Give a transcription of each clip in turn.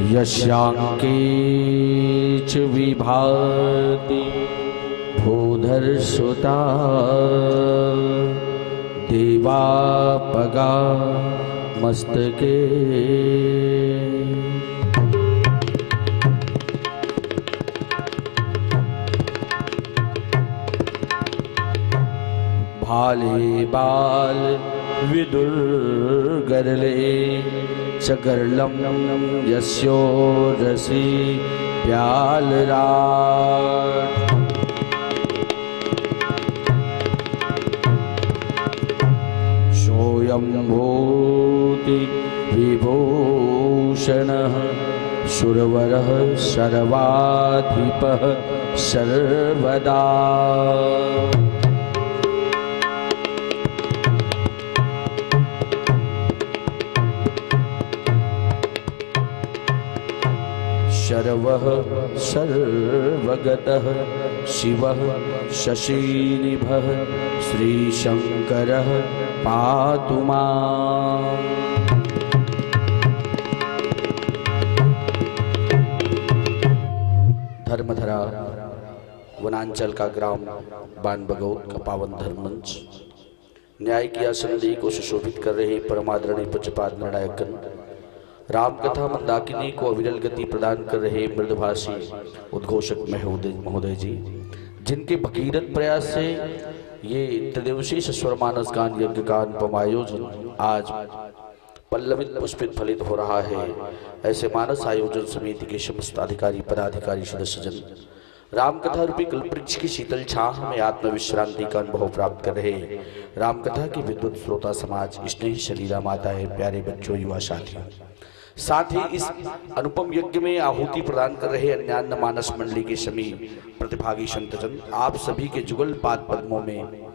यस्यांके च विभाति भूधरसुता देवापगा मस्तके। भाले बाल विदुर्गरले च गर्लं यस्योरसि प्यालराट। सोऽयं भूति विभूषणः सुरवरः सर्वाधिपः सर्वदा। शर्वः सर्वगतः शिवः शशीनिभः श्रीशंकरः पातु माम्। धर्मधरा वनांचल का ग्राम बानबगौत का पावन धर्म मंच न्याय की आसंदी को सुशोभित कर रहे परमादरणीय पूज्यपाद निर्णायकगण, रामकथा मंदाकिनी को अविरल गति प्रदान कर रहे मृदभाषी उद्घोषक महोदय जी, जिनके भगीरथ प्रयास से ये त्रिदिवसीय स्वर मानस गान यज्ञ का अनुपम आयोजन आज पल्लवित पुष्पित फलित हो रहा है। ऐसे मानस आयोजन समिति के समस्त अधिकारी पदाधिकारी सदस्यजन रामकथा रूपी कल्पवृक्ष की शीतल छाह में आत्म विश्रांति का अनुभव प्राप्त कर रहे रामकथा के विद्वत श्रोता समाज, स्नेही शरीरा माताएं, प्यारे बच्चों, युवा साथियों, साथ ही इस अनुपम यज्ञ में आहुति प्रदान कर रहे अन्यान्य मानस मंडली के सभी प्रतिभागी संतजन, आप सभी के जुगल पाद पद्मों में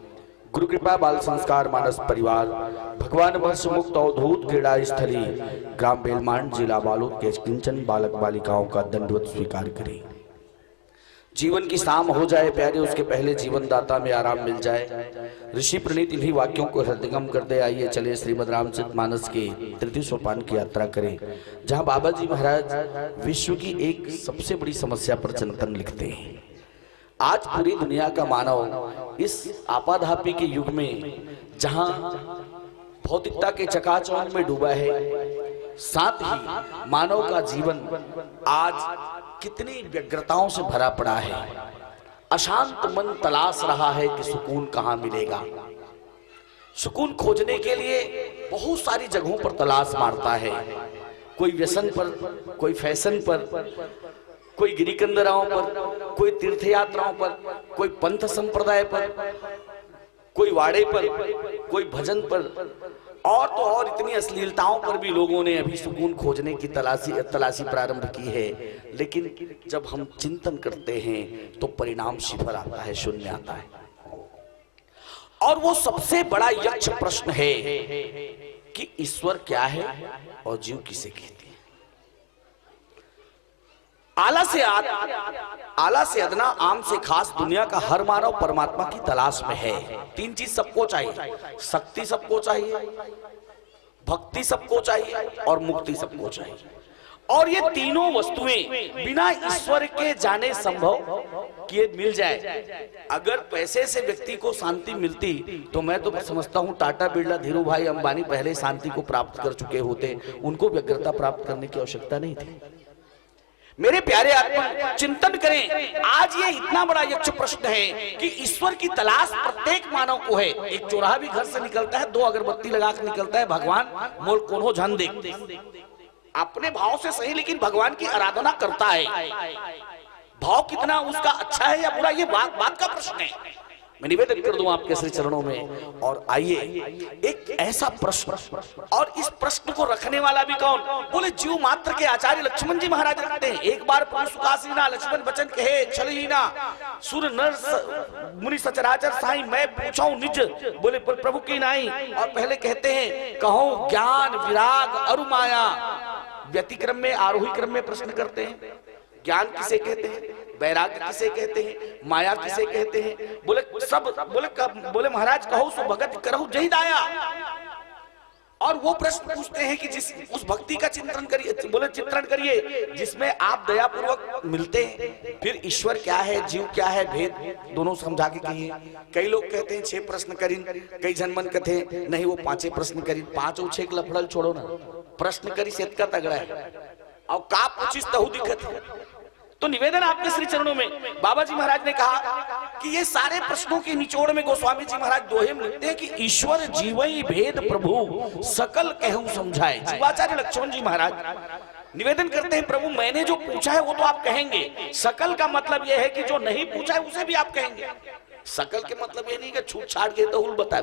गुरु कृपा बाल संस्कार मानस परिवार भगवान वर्ष मुक्त अवधूत क्रीड़ा स्थली ग्राम बेलमांड जिला बालोद के किंचन बालक बालिकाओं का दंडवत स्वीकार करें। जीवन की शाम हो जाए प्यारे, उसके पहले जीवन दाता में आराम मिल जाए। ऋषि प्रणीत इन्हीं वाक्यों को हृदयंगम कर दे। आइए चले श्रीमद् रामचरित मानस के तृतीय सोपान की यात्रा करें, जहां बाबा जी महाराज विश्व की एक सबसे बड़ी समस्या पर चिंतन लिखते हैं। आज पूरी दुनिया का मानव इस आपाधापी के युग में, जहां भौतिकता के चकाचौंध में डूबा है, साथ ही मानव का जीवन आज कितनी व्यग्रताओं से भरा पड़ा है। अशांत मन तलाश रहा है कि सुकून कहां मिलेगा। सुकून खोजने के लिए बहुत सारी जगहों पर तलाश मारता है। कोई व्यसन पर, कोई फैशन पर, कोई गिरिकंदराओं पर, कोई तीर्थ यात्राओं पर, कोई पंथ संप्रदाय पर, कोई वाड़े पर, कोई भजन पर, और तो और इतनी अश्लीलताओं पर भी लोगों ने अभी सुकून खोजने की तलाशी प्रारंभ की है। लेकिन जब हम चिंतन करते हैं तो परिणाम सिफर आता है, शून्य आता है। और वो सबसे बड़ा यक्ष प्रश्न है कि ईश्वर क्या है और जीव किसे कहते हैं। आला से अदना, आम से खास, दुनिया का हर मानव परमात्मा की तलाश में है। तीन चीज सबको चाहिए, शक्ति सबको चाहिए, भक्ति सबको चाहिए और मुक्ति सबको चाहिए। और ये तीनों वस्तुएं बिना ईश्वर के जाने संभव किए मिल जाए। अगर पैसे से व्यक्ति को शांति मिलती तो मैं तो समझता हूं टाटा, बिरला, धीरू भाई अंबानी पहले शांति को प्राप्त कर चुके होते। उनको व्यग्रता प्राप्त करने की आवश्यकता नहीं थी। मेरे प्यारे आत्मा, चिंतन करें। आज ये इतना बड़ा यक्ष प्रश्न है कि ईश्वर की तलाश प्रत्येक मानव को है। एक चौराहा भी घर से निकलता है, 2 अगरबत्ती लगा कर निकलता है, भगवान मोल कोनो झन देख, अपने भाव से सही, लेकिन भगवान की आराधना करता है। भाव कितना उसका अच्छा है या बुरा, ये बात का प्रश्न है। मैं निवेदन कर दूं आपके श्री चरणों में। और आइए एक ऐसा प्रश्न, और इस प्रश्न को रखने वाला भी कौन? बोले जीव मात्र के आचार्य लक्ष्मण जी महाराज रखते हैं। एक बार प्रभु सुखासीना लक्ष्मण वचन कहे छलहीना, सुर नर मुनि सचराचर साई मैं पूछाऊं निज, बोले प्रभु की नाई। और पहले कहते हैं कहो ज्ञान विराग अरु माया। व्यतिक्रम में, आरोही क्रम में प्रश्न करते हैं। ज्ञान किसे कहते हैं, वैराग्य किसे कहते हैं, माया किसे कहते हैं? बोले सब, बोले महाराज कहो सो भगत करहु जही दाया। और वो प्रश्न पूछते हैं कि जिस उस भक्ति का चिंतन करिए, बोले चित्रण करिए जिसमें आप दयापूर्वक मिलते हैं। फिर ईश्वर क्या है, जीव क्या है, भेद दोनों समझा के कहिए। कई लोग कहते हैं 6 प्रश्न करीन, कई जन मन कहते हैं नहीं वो 5 प्रश्न करीन। 5 और 6 लफड़ल छोड़ो ना, प्रश्न करी सेत का तगड़ा है और का पूछिस तहु दिखत है। तो निवेदन आपके श्री चरणों में। बाबा जी महाराज ने कहा कि ये सारे प्रश्नों के निचोड़ में गोस्वामी जी महाराज दोहे में लिखते हैं कि ईश्वर जीवई भेद प्रभु सकल कहूं समझाए। जीवाचार्य लक्ष्मण जी महाराज निवेदन करते हैं प्रभु मैंने जो पूछा है वो तो आप कहेंगे, सकल का मतलब यह है कि जो नहीं पूछा है उसे भी आप कहेंगे। सकल के मतलब ये नहीं कि छूट छाट के तो बताए।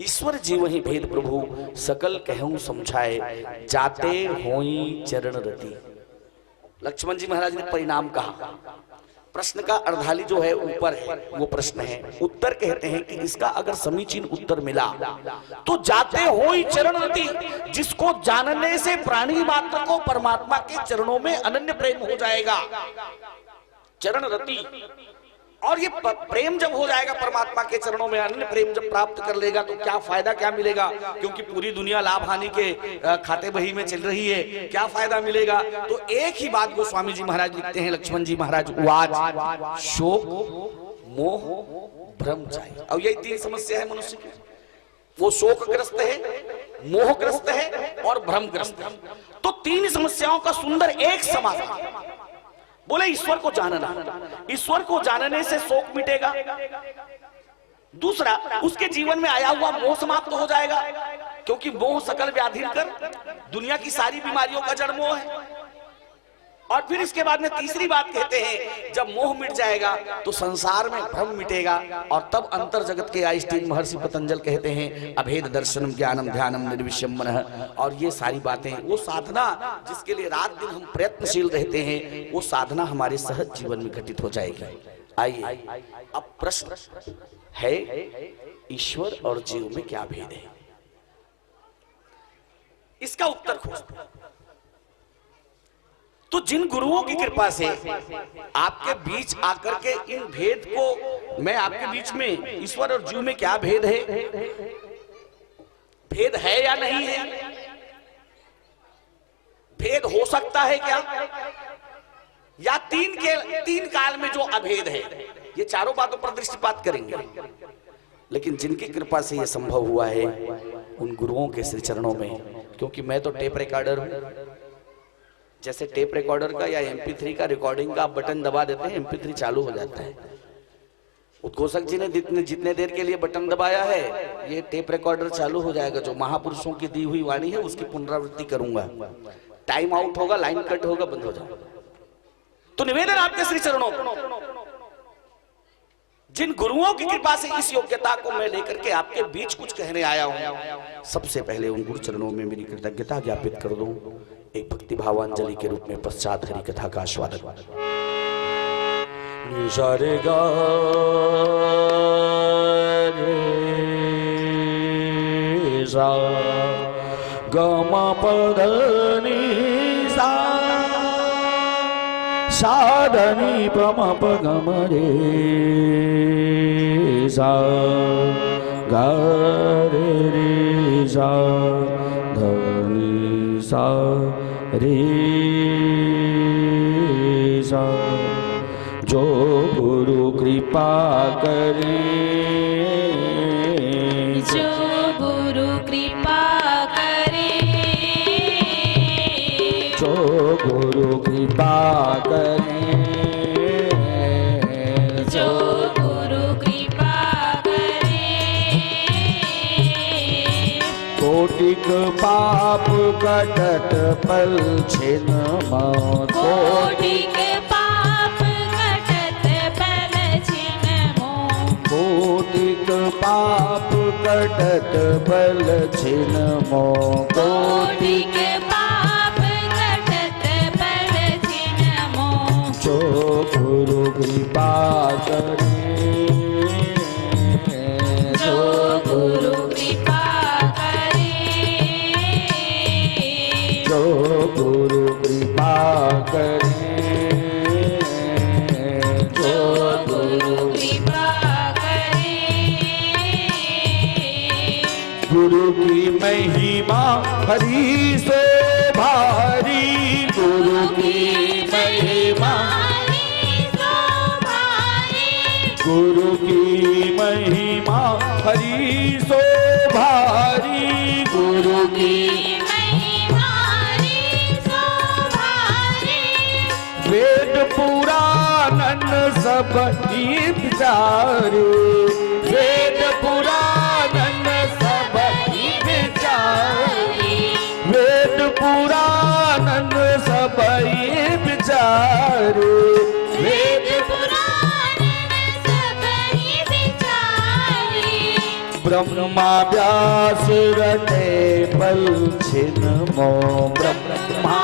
ईश्वर जीव ही भेद प्रभु सकल कहूं समझाए, जाते होई चरण रति। लक्ष्मण जी महाराज ने परिणाम कहा। प्रश्न का अर्धाली जो है ऊपर है वो प्रश्न है, उत्तर कहते हैं कि इसका अगर समीचीन उत्तर मिला तो जाते होई चरण रति, जिसको जानने से प्राणी मात्र को परमात्मा के चरणों में अनन्य प्रेम हो जाएगा। चरण रति, और ये प्रेम जब हो जाएगा परमात्मा के चरणों में, अनन्य प्रेम जब प्राप्त कर लेगा तो क्या फायदा क्या मिलेगा, क्योंकि पूरी दुनिया लाभ हानि के खाते बही में चल रही है, क्या फायदा मिलेगा। तो एक ही बात गोस्वामी जी महाराज लिखते हैं, लक्ष्मण जी महाराज, वाज शोक मोह भ्रम चाहिए। और यही 3 समस्या है मनुष्य की। वो शोकग्रस्त है, मोहग्रस्त है और भ्रमग्रस्त है। तो 3 समस्याओं का सुंदर एक समाधान। बोले ईश्वर को जानना, ईश्वर को जानने से शोक मिटेगा। दूसरा, उसके जीवन में आया हुआ मोह समाप्त हो जाएगा, क्योंकि मोह सकल व्याधि कर दुनिया की सारी बीमारियों का जड़ मोह है। और फिर इसके बाद में तीसरी बात कहते हैं, जब मोह मिट जाएगा तो संसार में भ्रम मिटेगा, और तब अंतर जगत के आइंस्टीन महर्षि पतंजल कहते हैं अभेद दर्शनम ज्ञानम ध्यानम निर्विषयम मनः। और ये सारी बातें, वो साधना जिसके लिए रात दिन हम प्रयत्नशील रहते हैं, वो साधना हमारे सहज जीवन में घटित हो जाएगी। आइए अब प्रश्न है, ईश्वर और जीव में क्या भेद है, इसका उत्तर खोजते हैं। तो जिन गुरुओं की कृपा से आपके बीच आकर के इन भेद को, मैं आपके बीच में ईश्वर और जीव में क्या भेद है, भेद है या नहीं है, भेद हो सकता है क्या, या 3 काल में जो अभेद है, ये चारों बातों पर दृष्टिपात करेंगे। लेकिन जिनकी कृपा से ये संभव हुआ है उन गुरुओं के श्री चरणों में, क्योंकि मैं तो टेप रिकॉर्डर हूं। जैसे टेप रिकॉर्डर का या MP3 का रिकॉर्डिंग का बटन दबा देते हैं, MP3 चालू हो जाता है। उद्घोषक जी ने जितने देर के लिए बटन दबाया है, ये टेप रिकॉर्डर चालू हो जाएगा। जो महापुरुषों की दी हुई वाणी है उसकी पुनरावृत्ति करूंगा, टाइम आउट होगा, लाइन कट होगा, बंद हो जाएगा। तो निवेदन आपके श्री चरणों, जिन गुरुओं की कृपा से इस योग्यता को मैं लेकर के आपके बीच कुछ कहने आया हूं, सबसे पहले उन गुरु चरणों में मेरी कृतज्ञता ज्ञापित कर दूं एक भक्ति भावांजलि के रूप में। पश्चात हरि कथा का आस्वादन। निसारे गा रे सा ग म प ध नि सा सा ध नि प म प ग म रे सा ग रे रे सा ध नि सा रे सा। जो गुरु कृपा करे, जो गुरु कृपा करे, जो गुरु कृपा करे, जो गुरु कृपा करे, कोटिक पाप कटत पल छिन मौत, कोटिक पाप कटत पल छिन मोह, कोटिक पाप कटत पल छिन मोह, कोटिक पाप कटत पल छिन मोह। जो गुरु कृपा करे, जो गुरु कृपा करे, जो गुरु कृपा करे, जो गुरु कृपा करे, गुरु की हरि सो भारी, गुरु की महिमा, गुरु की महिमा हरि सो भारी, गुरु की वेद पुराण सब ही विचारे, वेद पुराण सब ही विचारे, वेद पुराण सब ही विचारे, वेद ब्रह्मा व्यास रटे पल छिन मो, ब्रह्मा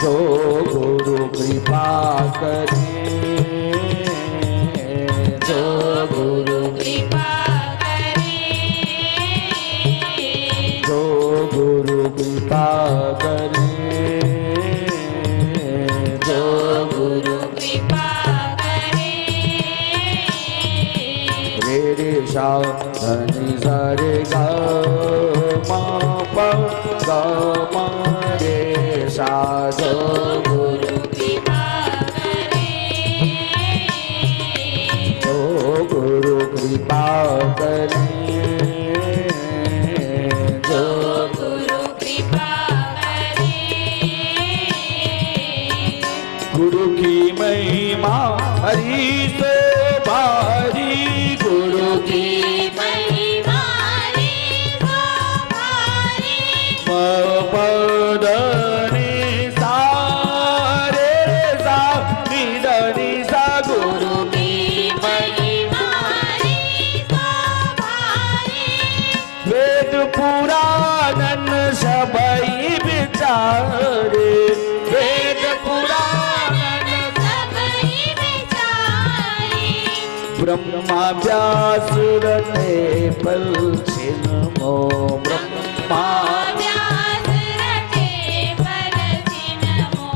जो गुरु कृपा करे, जो गुरु कृपा करे, जो गुरु कृपा करे, जो गुरु कृपा करे, रे रे सा धनि सा रे गा मा पा गा मा रे सा, जो गुरु कृपा करे, जो गुरु कृपा करे, जो गुरु कृपा करे, गुरु की महिमा हरि सो भारी, गुरु की महिमा हरि सो भारी, पदनि सा रे सा निधनि सा, गुरु की महिमा हरि सो भारी, वेद पुराण सब ही विचारे, वेद पुराण सब ही विचारे, ब्रह्मा व्यास रटे पल छिन मो, ब्रह्मा व्यास रटे पल छिन मो,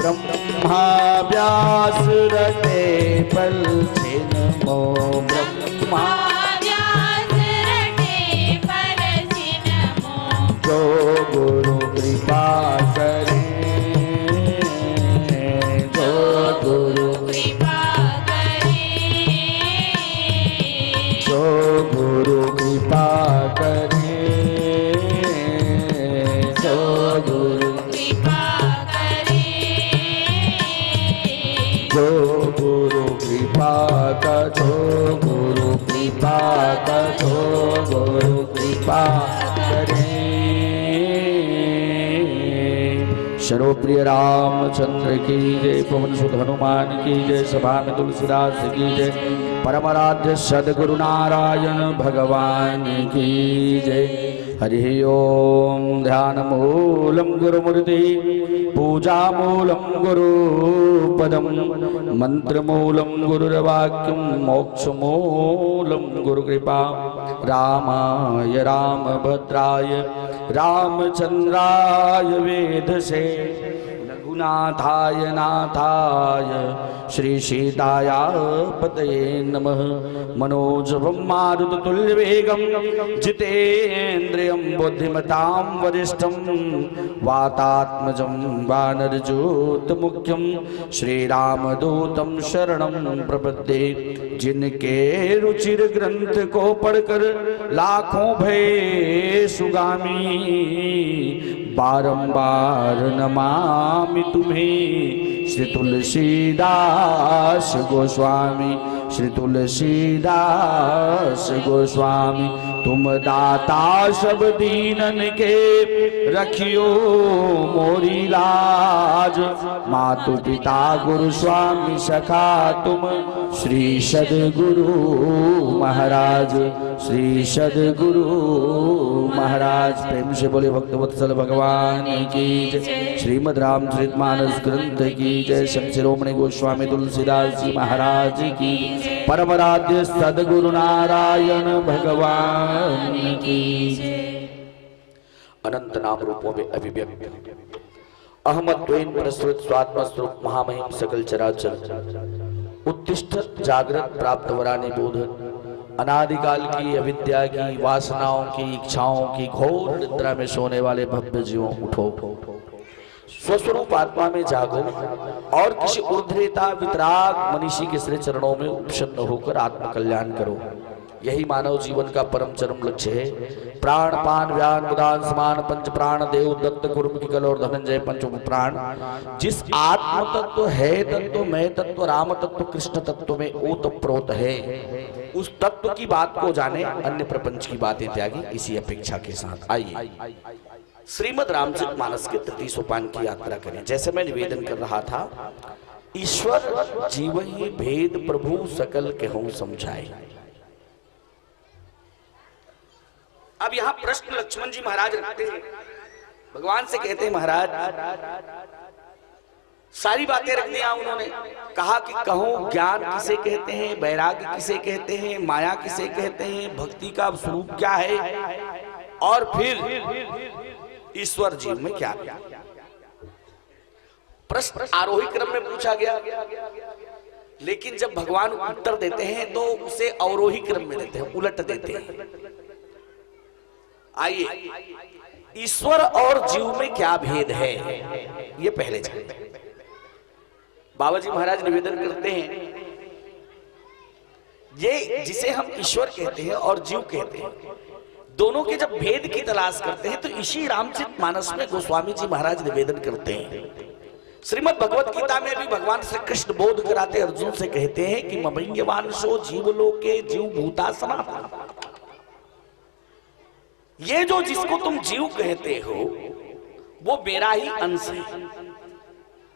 ब्रह्मा व्यास रटे पल छिन मो, ब्रह्मा व्यास रटे पल छिन मो, जो गुरु कृपा करे, जो गुरु कृपा करे, जो गुरु कृपा करे, जो गुरु कृपा करे, जो गुरु कृपा का, जो गुरु कृपा का, जो गुरु कृपा करे। सर्वप्रिय रामचंद्र की जय, पवन सुत हनुमान की जय, सभा में तुलसीदास की जय, परमाराध्य सद्गुरु नारायण भगवान की जय। हरि ओम। ध्यान मूलम गुरुमूर्ति, पूजा मूलम गुरुपदम, मंत्र मूलम गुरुर्वाक्यम, मोक्ष मूलम गुरुकृपा। रामाय रामभद्राय रामचंद्राय वेधसे, रघुनाथाय नाथाय श्री सीताय पतये नमः। मनोजवं मारुततुल्यवेगं जितेन्द्रियं बुद्धिमतां वरिष्ठं, वातात्मजं वानरयूथमुख्यं श्रीरामदूतं शरणं प्रपद्ये। जिनके रुचिर ग्रंथ को पढ़कर लाखों भय सुगामी, बारंबार नमामि तुम्हें श्री तुलसीदास गोस्वामी, श्री तुलसीदास गोस्वामी। तुम दाता सब दीनन के रखियो मोरी लाज, मातु पिता गुरु स्वामी सखा तुम श्री सद्गुरु महाराज, श्री सद्गुरु महाराज। प्रेम से बोले भक्तवत्सल भगवान की जय। श्रीमद् रामचरितमानस ग्रंथ की जय। संत शिरोमणि गोस्वामी तुलसीदास जी महाराज की, परमराध्य सद्गुरु नारायण भगवान की। अनंत नाम रूपों में अभिव्यक्त अहमत्वेन प्रसृत स्वात्म स्वरूप महामहिम सकल चराचर, उत्तिष्ठ जागृत प्राप्त वरानि बोधन, अनादिकाल की अविद्या की वासनाओं की इच्छाओं की घोर निद्रा में सोने वाले भव्य जीवों, उठो, स्वस्वरूप आत्मा में जागो और किसी ऊर्ध्वरेता वितराग मनीषी के श्री चरणों में उपसन्न होकर आत्म कल्याण करो। यही मानव जीवन का परम चरम लक्ष्य है। प्राण पान व्यान उदान समान पंच प्राण देव दत्त कुर्म की कल और धनंजय पंच प्राण, जिस आत्म तत्व है तत्व मैं तत्व राम तत्व कृष्ण तत्व में ओतप्रोत है, उस तत्व की बात को जाने, अन्य प्रपंच की बातें त्यागी। इसी अपेक्षा के साथ आइए श्रीमद् रामचरितमानस के तृतीय सोपान की यात्रा करें। जैसे मैं निवेदन कर रहा था, ईश्वर जीव ही भेद प्रभु सकल कहूं समझाए। अब यहां प्रश्न लक्ष्मण जी महाराज रखते हैं, भगवान से कहते हैं महाराज सारी बातें रख दिया उन्होंने, कहा कि कहो ज्ञान किसे कहते हैं, वैराग्य किसे कहते हैं, माया किसे कहते हैं, भक्ति का स्वरूप क्या है, और फिर ईश्वर जीव में क्या। प्रश्न आरोही क्रम में पूछा गया, लेकिन जब भगवान उत्तर देते हैं तो उसे अवरोही क्रम में देते हैं, उलट देते हैं। आइए ईश्वर और जीव में क्या भेद है ये पहले जानते। बाबा जी महाराज निवेदन करते हैं, ये जिसे हम ईश्वर कहते हैं और जीव कहते हैं, दोनों के जब भेद की तलाश करते हैं तो इसी रामचरितमानस में गोस्वामी जी महाराज निवेदन करते हैं। श्रीमद् भगवत गीता में भी भगवान श्री कृष्ण बोध कराते अर्जुन से कहते हैं कि ममैयवांशो जीवलोके जीव भूता सनातन। ये जो जिसको तुम जीव कहते हो वो मेरा ही अंश है।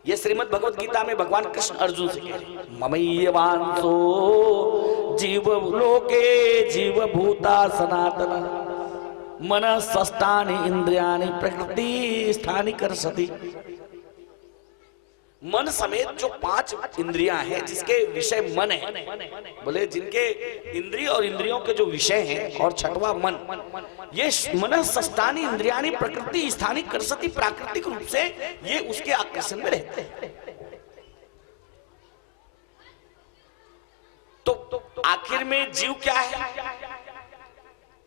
ये श्रीमद् भगवत गीता में भगवान कृष्ण अर्जुन से कहते हैं, ममैयवांशो जीव लोके जीव भूता सनातन मन सष्टानि इंद्रियाणि प्रकृति स्थानि कर्षति। मन समेत जो 5 इंद्रियां हैं जिसके विषय मन है, बोले जिनके इंद्रिय और इंद्रियों के जो विषय हैं, और छठवां मन, ये मन सष्टानि इंद्रियाणि प्रकृति स्थानि कर्षति, प्राकृतिक रूप से ये उसके आकर्षण में रहते हैं। तो आखिर में जीव क्या है?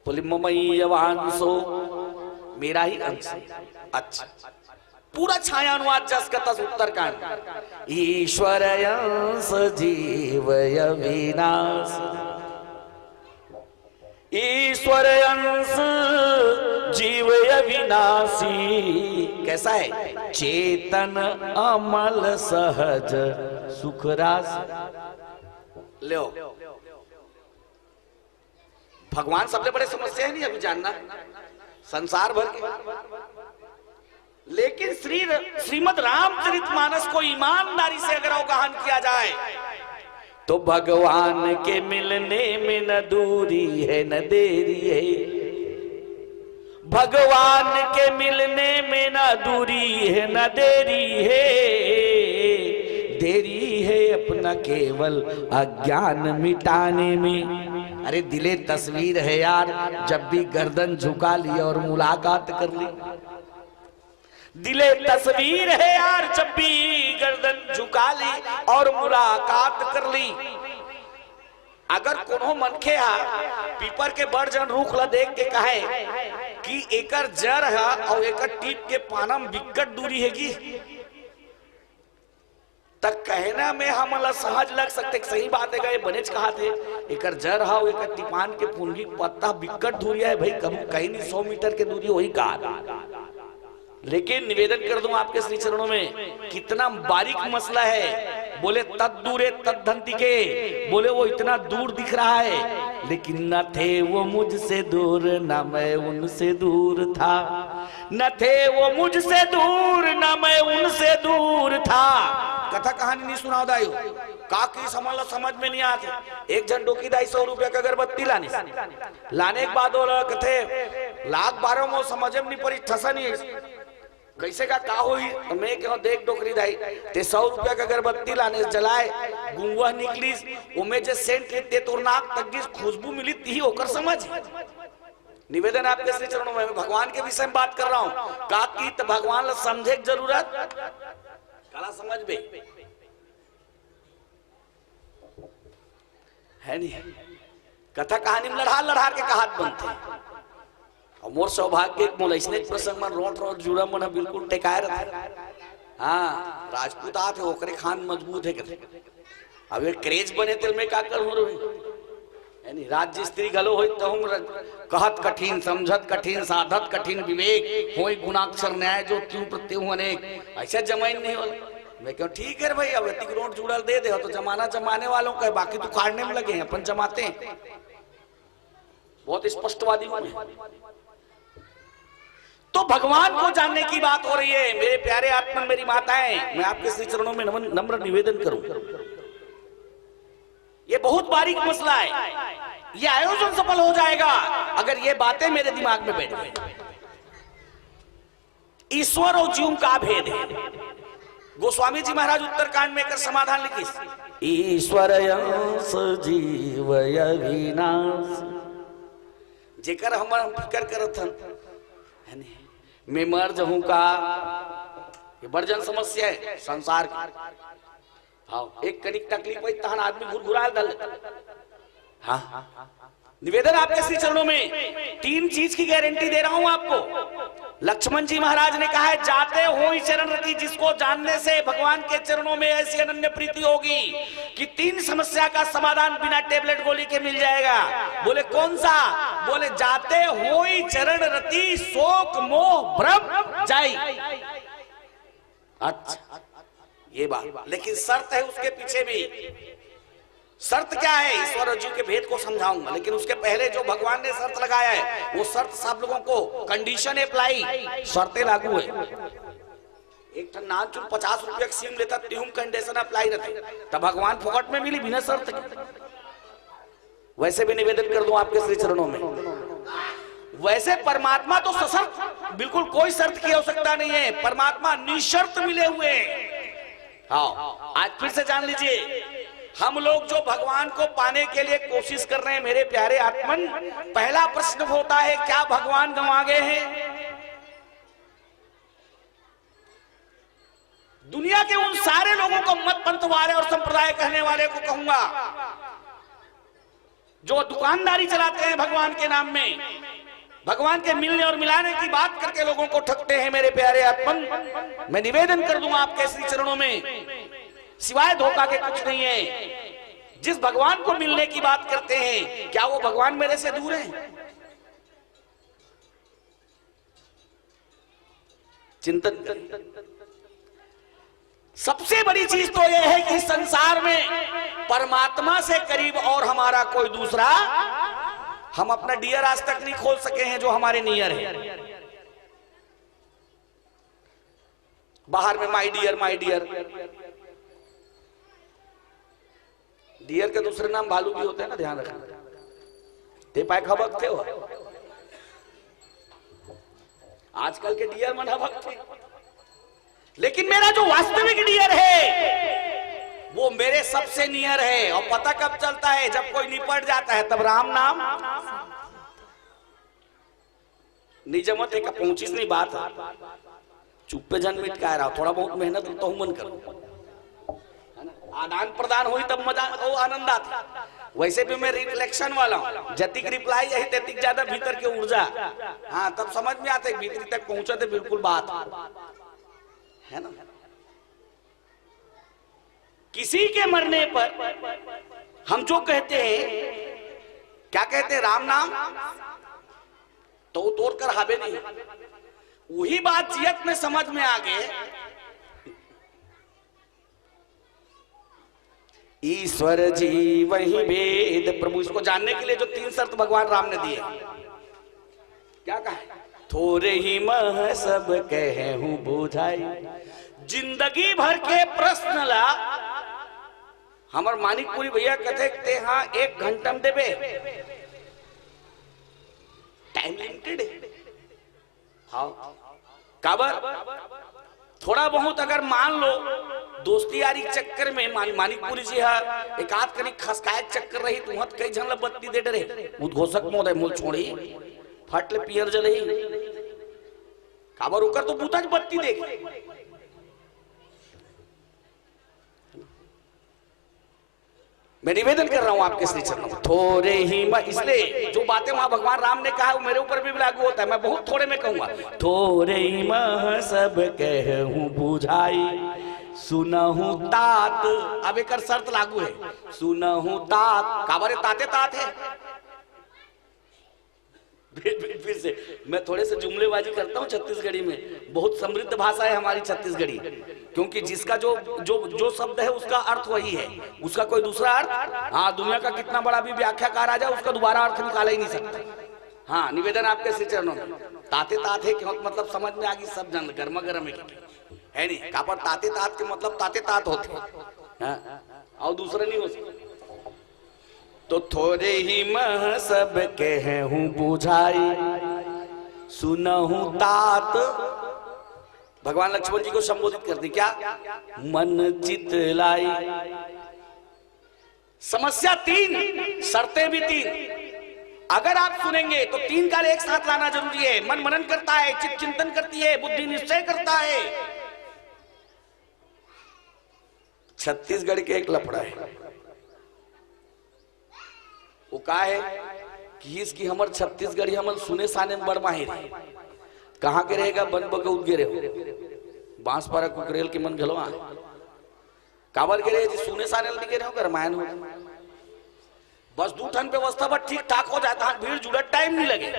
बोले ममैयवांशो, मेरा ही अंश। अच्छा, पूरा छाया अनुवाद जस का तस उत्तरकांड। ईश्वर अंश जीवय विनाश, ईश्वर अंश जीवय विनाशी। कैसा है? चेतन अमल सहज सुख रास। लो, भगवान सबसे बड़े समस्या है नहीं अभी जानना संसार भर के, लेकिन श्रीमद् रामचरितमानस को ईमानदारी से अगर अवगाहन किया जाए तो भगवान के मिलने में न दूरी है न देरी है। भगवान के मिलने में न दूरी है न देरी है, देरी है अपना केवल अज्ञान मिटाने में। अरे दिले तस्वीर है यार, जब भी गर्दन झुका ली और मुलाकात कर ली। दिले तस्वीर है यार, जब भी गर्दन झुका ली और मुलाकात कर ली। अगर कोनो मनखे पीपर के बड़ जन रूख ला देख के कहे कि एकर जड़ है और एकर टीप के पानम विकट दूरी हैगी, तक कहना में हमला सहज लग सकते। सही बात है, गए बनेच कहा थे एकर जड़ है एकर टिपान के पुंडली पत्ता विकट दूरी है। भाई कभी कहीं नहीं 100 मीटर के दूरी वही कहा। लेकिन निवेदन कर दूं आपके श्री चरणों में, कितना बारीक मसला है। बोले तद दूरे तद धंती के, बोले वो इतना दूर दिख रहा है, लेकिन न थे वो मुझसे दूर न मैं उनसे दूर था। न थे वो मुझसे दूर न मैं उनसे दूर था। कथा कहानी नहीं सुनाओ दायो, काकी समझ में नहीं आते। एक जन डोकी दाई 100 रुपया का अगरबत्ती लाने के बाद कथे लाख 12 मो समझ में नहीं पड़ी, ठसा नहीं कैसे का हुई। मैं क्यों देख डोकरी दाई ते 100 रुपया का अगरबत्ती लाने जलाए, गुंगवा निकली, उमे जे सेंट लेते तो नाक तक खुशबू मिली थी होकर समझ। निवेदन आपके श्री चरणों में, भगवान के विषय में बात कर रहा हूँ। काकी तो भगवान ला समझे की जरूरत कला समझ में है नहीं। कथा कहानी में लड़ार लड़ार के कहात बनते और मोर सौभाग्य एक मोल ऐसने प्रसंग में रोट रोट जुड़ा मन बिल्कुल टेकाए रहता। हाँ राजपूत आते ओकरे खान मजबूत है कहते अब ये क्रेज बने तेल में का कर हो रही यानी राज्य स्त्री गलो होई तो हम कहत कठिन समझत कठिन साधत कठिन विवेक होई गुणाक्षर न्याय जो त्यों प्रत्यु अनेक ऐसा जमाइन नहीं होला। मैं क्यों ठीक है भाई अब इतनी रोट जुड़ल दे दे तो जमाना जमाने वालों का है बाकी तो काटने में लगे हैं अपन जमाते हैं बहुत स्पष्टवादी हुए। तो भगवान को जानने की बात हो रही है मेरे प्यारे आत्मन मेरी माताएं मैं आपके श्री चरणों में नम्र निवेदन करूं ये बहुत बारीक मसला है ये आयोजन सफल हो जाएगा अगर ये बातें मेरे दिमाग में बैठ गई। ईश्वर और जीव का भेद है गोस्वामी जी महाराज उत्तरकांड में कर समाधान लिखी ईश्वर अंश जीव अविनाश जेकर हम फिकर करत हन मैं मर जाऊं का ये बर्जन समस्या है संसार की। हाँ एक कनिक तकलीफ हुई तहन आदमी घुरघुरा दल। हाँ निवेदन आपके श्री चरणों में 3 चीज की गारंटी दे रहा हूं आपको। लक्ष्मण जी महाराज ने कहा है जाते हो ही चरण रति जिसको जानने से भगवान के चरणों में ऐसी अनन्य प्रीति होगी कि 3 समस्या का समाधान बिना टेबलेट गोली के मिल जाएगा। बोले कौन सा? बोले जाते हो ही चरण रति शोक मोह भ्रम जाई। अच्छा ये बात लेकिन शर्त है उसके पीछे भी। शर्त क्या है? ईश्वर और जीव के भेद को समझाऊंगा लेकिन उसके पहले जो भगवान ने शर्त लगाया है वो शर्त सब लोगों को कंडीशन अप्लाई शर्तें लागू है। एक टन नानचूर 50 रुपया सीम लेता त्यों कंडीशन अप्लाई रहते तब भगवान फुकट में मिली बिना शर्त के। वैसे भी निवेदन कर दूं आपके श्री चरणों में वैसे परमात्मा तो सशर्त बिल्कुल कोई शर्त की आवश्यकता नहीं है। परमात्मा निशर्त मिले हुए हैं। हाँ आज फिर से जान लीजिए हम लोग जो भगवान को पाने के लिए कोशिश कर रहे हैं मेरे प्यारे आत्मन पहला प्रश्न होता है क्या भगवान गंवा गए हैं? दुनिया के उन सारे लोगों को मत पंथ वाले और संप्रदाय कहने वाले को कहूंगा जो दुकानदारी चलाते हैं भगवान के नाम में भगवान के मिलने और मिलाने की बात करके लोगों को ठगते हैं मेरे प्यारे आत्मन। मैं निवेदन कर दूंगा आपके श्री चरणों में सिवाय धोखा के कुछ नहीं है। जिस भगवान को मिलने की बात करते हैं क्या वो भगवान मेरे से दूर है? चिंतन करें। सबसे बड़ी चीज तो यह है कि संसार में परमात्मा से करीब और हमारा कोई दूसरा हम अपना डियर आज तक नहीं खोल सके हैं जो हमारे नियर है। बाहर में माई डियर डियर के दूसरे नाम भालू भी होते हैं ना ध्यान रखना। ते पाए खबक थे हो आजकल के डियर मन हबक थे लेकिन मेरा जो वास्तविक डियर है वो मेरे सबसे नियर है। और पता कब चलता है? जब कोई निपट जाता है तब राम नाम निजमत एक पहुंचीस नहीं बात है चुप्पे जन मिट का रहा थोड़ा बहुत मेहनत तो मन करो आदान प्रदान हुई तब मजा वो आनंद आता। वैसे भी मैं रिफ्लेक्शन वाला हूँ जतिक रिप्लाई यही ततिक ज्यादा भीतर की ऊर्जा। हाँ तब समझ में आते भीतरी तक पहुंचे थे बिल्कुल बात है ना। किसी के मरने पर हम जो कहते हैं क्या कहते हैं? राम नाम तो तोड़ कर हावे नहीं। वही बात जियत में समझ में आ गए ईश्वर जी वही वेद प्रभु। इसको जानने के लिए जो 3 शर्त भगवान राम ने दिए क्या कहा? थोड़े ही मह सब कहे हूं बुझाई जिंदगी भर के प्रश्न ला हमार मानिकपुरी भैया कहते हाँ 1 घंटा में देवे टाइम लिमिटेड है। हाँ काबर थोड़ा बहुत अगर मान लो दोस्ती यारी चक्कर में मानिकपुरी जी है एक आध करी खसकाए चक्कर रही तो वहां कई झन बत्ती दे डरे उद्घोषक मोदय मूल छोड़ी फटले पियर जले काबर उकर तो बूता बत्ती देख मैं निवेदन कर रहा हूं आपके श्री चरणों में, थोड़े ही इसलिए जो बातें वहां भगवान राम ने कहा वो मेरे ऊपर भी लागू होता है। मैं बहुत थोड़े में कहूंगा, थोड़े ही सब कहूं बुझाई, सुनहु तात। अब एक शर्त लागू है, सुनहु तात। काबरे ताते तात है। फिर से मैं थोड़े से जुमलेबाजी करता हूँ छत्तीसगढ़ी में। बहुत समृद्ध भाषा है हमारी छत्तीसगढ़ी, क्योंकि जिसका जो जो जो शब्द है उसका अर्थ वही है, उसका कोई दूसरा अर्थ। हाँ, दुनिया का कितना बड़ा भी व्याख्याकार आ जाए उसका दोबारा अर्थ निकाला ही नहीं सकता। हाँ, निवेदन आपके श्री चरणों में। ताते तात है क्या मतलब समझ में आ गई सब जन, गर्मा गर्म है नहीं। कापर ताते तात के मतलब ताते तात होते हैं और दूसरा नहीं हो सकता। तो थोड़े ही मह सब कहूं बुझाई, सुनहु तात। भगवान लक्ष्मण जी को संबोधित कर दी, क्या? मन चित लाई। समस्या 3, शर्तें भी 3। अगर आप सुनेंगे तो 3 कार्य एक साथ लाना जरूरी है। मन मनन करता है, चित्त चिंतन करती है, बुद्धि निश्चय करता है। छत्तीसगढ़ के एक लफड़ा है, वो का है कि इसकी हमर छत्तीसगढ़ी हमन सुने साने में बड़ माहिर है। कहाँ के रहेगा? बन बगौत गे रहे बांसपारा कुकरेल के मन घलवा काबर के रहे जी सुने साने लगे रहे रामायण हो। बस 2 ठन व्यवस्था पर ठीक ठाक हो जाता, भीड़ जुड़ा टाइम नहीं लगे।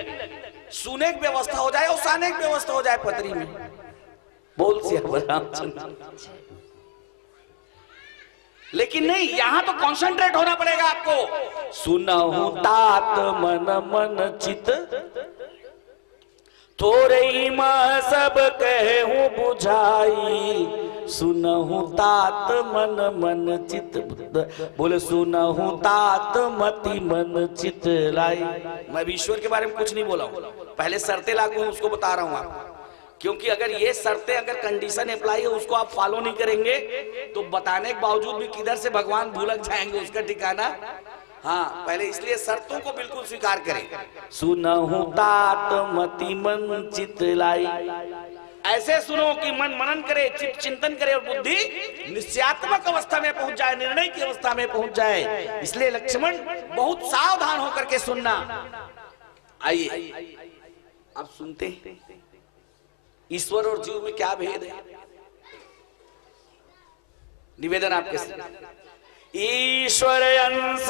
सुने की व्यवस्था हो जाए और साने की व्यवस्था हो जाए पतरी में। बोल सिया रामचंद्र। लेकिन नहीं, यहां तो कॉन्सेंट्रेट होना पड़ेगा आपको। सुनहु तात मन मन चित, थोड़े ही सब कहूं बुझाई, सुनहु तात मन मन चित। बोले सुनहु तात मति मन चित लाई। मैं ईश्वर के बारे में कुछ नहीं बोला हूं, पहले शर्तें लागू हैं उसको बता रहा हूं आपको। क्योंकि अगर ये शर्तें, अगर कंडीशन अप्लाई है उसको आप फॉलो नहीं करेंगे तो बताने के बावजूद भी किधर से भगवान भूलक जाएंगे उसका ठिकाना। हाँ, पहले इसलिए शर्तों को बिल्कुल स्वीकार करें। सुनहु तात मति मन चित लाई। ऐसे सुनो कि मन मनन करे, चित्त चिंतन करे और बुद्धि निश्चयात्मक अवस्था में पहुंच जाए, निर्णय की अवस्था में पहुंच जाए। इसलिए लक्ष्मण बहुत सावधान होकर के सुनना। आइए आप सुनते हैं ईश्वर और जीव में क्या भेद है। निवेदन आपके साथ। ईश्वर अंश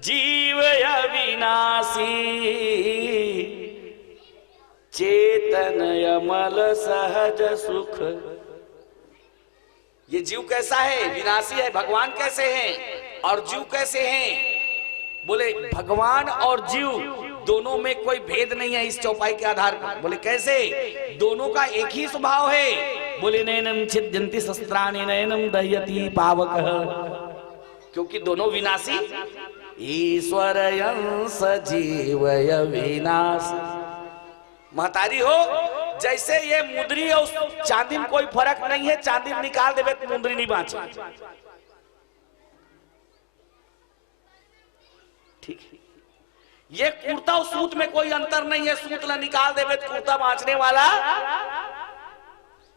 जीव अविनाशी, चेतन अमल सहज सुख। ये जीव कैसा है? विनाशी है। भगवान कैसे हैं और जीव कैसे हैं? बोले भगवान और जीव दोनों में कोई भेद नहीं है इस चौपाई के आधार पर। बोले कैसे? दोनों का एक ही स्वभाव है। बोले नैनम छिद्यन्ति शस्त्राणि नैनम दह्यति पावकः। क्योंकि दोनों विनाशी। ईश्वर अंश जीव अविनाश। महतारी हो, जैसे ये मुंदरी और चांदी में कोई फर्क नहीं है। चांदी में निकाल देवे तो मुंदरी नहीं बाँचे। ठीक है। ये कुर्ता और सूत में कोई अंतर नहीं है। सूत ला निकाल देवे तो कुर्ता बाँचने वाला।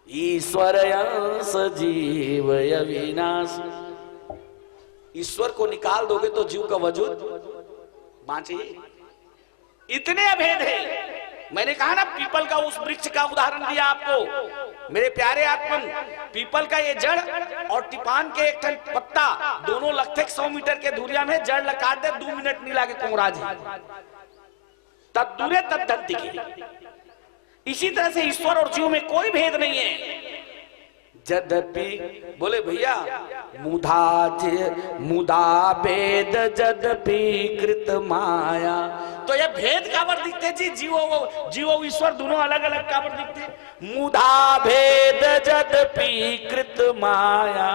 ईश्वर अंश जीव अविनाश। ईश्वर को निकाल दोगे तो जीव का वजूद बाँचे। इतने अभेद है। मैंने कहा ना, पीपल का उस वृक्ष का उदाहरण दिया आपको। मेरे प्यारे आत्मन, पीपल का ये जड़ और टिपान के एक टन पत्ता दोनों लगते 100 मीटर के दूरिया में। जड़ लगा दे 2 मिनट नहीं लागे कोमराज तब दूरे तब धन दिखे। इसी तरह से ईश्वर और जीव में कोई भेद नहीं है। जदपि बोले भैया मुदा भेद जदपि कृत माया। तो ये भेद काबर दिखते जी? जीव ईश्वर दोनों अलग अलग काबर दिखते? मुदा भेद जदपि कृत माया।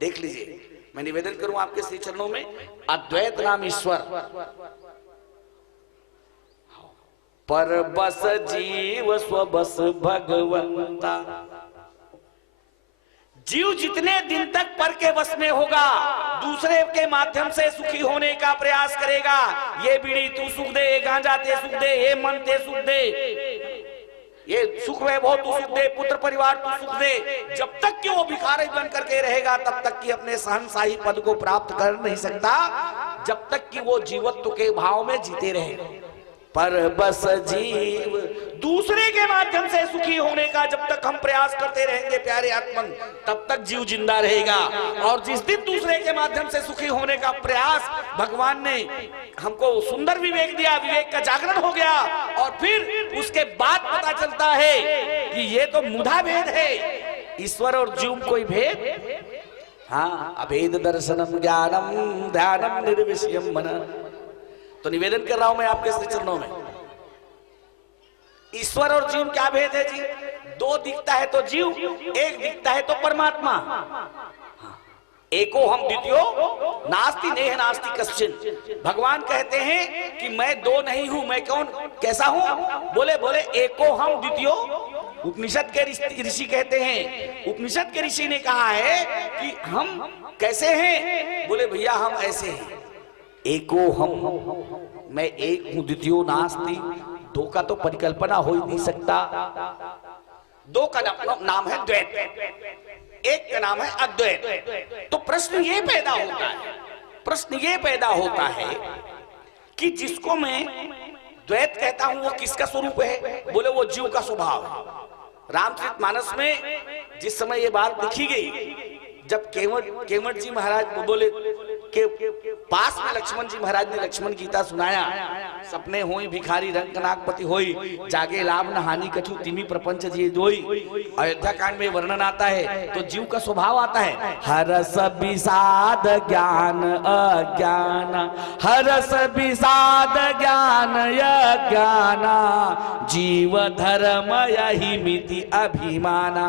देख लीजिए, मैं निवेदन करूं आपके श्री चरणों में। अद्वैत नाम ईश्वर, पर बस जीव स्वबस भगवंता। जीव जितने दिन तक पर के वश में होगा, दूसरे के माध्यम से सुखी होने का प्रयास करेगा। ये बीड़ी तू सुख दे, ये गांजा ते सुख दे, ये मन ते सुख दे, ये सुख वैभव तू सुख दे, पुत्र परिवार तू सुख दे, जब तक कि वो भिखारी बन करके रहेगा तब तक कि अपने शहंशाही पद को प्राप्त कर नहीं सकता, जब तक कि वो जीवत्व के भाव में जीते रहेगा। पर बस जीव दूसरे के माध्यम से सुखी होने का जब तक हम प्रयास करते रहेंगे प्यारे आत्मन, तब तक जीव जिंदा रहेगा। और जिस दिन दूसरे के माध्यम से सुखी होने का प्रयास, भगवान ने हमको सुंदर विवेक दिया, विवेक का जागरण हो गया, और फिर उसके बाद पता चलता है कि ये तो मुधा भेद है, ईश्वर और जीव कोई भेद, हाँ, अभेद दर्शनम ज्ञानम ध्यानम निर्विषयम मन। तो निवेदन कर रहा हूं मैं आपके श्री चरणों में, ईश्वर और जीव क्या भेद है जी? दो दिखता है तो जीव, एक दिखता है तो परमात्मा। एको हम द्वितीयो नास्ति नेह नास्ति कश्चिन। भगवान कहते हैं कि मैं दो नहीं हूं, मैं कौन कैसा हूं? बोले एको हम द्वितीयो। उपनिषद के ऋषि कहते हैं, उपनिषद के ऋषि ने कहा है कि हम कैसे हैं? बोले भैया हम ऐसे हैं, एको हम, मैं एक हूं, द्वितीयो नास्ति, दो का तो परिकल्पना हो ही नहीं सकता। दो का नाम है द्वैत, एक का नाम है अद्वैत। तो प्रश्न ये पैदा होता है कि जिसको मैं द्वैत कहता हूं वो किसका स्वरूप है? बोले वो जीव का स्वभाव है। रामचरितमानस में जिस समय ये बात लिखी गई, जब केवट जी महाराज बोले के पास में लक्ष्मण जी महाराज ने लक्ष्मण गीता सुनाया, सपने होई भिखारी रंग नागपति होई, जागे लाभ न हानि कछु तिमी प्रपंच जी दोई। अयोध्या कांड में वर्णन आता है तो जीव का स्वभाव आता है, हरस विषाद ज्ञान अज्ञान, हरस विषाद ज्ञान अज्ञाना, जीव धर्म यही मिति अभिमाना।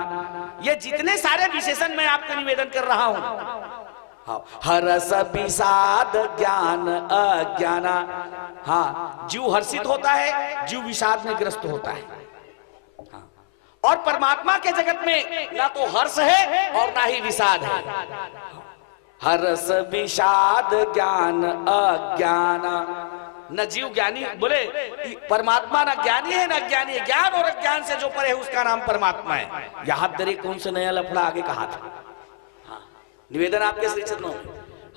ये जितने सारे विशेषण मैं आपको निवेदन कर रहा हूं, हरस विषाद ज्ञान अज्ञाना। हाँ, जीव हर्षित होता है, जीव विषाद में ग्रस्त होता है। हाँ, और परमात्मा के जगत में ना तो हर्ष है और ना ही विषाद है। हरस विषाद ज्ञान अज्ञाना, न जीव ज्ञानी, बोले परमात्मा ना ज्ञानी है ना ज्ञानी है, ज्ञान और अज्ञान से जो परे है उसका नाम परमात्मा है। यहां दरे कौन से नया लफड़ा आगे कहा था। निवेदन आपके श्री चरणों में।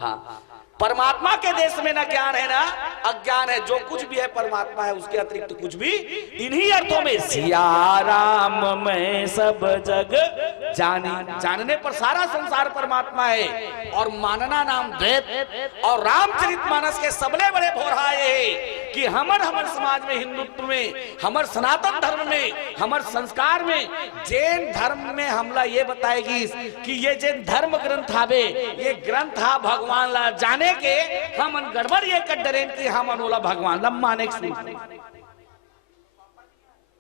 हाँ, परमात्मा के देश में ना ज्ञान है ना अज्ञान है, जो कुछ भी है परमात्मा है, उसके अतिरिक्त कुछ भी। इन्हीं अर्थों में सिया राम में सब जग जानी, जानने पर सारा संसार परमात्मा है, और मानना नाम द्वैत। और रामचरितमानस के सबले बड़े भोराए है कि हमर समाज में, हिंदुत्व में, हमर सनातन धर्म में, हमर संस्कार में, जैन धर्म में हमला ये बताएगी कि ये जैन धर्म ग्रंथ आवे, ये ग्रंथ हा भगवान ला जाने के हम गड़बड़ ये कर डरें कि हम अनोला भगवान ला माने।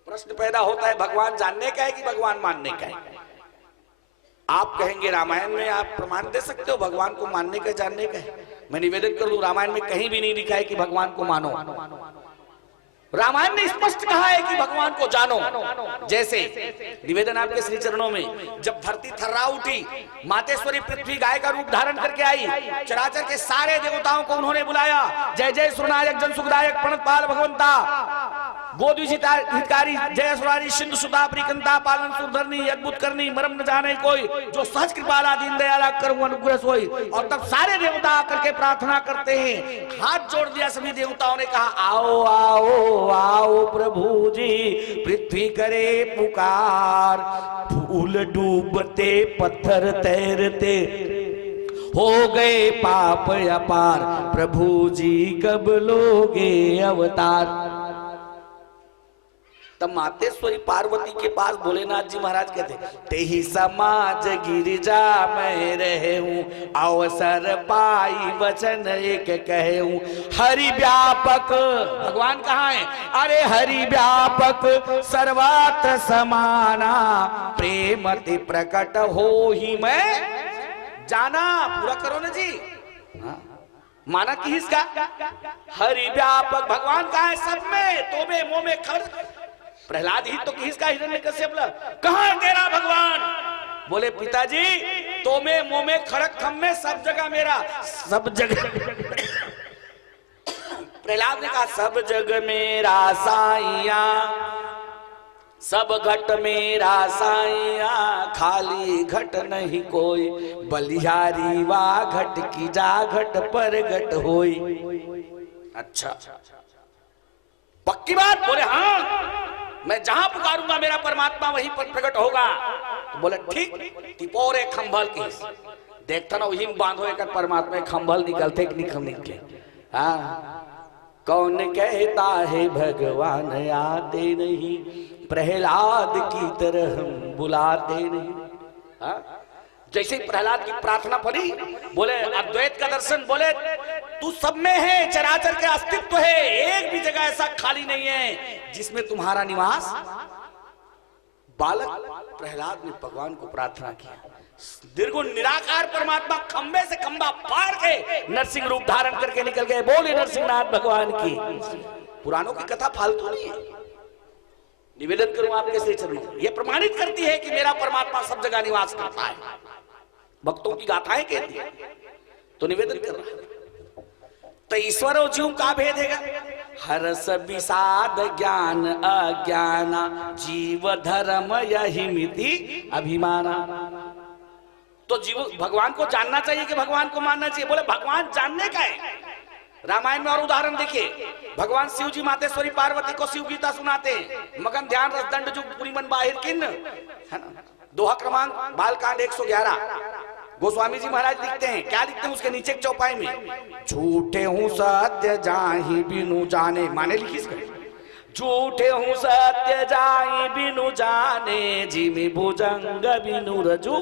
प्रश्न पैदा होता है भगवान जानने का है कि भगवान मानने का है? आप कहेंगे रामायण में आप प्रमाण दे सकते हो भगवान को मानने का जानने का है? मैं निवेदन कर लूं, रामायण में कहीं भी नहीं लिखा है कि भगवान को मानो। रामायण ने स्पष्ट कहा है कि भगवान को जानो। जैसे निवेदन आपके श्री चरणों में, जब धरती थर्रा उठी, मातेश्वरी पृथ्वी गाय का रूप धारण करके आई, चराचर के सारे देवताओं को उन्होंने बुलाया, जय जय सुरनायक जन सुखदायक प्रणतपाल भगवंता, गोद्विषितारी जय सुरारी सिंधु सुधा प्रिकंता पालन सुरधरनी अद्भुत करनी मरम न जाने कोई, जो सहज कृपाला दीन दयाला करूं अनुग्रह सोई। और तब सारे देवता आकर के प्रार्थना करते हैं, हाथ जोड़ दिया सभी देवताओं ने, कहा आओ आओ आओ प्रभु जी, पृथ्वी करे पुकार, फूल डूबते पत्थर तैरते, हो गए पाप अपार, प्रभु जी कब लोगे अवतार। तब मातेश्वरी पार्वती के पास भोलेनाथ जी महाराज कहते, तेही समाज गिरिजा मैं रहे हूँ, अवसर पाई वचन एक कहे हूँ, हरि व्यापक। भगवान कहाँ है? अरे हरि व्यापक सर्वत्र समाना, प्रेमति प्रकट हो ही मैं जाना। पूरा करो ना जी। माना कि इसका हरि व्यापक भगवान कहाँ है? सब में, तो में मोह में खर। प्रहलाद ही तो किसका हिरण्यकश्यप कहाँ है तेरा भगवान? बोले पिताजी तो में मोह में खड़क खम में सब जगह मेरा, सब जगह। प्रहलाद ने कहा सब जग मेरा साइया, सब घट मेरा साइया खाली घट नहीं कोई, बलिहारी वा घट की जा घट पर घट होई। अच्छा पक्की बात? बोले हाँ, मैं जहां पुकारूंगा मेरा परमात्मा वहीं पर प्रकट होगा। तो बोले ठीक, तिपोरे खंभल की देखता ना वही बांधो एक परमात्मा खंभल निकलते निकले। हाँ, कौन कहता है भगवान आते नहीं, प्रहलाद की तरह हम बुलाते नहीं। हाँ? जैसे प्रहलाद की प्रार्थना पड़ी, बोले अद्वैत का दर्शन, बोले तू सब में है, चराचर के अस्तित्व है, एक भी जगह ऐसा खाली नहीं है जिसमें तुम्हारा निवास। बालक प्रहलाद ने भगवान को प्रार्थना किया, निर्गुण निराकार परमात्मा खंबे से खंबा फाड़ के नरसिंह रूप धारण करके निकल गए। बोले नरसिंहनाथ भगवान की। पुराणों की कथा फालतू नहीं है, निवेदन करूं आपके श्री चरणों, ये प्रमाणित करती है कि मेरा परमात्मा सब जगह निवास करता है। भक्तों की गाथाएं कहती है, तो निवेदन कर रहा है। तो ईश्वर और जीव का भेद है, हरस विषाद ज्ञान अज्ञाना, जीव धर्म यही मिति अभिमाना। तो जीव भगवान को जानना चाहिए कि भगवान को मानना चाहिए? बोले भगवान जानने का है। रामायण में और उदाहरण देखिए, भगवान शिव जी मातेश्वरी पार्वती को शिव गीता सुनाते हैं, मगन ध्यान रस दंड जुग पूरी मन बाहिर किन्न, है ना? दोहा क्रमांक बालकांड 111। गोस्वामी जी महाराज लिखते हैं, क्या लिखते हैं उसके नीचे चौपाई में, झूठे हूँ सत्य जाहि बिनु जाने, माने लिखी इसका, झूठे हूँ सत्य जाहि बिनु जाने, जिमि भुजंग बिनु रजू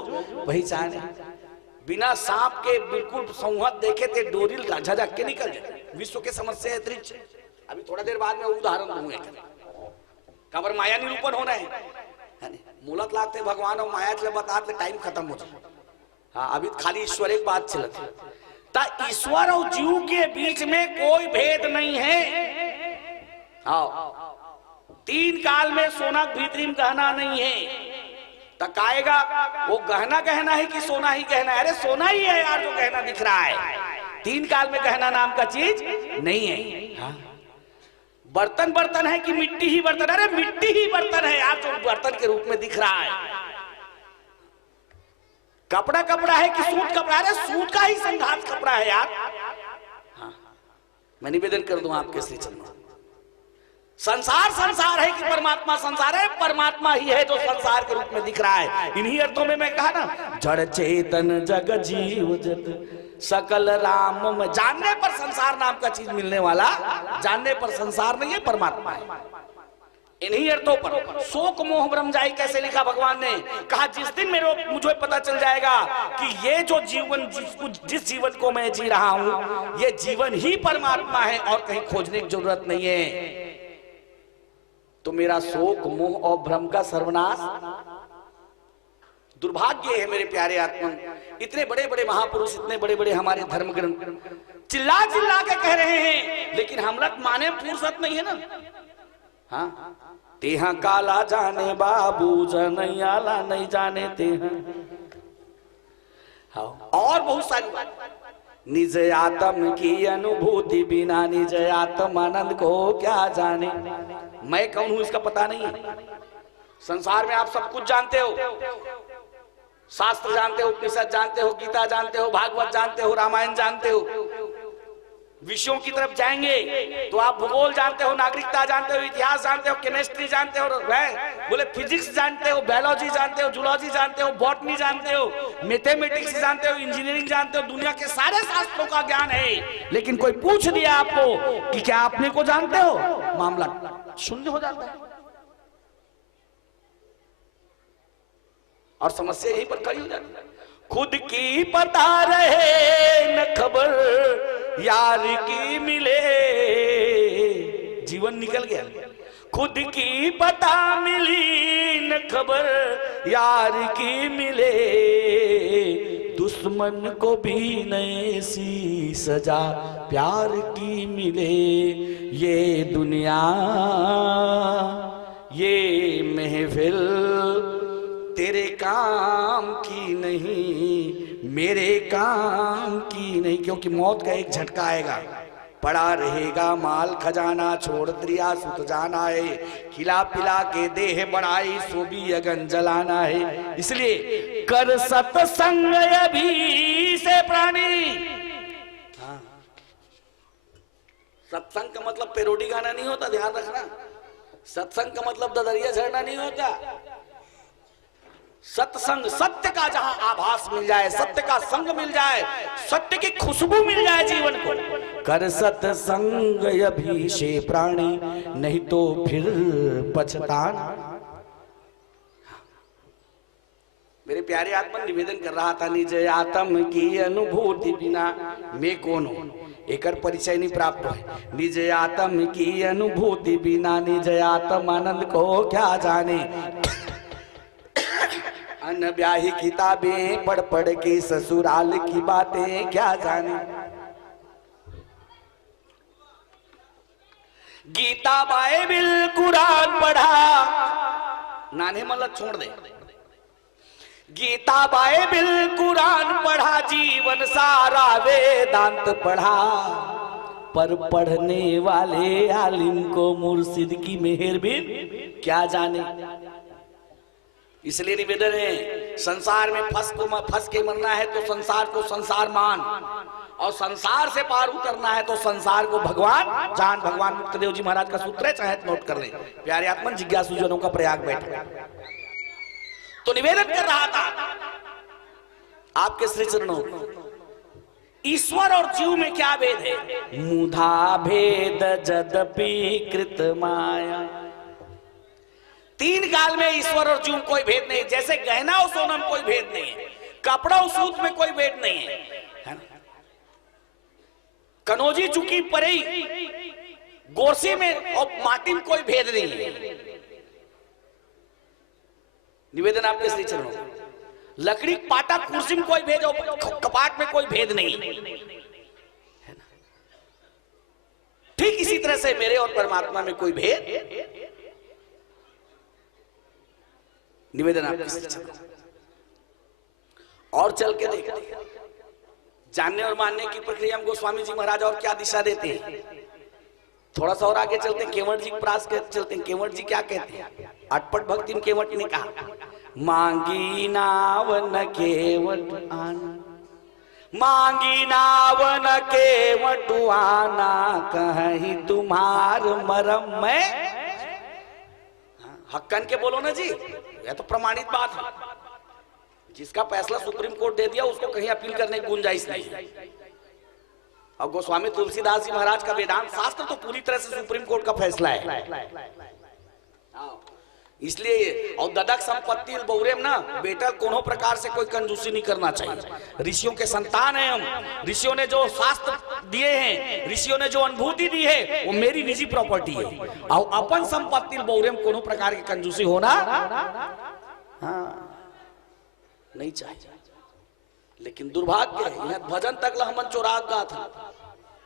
पहचाने। बिना सांप के बिल्कुल संहत देखे थे डोरी झटक के निकल जाए। विश्व के समस्या त्रिच, अभी थोड़ा देर बाद में उदाहरण दूंगा। खबर माया निरूपण होना है, मूलत लागते भगवान और माया के बताते टाइम खत्म हो जाए। हाँ, अभी खाली ईश्वर एक बात चलती है, ईश्वर और जीव के बीच में कोई भेद नहीं है। हाँ, तीन काल में सोना भीतरी में गहना नहीं है। तकाएगा वो गहना गहना है कि सोना ही गहना है? अरे सोना ही है यार जो गहना दिख रहा है, तीन काल में गहना नाम का चीज नहीं है। हाँ? बर्तन बर्तन है कि मिट्टी ही बर्तन? अरे मिट्टी ही बर्तन है यार जो बर्तन के रूप में दिख रहा है। कपड़ा कपड़ा है कि सूट कपड़ा? अरे सूट का ही संघात कपड़ा है यार। हाँ, मैं निवेदन कर दूं आपके श्री चरणों, संसार संसार है कि परमात्मा संसार है? परमात्मा ही है जो संसार के रूप में दिख रहा है। इन्हीं अर्थों में मैं कहा ना, जड़ चेतन जग जीव जत सकल राम में। जानने पर संसार नाम का चीज मिलने वाला, जानने पर संसार नहीं है, परमात्मा है। इन्हीं अर्थों पर शोक मोह ब्रह्म जाई कैसे लिखा भगवान ने? कहा जिस दिन मुझे पता चल जाएगा कि ये जो जीवन जिस जीवन को मैं जी रहा हूं ये जीवन ही परमात्मा है और कहीं खोजने की जरूरत नहीं है, तो मेरा शोक मोह और भ्रम का सर्वनाश। दुर्भाग्य है मेरे प्यारे आत्मन, इतने बड़े बड़े महापुरुष, इतने बड़े बड़े हमारे धर्म ग्रंथ चिल्ला चिल्ला के कह रहे हैं, लेकिन हम लोग माने फुर्सत नहीं है ना। हाँ, तेहा काला जाने बाबू जनैयाला नहीं जाने तेहा। हाँ, और बहुत सारी बात। निज आत्म की अनुभूति बिना निज आत्म आनंद को क्या जाने। मैं कौन हूं इसका पता नहीं है। संसार में आप सब कुछ जानते हो, शास्त्र जानते हो, उपनिषद जानते हो, गीता जानते हो, भागवत जानते हो, रामायण जानते हो। विषयों की तरफ जाएंगे तो आप भूगोल जानते हो, नागरिकता जानते हो, इतिहास जानते हो, केमिस्ट्री जानते हो, बोले फिजिक्स जानते हो, बायोलॉजी जानते हो, जूलॉजी जानते हो, बॉटनी जानते हो, मैथमेटिक्स जानते हो, इंजीनियरिंग जानते हो, दुनिया के सारे शास्त्रों का ज्ञान है। लेकिन कोई पूछ दिया आपको कि क्या आपने को जानते हो, मामला शून्य हो जाता है। और समस्या यहीं पर खड़ी हो जाती है। खुद की पता रहे न खबर यार की मिले, जीवन निकल गया। खुद की पता मिली न खबर यार की मिले, दुश्मन को भी नई सी सजा प्यार की मिले। ये दुनिया ये महफिल तेरे काम की नहीं, मेरे काम की नहीं, क्योंकि मौत का एक झटका आएगा। पड़ा रहेगा माल खजाना, छोड़ दिया सुत जाना है, खिला पिला के देह बढ़ाई, सो भी अगन जलाना है। इसलिए कर सत्संग अभी से प्राणी। हाँ। सत्संग का मतलब पेरोडी गाना नहीं होता, ध्यान रखना। सत्संग का मतलब ददरिया झरना नहीं होता। सत्संग, सत्य का जहां आभास मिल जाए, सत्य का संग मिल जाए, सत्य की खुशबू मिल जाए जीवन को। कर सत्संग अभी से प्राणी, नहीं तो फिर पछताना। मेरे प्यारे आत्मा निवेदन कर रहा था, निज आत्म की अनुभूति बिना मैं कौन हूं, एकर परिचय नहीं प्राप्त है। निज आत्म की अनुभूति बिना निज आत्म आनंद को क्या जाने। अनब्याही किताबें पढ़ पढ़ के ससुराल की बातें क्या जाने। गीता बाइबिल कुरान पढ़ा, नाने मतलब छोड़ दे। गीता बाइबिल कुरान पढ़ा, जीवन सारा वेदांत पढ़ा, पर पढ़ने वाले आलिम को मुर्शिद की मेहर भी क्या जाने। इसलिए निवेदन है, संसार में फंस के मरना है तो संसार को संसार मान, और संसार से पार उतरना है तो संसार को भगवान जान। भगवान मुक्तदेव जी महाराज का सूत्र है, चाहे नोट कर लें। प्यारे आत्मन जिज्ञासु जनों का प्रयाग बैठा तो निवेदन कर रहा था आपके श्री चरणों, ईश्वर और जीव में क्या भेद है। मुधा भेद जदपि कृत माया। तीन काल में ईश्वर और जीव कोई भेद नहीं। जैसे गहना और सोना में कोई भेद नहीं है, कपड़ा और सूत में कोई भेद नहीं है। कनौजी चुकी परे गोरसी में और माटी में कोई भेद नहीं है। निवेदन आपके श्री चरणों, लकड़ी पाटा कुर्सी में कोई भेद और कपाट में कोई भेद नहीं। ठीक इसी तरह से मेरे और परमात्मा में कोई भेद। निवेदन आपके श्री चरणों, और चल के देखते जानने और मानने की प्रक्रिया में गोस्वामी जी महाराज और क्या दिशा देते हैं। थोड़ा सा और आगे चलते हैं, केवट जी प्रास के चलते हैं। केवट जी क्या कहते हैं, अटपट भक्ति में केवट ने कहा, मांगी नावन केवट आना, मांगी नावन केवट आना, कहीं तुम्हार मरम में। हक्कन के बोलो ना जी, यह तो प्रमाणित बात है। जिसका फैसला सुप्रीम कोर्ट दे दिया उसको कहीं अपील करने की गुंजाइश नहीं है। और गोस्वामी तुलसीदास जी महाराज का वेदांत शास्त्र तो पूरी तरह से सुप्रीम कोर्ट का फैसला है। इसलिए और ददक संपत्ति बहुरे में ना बेटा कोनो प्रकार से कोई कंजूसी नहीं करना चाहिए। ऋषियों के संतान हैं हम, ऋषियों ने जो शास्त्र दिए हैं, ऋषियों ने जो अनुभूति दी है, वो मेरी निजी प्रॉपर्टी है। और अपन संपत्ति बहुरे में कोनो प्रकार की कंजूसी होना हाँ नहीं चाहिए। लेकिन दुर्भाग्य है, यह भजन तक हमन चोरा गा था।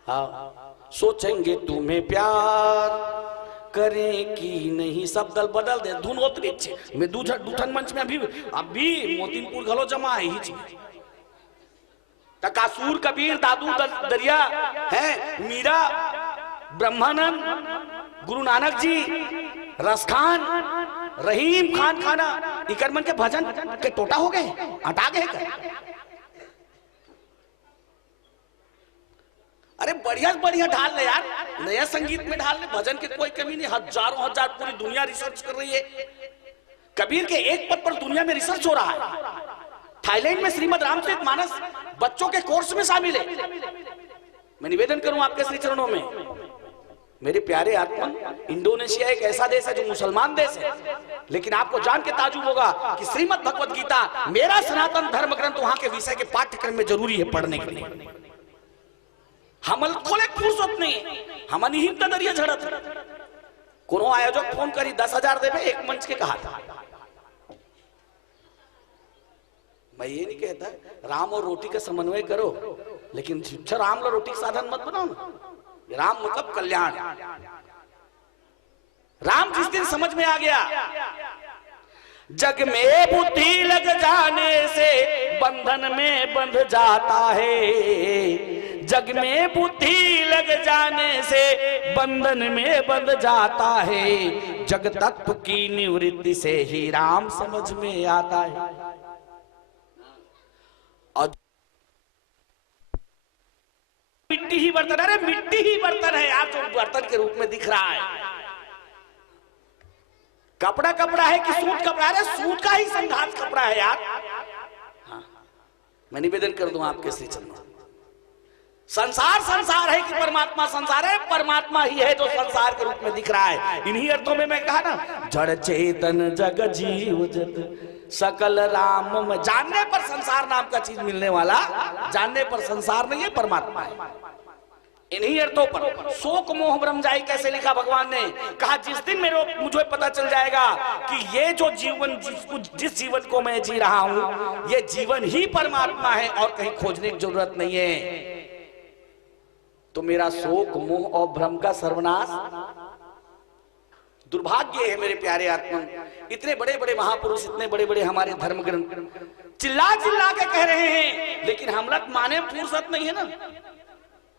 हाँ, सोचेंगे तुम्हें प्यार करें कि नहीं, सब दल बदल दे। धुन उतरी मैं दूठन मंच में अभी मोतीनपुर घलो जमा है ही चीज। तकासुर कबीर दादू दरिया है, मीरा ब्रह्मानंद गुरु नानक जी रसखान रहीम खान खाना इकर मन के भजन के टोटा हो गए, हटा गए। अरे बढ़िया बढ़िया ढाल ले यार, नया संगीत में ढाल ले, भजन की कोई कमी नहीं। हजारों हजार पूरी दुनिया रिसर्च कर रही है। कबीर के एक पद पर दुनिया में रिसर्च हो रहा है। थाईलैंड में श्रीमद रामचरितमानस बच्चों के कोर्स में शामिल है। मैं निवेदन करूं आपके श्री चरणों में, मेरे प्यारे आत्मा, इंडोनेशिया एक ऐसा देश है जो मुसलमान देश है, लेकिन आपको जान के ताजुब होगा कि श्रीमद भगवत गीता मेरा सनातन धर्म ग्रंथ वहां के विषय के पाठ्यक्रम में जरूरी है पढ़ने के लिए। हमल खोले फुर्सत नहीं, हमन ही दरिया झड़त। कोनो आयोजक फोन करी 10,000 देवे एक मंच के कहा था। मैं ये नहीं कहता राम और रोटी का समन्वय करो, लेकिन राम और रोटी का साधन मत बनाओ ना। राम मतलब कल्याण। राम जिस दिन समझ में आ गया, जग में बुद्धि लग जाने से बंधन में बंध जाता है, जग में बुद्धि लग जाने से बंधन में बंध जाता है, जग तत्व की निवृत्ति से ही राम समझ में आता है। और मिट्टी ही बर्तन, अरे मिट्टी ही बर्तन है यार, जो बर्तन के रूप में दिख रहा है। कपड़ा कपड़ा है कि सूत कपड़ा? अरे सूत का ही संघात कपड़ा है यार। हाँ, मैं निवेदन कर दूं आपके श्री चरणों, संसार संसार है कि परमात्मा संसार है? परमात्मा ही है जो संसार के रूप में दिख रहा है। इन्हीं अर्थों में मैं कहा ना, जड़ चेतन जग जीव जत सकल राम में। जानने पर संसार नाम का चीज मिलने वाला, जानने पर संसार नहीं है, परमात्मा है। इन्हीं अर्थों पर शोक मोह ब्रह्म जाई कैसे लिखा भगवान ने? कहा जिस दिन मुझे पता चल जाएगा कि ये जो जीवन जिस जीवन को मैं जी रहा हूं, ये जीवन ही परमात्मा है और कहीं खोजने की जरूरत नहीं है, तो मेरा शोक मोह और भ्रम का सर्वनाश। दुर्भाग्य है मेरे प्यारे आत्मन, इतने बड़े बड़े महापुरुष, इतने बड़े बड़े हमारे धर्म ग्रंथ चिल्ला चिल्ला के कह रहे हैं, लेकिन हम लोग माने फुर्सत नहीं है ना।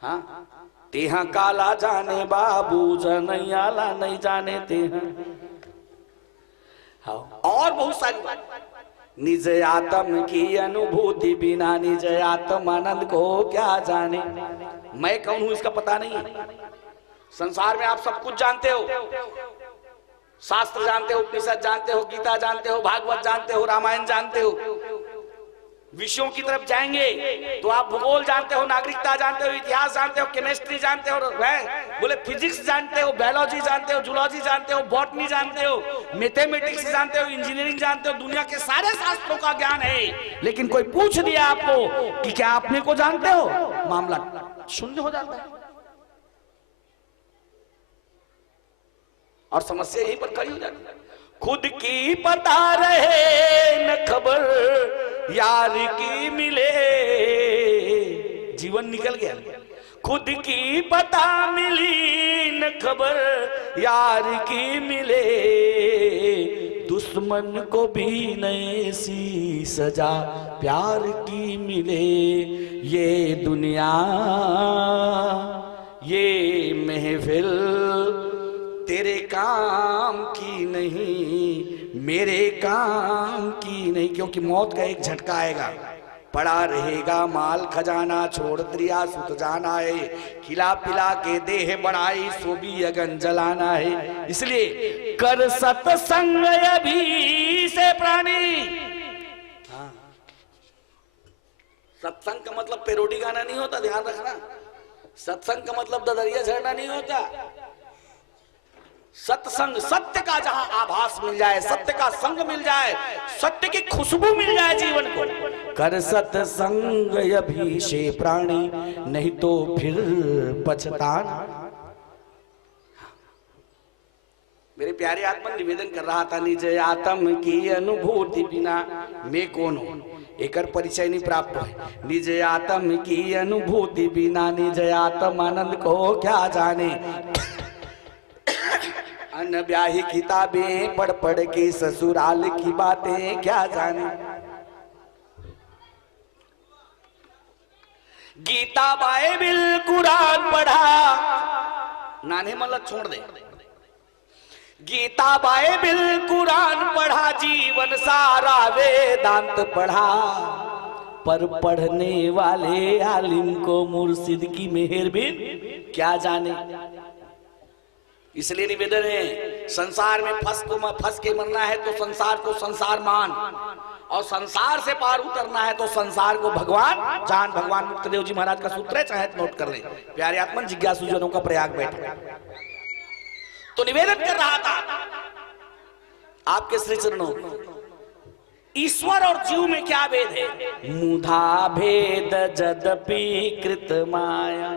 हाँ, तेहा काला जाने बाबू जनैयाला नहीं जाने तेहा। हाँ, और बहुत सारी बात। निज आत्म की अनुभूति बिना निज आत्म आनंद को क्या जाने। मैं कौन हूं इसका पता नहीं है। संसार में आप सब कुछ जानते हो, शास्त्र जानते हो, उपनिषद जानते हो, गीता जानते हो, भागवत जानते हो, रामायण जानते हो। विषयों की तरफ जाएंगे तो आप भूगोल जानते हो, नागरिकता जानते हो, इतिहास जानते हो, केमिस्ट्री जानते हो, बोले फिजिक्स जानते हो, बायोलॉजी जानते हो, जूलॉजी जानते हो, बॉटनी जानते हो, मैथमेटिक्स जानते हो, इंजीनियरिंग जानते हो, दुनिया के सारे शास्त्रों का ज्ञान है। लेकिन कोई पूछ दिया आपको कि क्या अपने को जानते हो, मामला शून्य हो जाता है और समस्या यहीं पर खड़ी हो जाती है। खुद की पता रहे न खबर यार की मिले, जीवन निकल गया। खुद की पता मिली न खबर यार की मिले, दुश्मन को भी नई सी सजा प्यार की मिले। ये दुनिया ये महफिल तेरे काम की नहीं, मेरे काम की नहीं, क्योंकि मौत का एक झटका आएगा, पड़ा रहेगा माल खजाना, छोड़ त्रिया सुत जाना है, खिला पिला के देह बढ़ाई सो भी अगन जलाना है। इसलिए कर सत्संग अभी से प्राणी। हाँ, सत्संग का मतलब पेरोडी गाना नहीं होता, ध्यान रखना। सत्संग का मतलब ददरिया झरना नहीं होता। सत्संग, सत्य का जहां आभास मिल जाए, सत्य का संग मिल जाए, सत्य की खुशबू मिल जाए जीवन को। कर सत्संग अभी से प्राणी, नहीं तो फिर पछताना। मेरे प्यारे आत्मा निवेदन कर रहा था, निज आत्म की अनुभूति बिना मैं कौन हूं, एक परिचय नहीं प्राप्त है। निज आत्म की अनुभूति बिना निज आत्म आनंद को क्या जाने। अनब्याही किताबें पढ़ पढ़ के ससुराल की बातें क्या जाने। गीता बाइबिल कुरान पढ़ा, नाने मतलब छोड़ दे। गीता बाइबिल कुरान पढ़ा, जीवन सारा वेदांत पढ़ा, पर पढ़ने वाले आलिम को मुर्शिद की मेहर बिन क्या जाने। इसलिए निवेदन है, संसार में फंस के मरना है तो संसार को संसार मान, और संसार से पार उतरना है तो संसार को भगवान जान। भगवान मुक्तदेव जी महाराज का सूत्र है, चाहे नोट कर ले। प्यारे आत्मन जिज्ञासु जनों का प्रयाग बैठा तो निवेदन कर रहा था आपके श्री चरणों, ईश्वर और जीव में क्या भेद है? मुधा भेद जदपि कृत माया।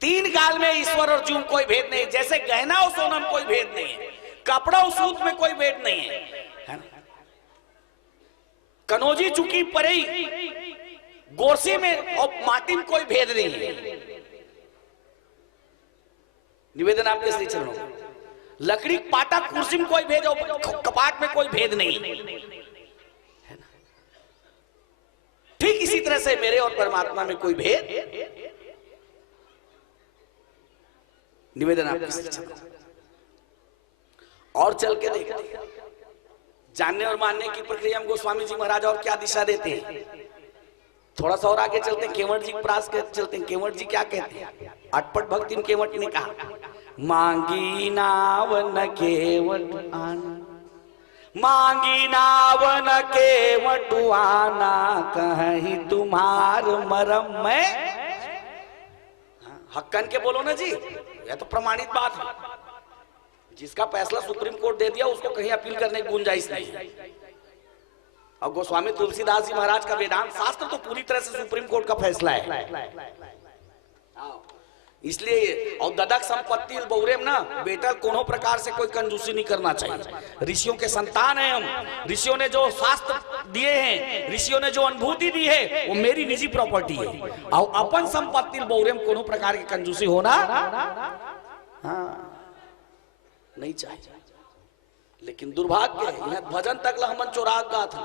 तीन काल में ईश्वर और जीव कोई भेद नहीं। जैसे गहना और सोना में कोई भेद नहीं है, कपड़ा और सूत में कोई भेद नहीं है, कनौजी चुकी परी गोरसी में और माटी में कोई भेद नहीं है। निवेदन आपके श्री चरणों, लकड़ी पाटा कुर्सी में कोई भेद और कपाट में कोई भेद नहीं। ठीक इसी तरह से मेरे और परमात्मा में कोई भेद। निवेदन आपके और चल के देख, जानने और मानने की प्रक्रिया में गोस्वामी जी महाराज और क्या दिशा देते हैं। थोड़ा सा और आगे चलते हैं, केवट जी प्रास के चलते हैं। केवट जी क्या कहते हैं? अटपट भक्ति में केवट ने कहा, मांगी नावन केवट आना, मांगी नावन केवट आना, कहीं तुम्हार मरम में। हक्कन के बोलो ना जी, यह तो प्रमाणित बात है। जिसका फैसला सुप्रीम कोर्ट दे दिया उसको कहीं अपील करने की गुंजाइश नहीं है। और गोस्वामी तुलसीदास जी महाराज का वेदांत शास्त्र तो पूरी तरह से सुप्रीम कोर्ट का फैसला है। इसलिए और ददक संपत्ति बहुरेम ना बेटा कोनो प्रकार से कोई कंजूसी नहीं करना चाहिए। ऋषियों के संतान हैं हम, ऋषियों ने जो शास्त्र दिए हैं, ऋषियों ने जो अनुभूति दी है वो मेरी निजी प्रॉपर्टी है। और अपन संपत्ति बहुरेम कोनो प्रकार की कंजूसी होना नहीं चाहिए। लेकिन दुर्भाग्य है, भजन तक हमन चोरा गा था।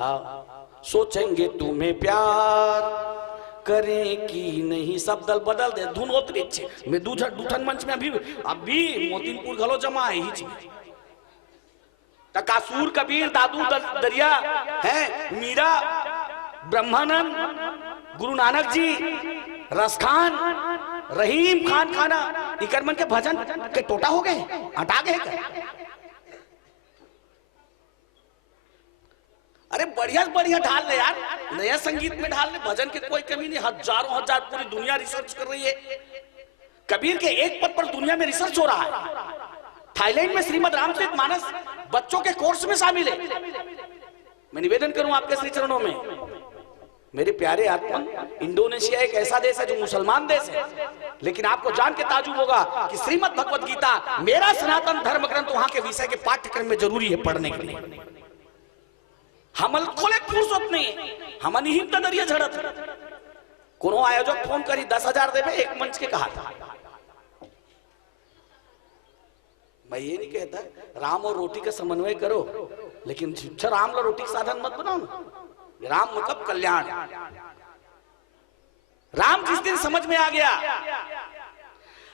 हाँ, सोचेंगे तुम्हें प्यार करें कि नहीं, सब दल बदल दे धुन उतरी अच्छे मैं दूठन मंच में अभी मोतीपुर घलो जमा है ही चीज। कासूर कबीर दादू दरिया है, मीरा ब्रह्मानंद गुरु नानक जी रसखान रहीम खान खाना इकरमन के भजन के टोटा हो गए, हटा गए क्या? अरे बढ़िया बढ़िया ढाल ले यार, नया संगीत में ढाल ले, भजन की कोई कमी नहीं। हजारों हजार पूरी दुनिया रिसर्च कर रही है। कबीर के एक पद पर दुनिया में रिसर्च हो रहा है। थाईलैंड में श्रीमद रामचरित मानस बच्चों के कोर्स में शामिल है। मैं निवेदन करूं आपके श्री चरणों में, मेरे प्यारे आत्मा, इंडोनेशिया एक ऐसा देश है जो मुसलमान देश है, लेकिन आपको जान के ताजुब होगा कि श्रीमद भगवत गीता मेरा सनातन धर्म ग्रंथ वहां के विषय के पाठ्यक्रम में जरूरी है पढ़ने के लिए। हमल खोले फुर्सत नहीं, हमन ही दरिया झड़त। कोनो आयोजक फोन करी 10,000 देवे एक मंच के कहा था। मैं ये नहीं कहता राम और रोटी का समन्वय करो, लेकिन राम और रोटी का साधन मत बनाओ ना। राम मतलब कल्याण। राम जिस दिन समझ में आ गया,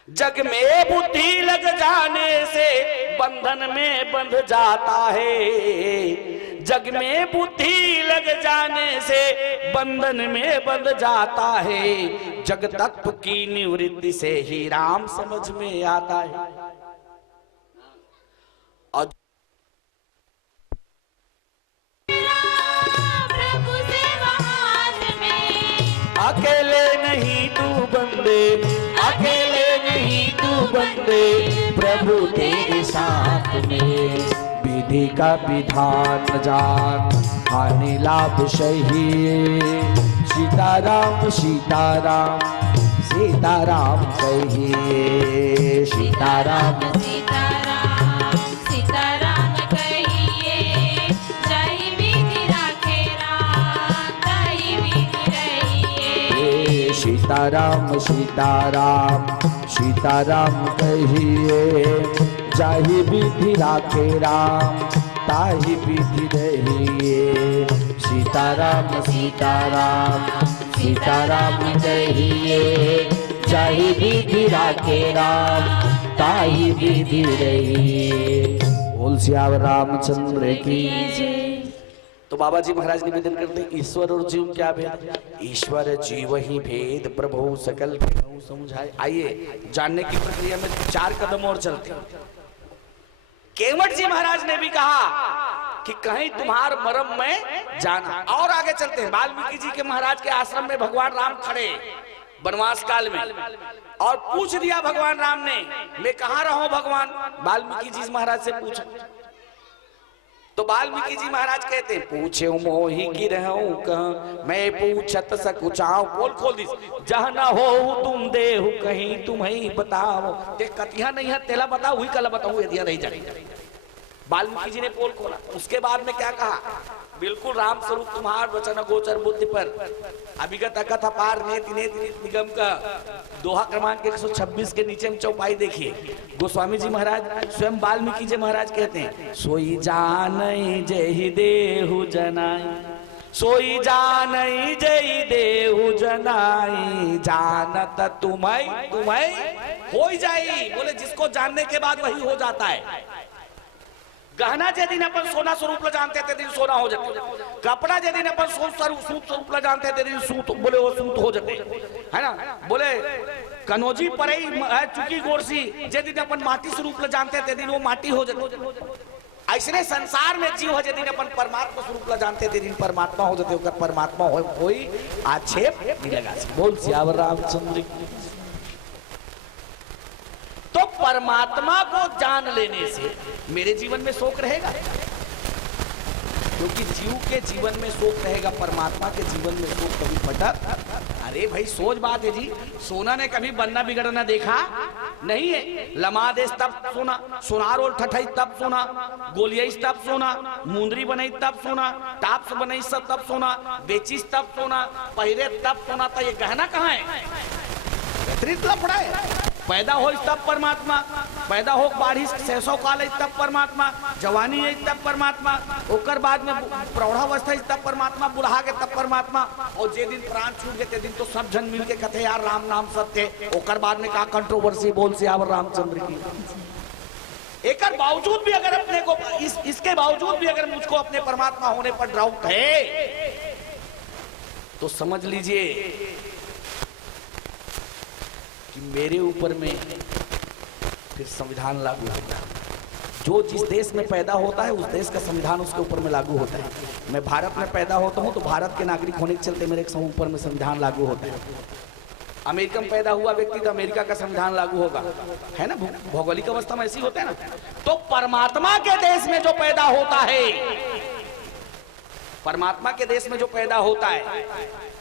जग में बुद्धि लग जाने से बंधन में बंध जाता है। जग में बुद्धि लग जाने से बंधन में बंध जाता है। जग तत्व की निवृत्ति से ही राम समझ में आता है। और प्रभु सेवा हाथ में, अकेले नहीं तू बंदे, अकेले नहीं तू बंदे, प्रभु तेरे साथ में। विधि का विधान जान, हानि लाभ सही। सीताराम सीताराम सीताराम कहिए, सीताराम सीताराम सीताराम कहिए। जय विधि राखे राम, जय विधि रहिए। सीताराम सीताराम सीताराम कहिए। जाहि विधि राखे राम, ताहि विधि रहिए। सीताराम सीताराम सीताराम कहिए। जाहि विधि राखे राम, ताहि विधि रहिए। बोल सियावर रामचंद्र की। तो बाबा जी महाराज निवेदन करते हैं, ईश्वर और जीव क्या भेद? ईश्वर जीव ही भेद, प्रभु सकल भेद समझाए। आइए जानने की प्रक्रिया में 4 कदम और चलते हैं। केवट जी महाराज ने भी कहा कि कहीं तुम्हार मरम में जाना। और आगे चलते हैं, वाल्मीकि जी के महाराज के आश्रम में भगवान राम खड़े वनवास काल में, और पूछ दिया भगवान राम ने, मैं कहाँ रहूं भगवान? वाल्मीकि जी महाराज से पूछा तो वाल्मीकि जी महाराज कहते हैं, पूछे मोहि की रहूं कहाँ, मैं पूछत सकुचाऊं। पोल खोल दी, जहाँ न हो तुम देहु कहीं तुम्हें बताओ। ते कतिया नहीं है तेला बताओ, हुई कल बताऊं, यदि नहीं जाए। वाल्मीकि जी ने पोल खोला। उसके बाद में क्या कहा? बिल्कुल राम स्वरूप तुम्हार वचन गोचर बुद्धि पर अभिगत अकथ अपार नेति नेति निगम का दोहा क्रमांक 126 के नीचे में चौपाई देखिए। गोस्वामी जी महाराज स्वयं वाल्मीकि जी महाराज कहते हैं, सोई जानई जेहि देहु जनाई, सोई जानई जई देहु जनाई जानत तुम्हें हो ही जाई। बोले जिसको जानने के बाद वही हो जाता है। गहना जे दिन अपन सोना स्वरूप ला जानते थे दिन सोना हो जाते, कपड़ा जे दिन अपन सूत स्वरूप ला जानते थे दिन सूत, बोले वो सूत हो जाते है ना। बोले कनौजी परई चुकी गोरसी जे दिन अपन माटी स्वरूप ला जानते थे दिन वो माटी हो जाते। ऐसने संसार में जीव जे दिन अपन परमात्मा स्वरूप ला जानते थे दिन परमात्मा हो जाते। ओकर परमात्मा हो कोई आक्षेप नहीं लगा। बोल सियावर रामचंद्र की। तो परमात्मा को जान लेने से मेरे जीवन में शोक रहेगा, क्योंकि जीव के जीवन में शोक रहेगा, परमात्मा के जीवन में शोक कभी फटक। अरे भाई सोच बात है जी, सोना ने कभी बनना बिगड़ना देखा नहीं है। लमादेश तब सोना, सोनार और ठठाई तब सोना, गोलियाई तब सोना, मुंदरी बनाई तब सोना, टाप्स बनाई सब तब सोना, बेचिस तब सोना, पहिरे तब सोना। तो ये गहना कहाँ है? बेहतरीन लफड़ा है। पैदा हो तब परमात्मा, पैदा हो बारिश 600 काल तब परमात्मा, जवानी है तब परमात्मा, ओकर बाद में प्रौढ़ावस्था तब परमात्मा, बुढ़ा के तब परमात्मा। और जे दिन प्राण छूट गए दिन तो सब जन मिल के कहते यार राम नाम सत्य। ओकर बाद में कहा कंट्रोवर्सी बोल सियावर रामचंद्र की। एकर बावजूद भी अगर अपने को इसके बावजूद भी अगर मुझको अपने परमात्मा होने पर डाउट है तो समझ लीजिए कि मेरे ऊपर में फिर संविधान लागू होता है। जो जिस देश में पैदा होता है उस देश का संविधान उसके ऊपर में लागू होता है। मैं भारत में पैदा होता हूं तो भारत के नागरिक होने के चलते मेरे ऊपर में संविधान लागू होता है। अमेरिका में पैदा हुआ व्यक्ति तो अमेरिका का संविधान लागू होगा, है ना। भौगोलिक अवस्था में ऐसी होता है ना। तो परमात्मा के देश में जो पैदा होता है, परमात्मा के देश में जो पैदा होता है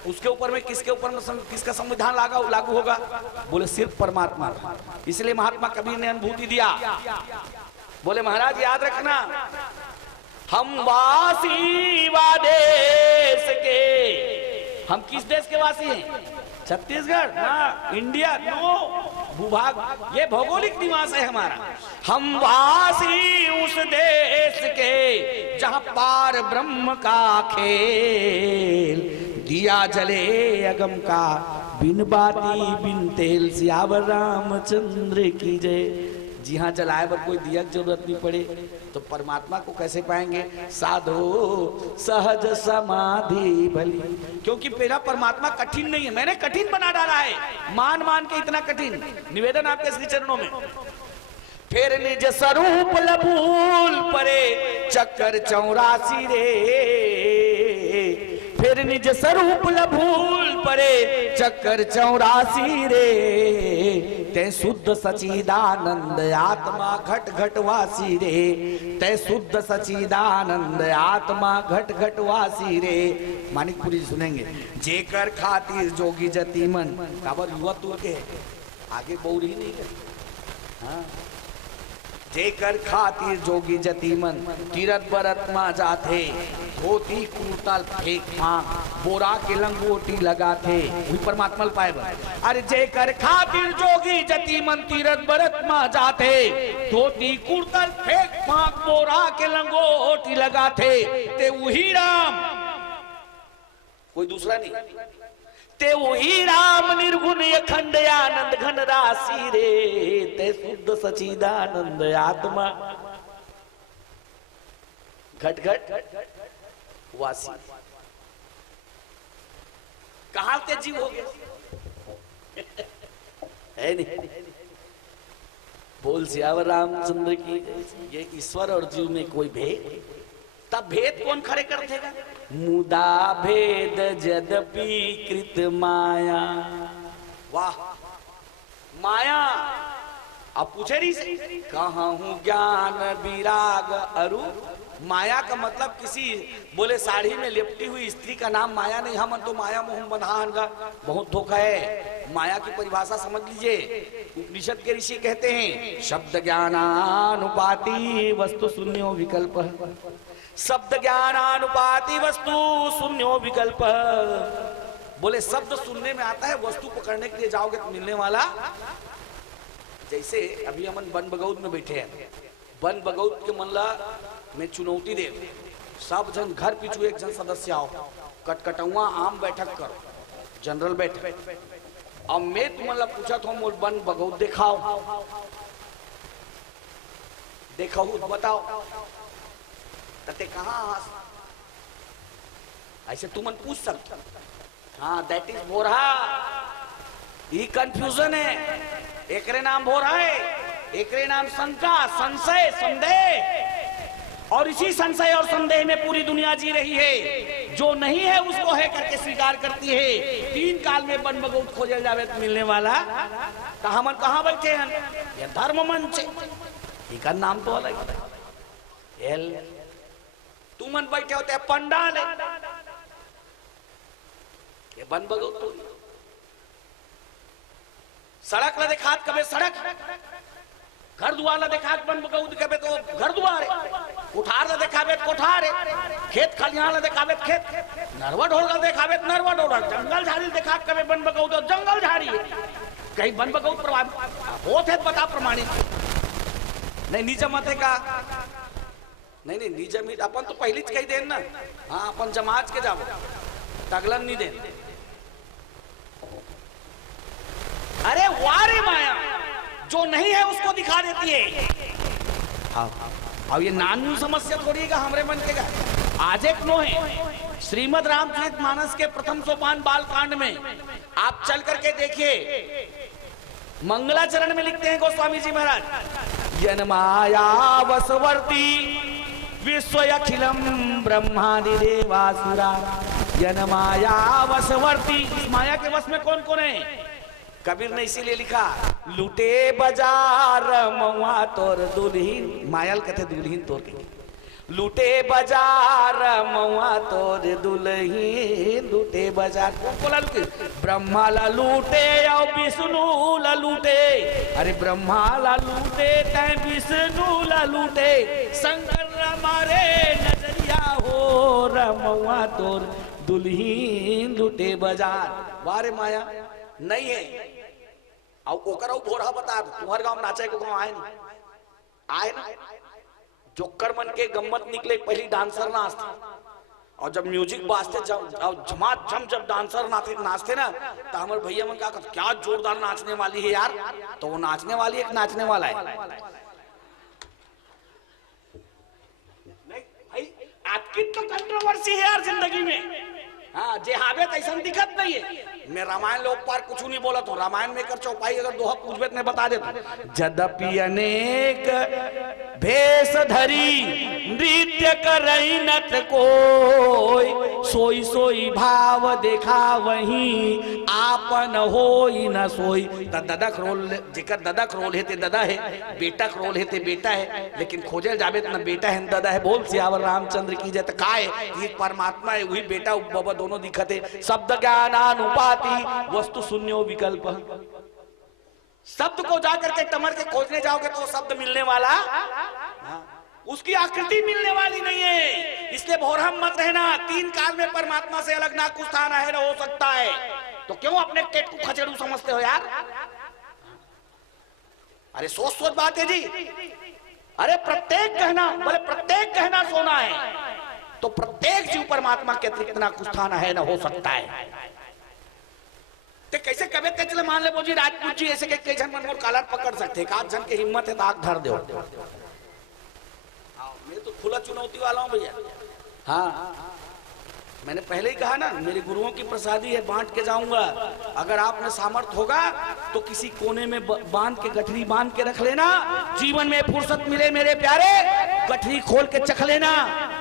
उसके ऊपर में किसके ऊपर में किसका संविधान लागू होगा? बोले सिर्फ परमात्मा। इसलिए महात्मा कबीर ने अनुभूति दिया, बोले महाराज याद रखना, हम वासी वा देश के। हम किस देश के वासी हैं? छत्तीसगढ़, हाँ, इंडिया, नो भूभाग, ये भौगोलिक निवास है हमारा। हम वासी उस देश के जहां पार ब्रह्म का खेल, दिया जले अगम का बिन बाती बिन तेल। सियावर रामचंद्र की जय। जी हाँ, जलाए पर कोई दिया की जरूरत नहीं पड़े तो परमात्मा को कैसे पाएंगे? साधो सहज समाधि भली। क्योंकि मेरा परमात्मा कठिन नहीं है, मैंने कठिन बना डाला है। मान मान के इतना कठिन। निवेदन आपके श्री चरणों में। फिर निज स्वरूप लभूल परे चक्कर 84 रे। फिर निज स्वरूप लभूल परे चक्कर 84 रे। ते शुद्ध सचिदानंद आत्मा घट घट वासी रे। ते शुद्ध सचिदानंद आत्मा घट घट वासी रे। मानिकपुरी सुनेंगे। जेकर खातिर जोगी जति मन काबर युवा तुर के आगे बोल ही नहीं कर। हाँ, जेकर खातिर जोगी जति मन तीरथ बरत मा जाथे। धोती कुर्तल फेंक फांक बोरा के लंगोटी लगाथे। वही परमात्मा पाए। अरे जेकर खातिर जोगी जति मन तीरथ बरत मा जाथे। धोती कुर्तल फेंक फांक बोरा के लंगोटी लगाथे। ते वही राम, कोई दूसरा नहीं। ते वही राम निर्गुण अखंड आनंद घन राशि रे। ते शुद्ध सचिदानंद आत्मा घट घट वासी। कहां ते जीव हो गया है नहीं? बोल सियावर रामचंद्र की। ये ईश्वर और जीव में कोई भेद? तब भेद कौन खड़े कर देगा? मुदा भेद जदपि कृत माया। वाह, माया। अब पूछे रही से कहाँ हूँ ज्ञान विराग अरु। माया का मतलब किसी, बोले साड़ी में लिपटी हुई स्त्री का नाम माया नहीं। हम तो माया मोह बंधान का बहुत धोखा है। माया की परिभाषा समझ लीजिए। उपनिषद के ऋषि कहते हैं शब्द ज्ञानानुपाति वस्तु शून्यो विकल्प। शब्द ज्ञानानुपाति वस्तु शून्यो विकल्प। बोले शब्द सुनने में आता है, वस्तु पकड़ने के लिए जाओगे तो मिलने वाला। जैसे अभी हम वन बगौत में बैठे हैं, वन बगौत के मल्ला में चुनौती दे सब जन घर पीछू एक जन सदस्य आओ, कटकटुआ आम बैठक करो, जनरल बैठक। अब मैं तुम्हारा पूछा था मोर बन बगौत दिखाओ, देखो बताओ तते कहाँ ऐसे तुम पूछ सकते। हाँ दैट इज भोरा, ये कंफ्यूजन है। एकरे नाम भोरा है, एकरे नाम शंका, संशय, संदेह, और इसी संशय और संदेह में पूरी दुनिया जी रही है। जो नहीं है उसको है करके स्वीकार करती है। तीन काल में बन बगौत खोजे जावे तो मिलने वाला तो हम कहाँ बैठे हैं? ये धर्म मंच, इनका नाम तो अलग है। तुमन बैठे होते पंडाल है, ये बन बगौत तो सड़क ला देखा कबे सड़क, घर दुआर ला देखा बन बगौत कबे तो घर दुआर है, कोठार ला देखाबे कोठार है, खेत खलिहान ला देखाबे खेत, नरवा ढोल ला देखाबे नरवा ढोल, जंगल झाड़ी देखा कबे बन बगौत तो जंगल झाड़ी है। कहीं बन बगौत प्रभावित होते बता प्रमाणित नहीं। निजम मत है का नहीं नहीं निजम ही अपन तो पहली कही देन ना। हाँ अपन जमात के जाओ तगलन नहीं देन। अरे वारे माया जो नहीं है उसको दिखा देती है। हाँ अब ये नानू समस्या थोड़ी है हमरे मन के का। आज एक नो है श्रीमद रामचरितमानस के प्रथम सोपान बाल कांड में आप चल करके देखिए, मंगलाचरण में लिखते हैं गोस्वामी जी महाराज, जन्माया वसवर्ती विश्व अखिलम ब्रह्मादि देवासुरा। जन्माया वसवर्ती, इस माया के वश में कौन कौन है? कबीर ने इसीलिए लिखा, लूटे बाजार मऊआ तोर दुल्हीन, मायल कहते दुल्हीन तोर के, लूटे बाजार मऊआ तोर दुल्हीन, लूटे बाजार कौन बोला लूटे? ब्रह्मा ला लूटे और विष्णु ला लूटे। अरे ब्रह्मा ला लूटे तै विष्णु ला लूटे, शंकर हमारे नजरिया हो रमवा तोर दुल्हीन लूटे बाजार। वारे माया नहीं है। और ओकर भोरा बता तुम्हारे गांव नाचे को गांव आए ना, आए ना जोकर मन के गम्मत निकले पहली डांसर नाचते, और जब म्यूजिक बाजते जब झमाझम जब डांसर नाचते ना तो हमारे भैया मन क्या जोरदार नाचने वाली है यार। तो वो नाचने वाली एक नाचने वाला है। नहीं भाई आपकी तो कंट्रोवर्सी है यार जिंदगी में। हाँ जे हावे ऐसा दिखत नहीं है। मैं रामायण लोक पार कुछ नहीं बोला तो रामायण में कर चौपाई अगर दोहा पूछबे ने बता दे। जदपि अनेक भेष धरी नृत्य करई नत कोई, सोई सोई भाव देखा वही आपन होई न सोई। ददक रोल जेकर ददक रोल है ते ददा है, बेटक रोल है ते बेटा है, लेकिन खोजे जाबे न बेटा है न ददा है। बोल सियावर रामचंद्र की जय। त का है ये परमात्मा है, वही बेटा बाबा दोनों दिखत है। शब्द ज्ञानानुपाति वस्तु शून्यो विकल्प। शब्द को जाकर के टमर के खोजने जाओगे तो शब्द मिलने वाला, उसकी आकृति मिलने वाली नहीं है। इसलिए भोरहम मत रहना। तीन काल में परमात्मा से अलग ना कुछ स्थान है न हो सकता है। तो क्यों अपने पेट को खचेड़ू समझते हो यार? अरे सोच सोच बात है जी। अरे प्रत्येक गहना बोले प्रत्येक गहना सोना है, तो प्रत्येक जीव परमात्मा के अतिरिक्त ना कुछ स्थान है न हो सकता है। ते कैसे कबे ते चले मान ले बोजी राजपूत जी ऐसे कई जन मन मोर कालर पकड़ सकते, एक आध जन के हिम्मत है तो आग धर दो। मैं तो खुला चुनौती वाला हूं भैया। हाँ मैंने पहले ही कहा ना, मेरे गुरुओं की प्रसादी है, बांट के जाऊंगा। अगर आप में सामर्थ्य होगा तो किसी कोने में बांध के गठरी बांध के रख लेना। जीवन में फुर्सत मिले मेरे प्यारे, गठरी खोल के चख लेना।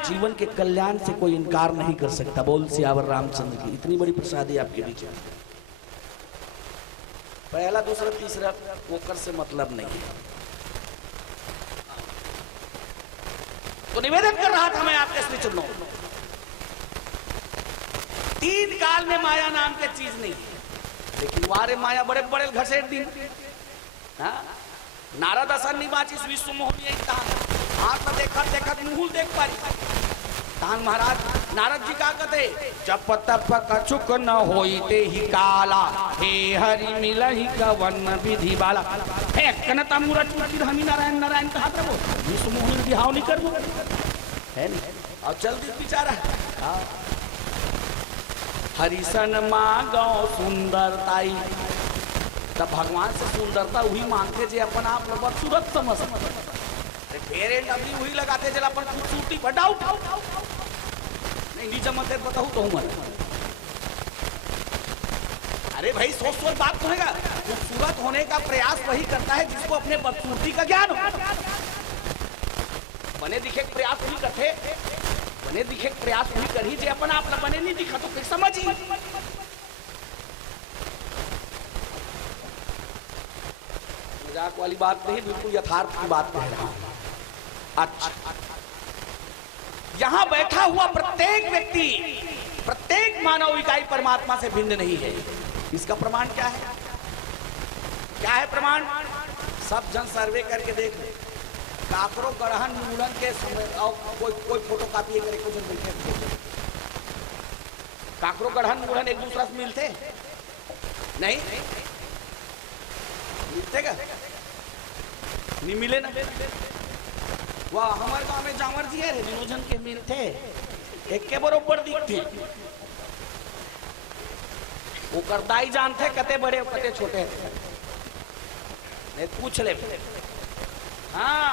जीवन के कल्याण से कोई इनकार नहीं कर सकता। बोल सियावर रामचंद्र की। इतनी बड़ी प्रसादी आपके बीच में। पहला दूसरा तीसरा पोकर से मतलब नहीं है। तो निवेदन कर रहा था मैं आपके श्री चरणों, तीन काल में माया नाम की चीज नहीं है। लेकिन वारे माया बड़े बड़े घसेट दिन। नारद असन निवाचिस विश्व मोहनी हाथ में देखा देखा मुंह देख पारी। तान महाराज नारद जी का कहते, जप तप कछुक न होइते ही काला, हे हरि मिलहि कवन विधि बाला। हे कनता मूरत मूर्ति हमी नारायण नारायण कहा प्रभु, विश्व मोहनी बिहाव नहीं कर है नहीं। और चल दी बेचारा। हरिशन मांगो सुंदरताई। तब भगवान से सुंदरता वही मांगते जे अपन आप बदसूरत समझ। फेयर एंड लवली वही लगाते जला अपन खूबसूरती बढ़ाओ। नहीं नीचे मत बताऊं तो हूं। अरे भाई सोच सोच बात सुनेगा। खूबसूरत होने का प्रयास वही करता है जिसको अपने बदसूरती का ज्ञान हो। बने दिखे प्रयास नहीं करते। बने दिखे प्रयास नहीं कर ही जे अपन आप ना बने नहीं दिखा तो फिर समझ ही। मजाक वाली बात नहीं, बिल्कुल यथार्थ की बात कह रहा हूं। अच्छा, यहां बैठा हुआ प्रत्येक व्यक्ति, प्रत्येक मानव इकाई परमात्मा से भिन्न नहीं है। इसका प्रमाण क्या है? क्या है प्रमाण? सब जन सर्वे करके देख लो। काकरो गढ़हन मूलन के समय और कोई फोटो कॉपी करे कुछ मिलते। काकरो गढ़हन मूलन एक दूसरा से मिलते नहीं? मिलते क्या? नहीं मिले ना। वाह, हमारे गांव में जामर जी है निरोजन के मिलते एक के बरोबर दिखते। वो करदाई जानते कते बड़े कते छोटे नहीं पूछ ले। हाँ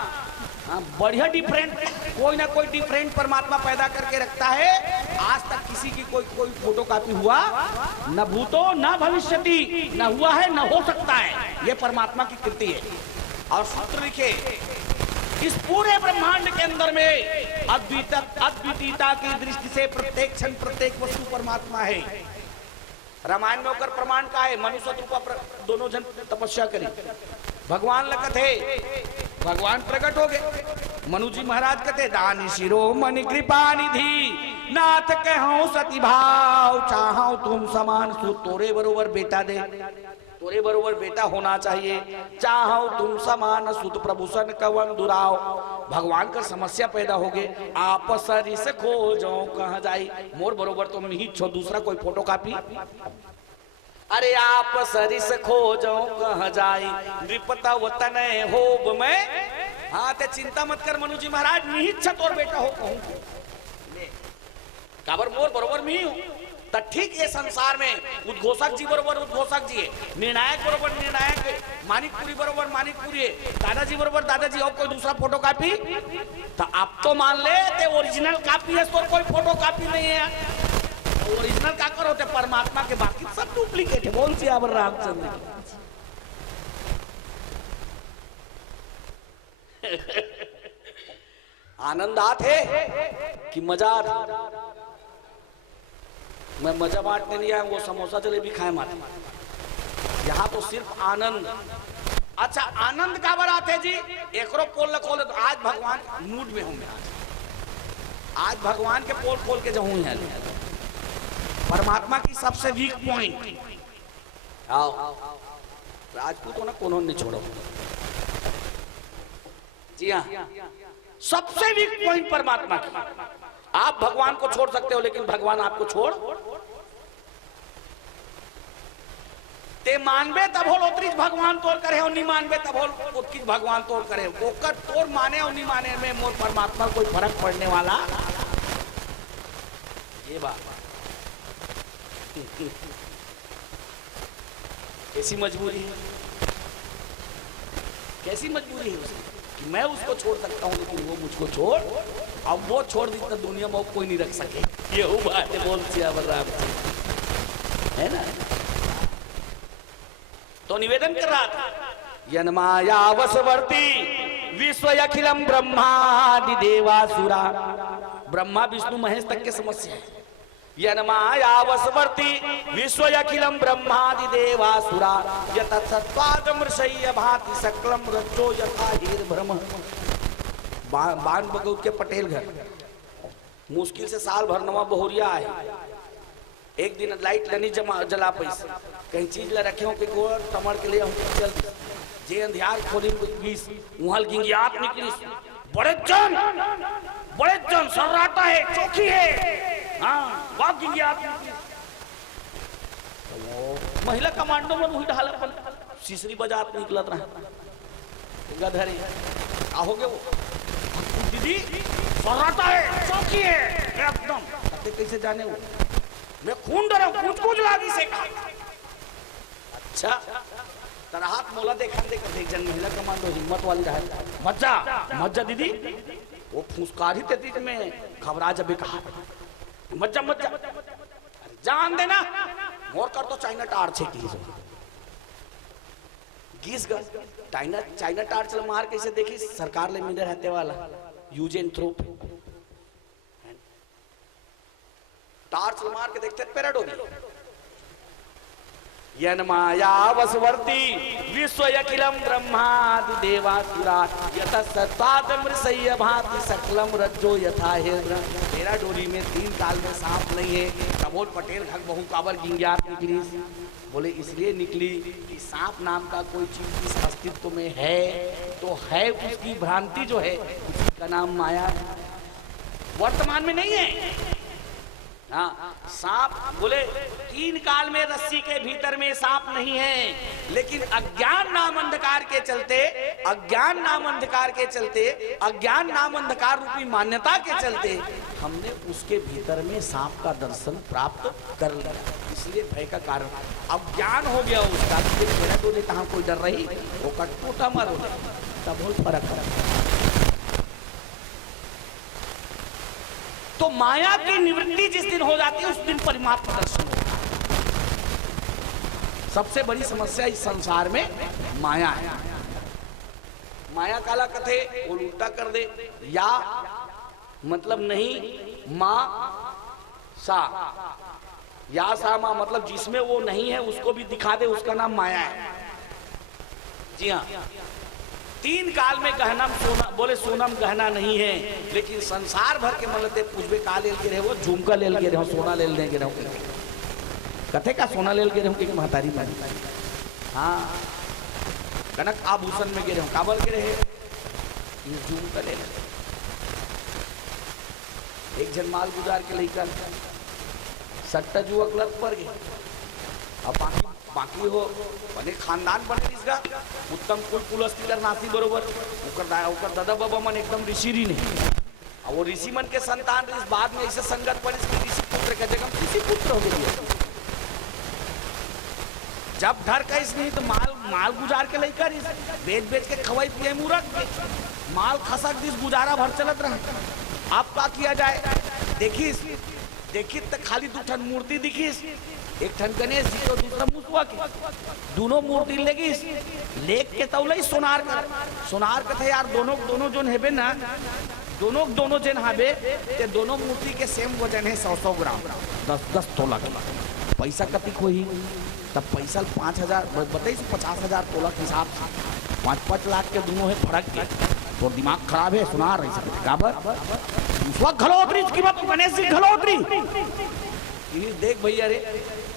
हाँ, बढ़िया डिफरेंट, कोई ना कोई डिफरेंट परमात्मा पैदा करके रखता है। आज तक किसी की कोई फोटो कॉपी हुआ न भूतो न भविष्यति, न हुआ है न हो सकता है। ये परमात्मा की कृति है। और सूत्र लिखे, इस पूरे ब्रह्मांड के अंदर में अद्वितीयता की दृष्टि से प्रत्येक क्षण प्रत्येक वस्तु परमात्मा है। रामायण में होकर प्रमाण का है। मनुष्य रूपा दोनों जन तपस्या करी, भगवान लगत है, भगवान प्रकट हो गए। मनु जी महाराज कहते दानी शिरो मन कृपा निधि, नाथ कहूं सती भाव, चाहूं तुम समान सु। तोरे बरोबर बेटा दे, तोरे बरोबर बेटा होना चाहिए। चाहूं तुम समान सुत, प्रभुसन कवन दुराव। भगवान का समस्या पैदा हो गए। आप सरिस खोजो कहाँ जाई। मोर बरोबर तुम नहीं छो, दूसरा कोई फोटो कॉपी। अरे आप सरिस खोजो कहाँ जाई, नृपता वतन होब में। हाँ ते चिंता मत कर मनु जी महाराज, निहित तोर बेटा हो कहूं। काबर मोर बरोबर मी हूं। तो ठीक ये संसार में उद्घोषक जी बरोबर उद्घोषक जी है, निर्णायक बरोबर निर्णायक है, मानिकपुरी बरोबर मानिकपुरी है, दादाजी बरोबर दादाजी। और कोई दूसरा फोटो कॉपी तो आप तो मान ले ते ओरिजिनल कॉपी है, तो कोई फोटो कॉपी नहीं है। ओरिजिनल का कर होते परमात्मा के, बाकी सब डुप्लीकेट है। बोल सियावर रामचंद्र आनंद आते कि मजा आते। मैं मजा बांटने नहीं आया, वो समोसा जलेबी खाए माते। यहाँ तो सिर्फ आनंद। अच्छा, आनंद का बरात है जी। एकरो पोल खोले तो आज भगवान मूड में हूं मैं। आज भगवान के पोल खोल के जाऊं यहाँ। परमात्मा की सबसे वीक पॉइंट आओ। राजपूत हो ना, कोनो नहीं छोड़ो जी। हाँ, सबसे वीक पॉइंट परमात्मा की। आप भगवान को छोड़ सकते हो, लेकिन भगवान आपको छोड़ ते मानबे तब होल उतरीज भगवान तोड़ करे हो, नहीं मानबे तब होल उतरीज भगवान तोड़ करे। ओकर तोड़ माने और नहीं माने में मोर परमात्मा कोई फर्क पड़ने वाला ये बात। कैसी मजबूरी है, कैसी मजबूरी है उसकी कि मैं उसको छोड़ सकता हूं लेकिन वो मुझको छोड़। अब वो छोड़ दी तो दुनिया में कोई नहीं रख सके। ये वो बात है। बोल सियावर रामचंद्र है ना। तो निवेदन कर रहा था, यन्माया वशवर्ती विश्व अखिलम ब्रह्मादि देवासुरा। ब्रह्मा विष्णु महेश तक के समस्या है। यन्माया वशवर्ती विश्व अखिलम ब्रह्मादि देवासुरा, यत सत्वादमृषय्य भाति सकलम रज्जो यथा हीर भ्रम। बान बगौत के पटेल घर मुश्किल से साल भर नवा बहुरिया है। एक दिन लाइट लनी जला पैसा कहीं चीज ला रखे हो कि गोर टमर के लिए हम चल जे अंधियार खोली बीस वहां गिंगियात निकली। बड़े जन सर्राटा है, चौकी है। हाँ, वाह गिंगियात निकली। तो महिला कमांडो में वही ढाला पर सीसरी बजात निकलत रहा। गधरी आओगे वो दीदी सर्राटा है, चौकी है एकदम। कैसे जाने वो मैं खून डरा कूच कूच लागी से कहा। अच्छा तरहात मोला देखा देख एक जन महिला कमांडो हिम्मत वाली रहे मज्जा मज्जा दीदी वो फुसकारी देती में खबरा जब कहा मज्जा मज्जा जान देना मोर कर तो चाइना टार छे गीस गस चाइना टार चल मार कैसे देखी सरकार ले मिले रहते वाला यूज एंड थ्रो टार चल मार के देखते पैराडोगी यन माया वसवर्ती विश्व अखिलम ब्रह्मादि देवासुरा यत सत्वादमृषय भाति सकलम रज्जो यथा हेद्र। तेरा डोरी में 3 काल में सांप नहीं है। कबोल पटेल घक बहु काबर गिंग्यात निकली बोले इसलिए निकली कि सांप नाम का कोई चीज इस अस्तित्व में है तो है उसकी भ्रांति जो है उसी का नाम माया वर्तमान में नहीं है। हाँ सांप बोले 3 काल में रस्सी के भीतर में सांप नहीं है लेकिन अज्ञान नाम अंधकार के चलते अज्ञान नाम अंधकार रूपी मान्यता के चलते हमने उसके भीतर में सांप का दर्शन प्राप्त कर लिया इसलिए भय का कारण अब ज्ञान हो गया उसका तो नहीं कहाँ कोई डर रही वो कटोटा मारो तब बहुत फर्क है। तो माया की निवृत्ति जिस दिन हो जाती है उस दिन परमात्मा दर्शन होता है। सबसे बड़ी समस्या इस संसार में माया है। माया काला कथे वो उल्टा कर दे या मतलब नहीं माँ सा या सा माँ मतलब जिसमें वो नहीं है उसको भी दिखा दे उसका नाम माया है। जी हाँ 3 काल में गहना सोना बोले सोनम गहना नहीं है लेकिन संसार भर के मलते पूछबे का लेल गिरे वो झुमका लेल गिरे हो सोना लेल दे गिरे हो कथे का सोना लेल गिरे हो कि महतारी मारी हाँ कनक आभूषण में गिरे हो काबल गिरे है ये झुमका ले एक जन माल गुजार के लेकर सट्टा जुवक लत पर गए अब बाकी हो बने खानदान बने इसका उत्तम कुल पुलस्तीलर नाती बरोबर उकर दादा बाबा मन एकदम ऋषि नहीं और वो ऋषि मन के संतान इस बाद में ऐसे संगत पर इसके ऋषि पुत्र का जगह ऋषि पुत्र हो गए जब धर का इस नहीं तो माल गुजार के लेकर इस बेच के खवाई पिए मूरख माल खसक दिस गुजारा भर चलत रहे। आप क्या किया जाए देखी तो खाली 2 ठन मूर्ति दिखीस एक ठन गणेश जी तो दूसरा मुसवा के दोनों मूर्ति लेगी लेक के तौले सोनार का थे यार दोनों जोन हेबे ना दोनों जन हाबे ते दोनों मूर्ति के सेम वजन है 100 ग्राम 10 तोला के पैसा कति कोई तब पैसा 5000 बताइए 50,000 तोला के हिसाब से 5-5 लाख के दोनों है फर्क के तो दिमाग खराब है सुना रही सकते काबर घलोतरी कीमत गणेश जी घलोतरी देख भैया रे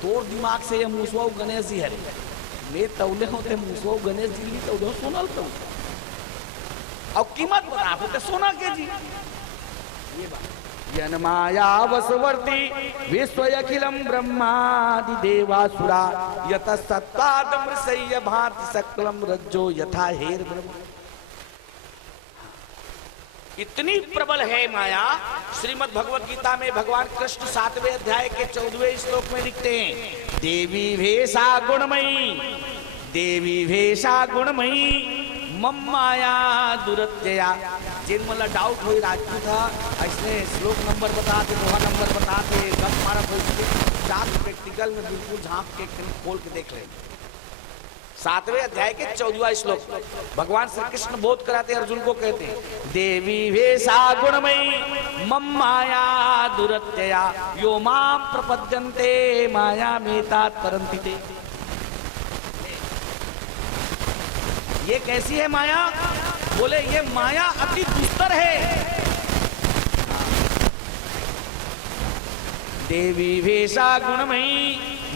तोर दिमाग से ये मूसवा गणेश जी है रे मैं तौले होते मूसवा गणेश जी ली तौले सोनल तो अब कीमत बता होते सोना के जी ये बात यन माया वसवर्ती विश्व अखिलम ब्रह्मादि देवासुरा यत सत्वादमृषय भाति सकलम रज्जो यथा हेर ब्रह्म। इतनी प्रबल है माया श्रीमद् भगवत गीता में भगवान कृष्ण 7वें अध्याय के 14वें श्लोक में लिखते हैं देवी भेषा गुणमयी मम माया दुरत्यया जिन मतलब डाउट हुई राजपूत था ऐसे श्लोक नंबर बताते दोहा नंबर बताते गप मारा जात प्रैक्टिकल में बिल्कुल झांक के खोल के देख लेंगे 7वें अध्याय के 14वां श्लोक भगवान श्री कृष्ण बोध कराते अर्जुन को कहते हैं देवी भेषा गुणमयी मम माया दुरत्यया यो माम प्रपद्यन्ते माया मेता तरन्ति ते। ये कैसी है माया बोले ये माया अति दुस्तर है। देवी भेषा गुणमयी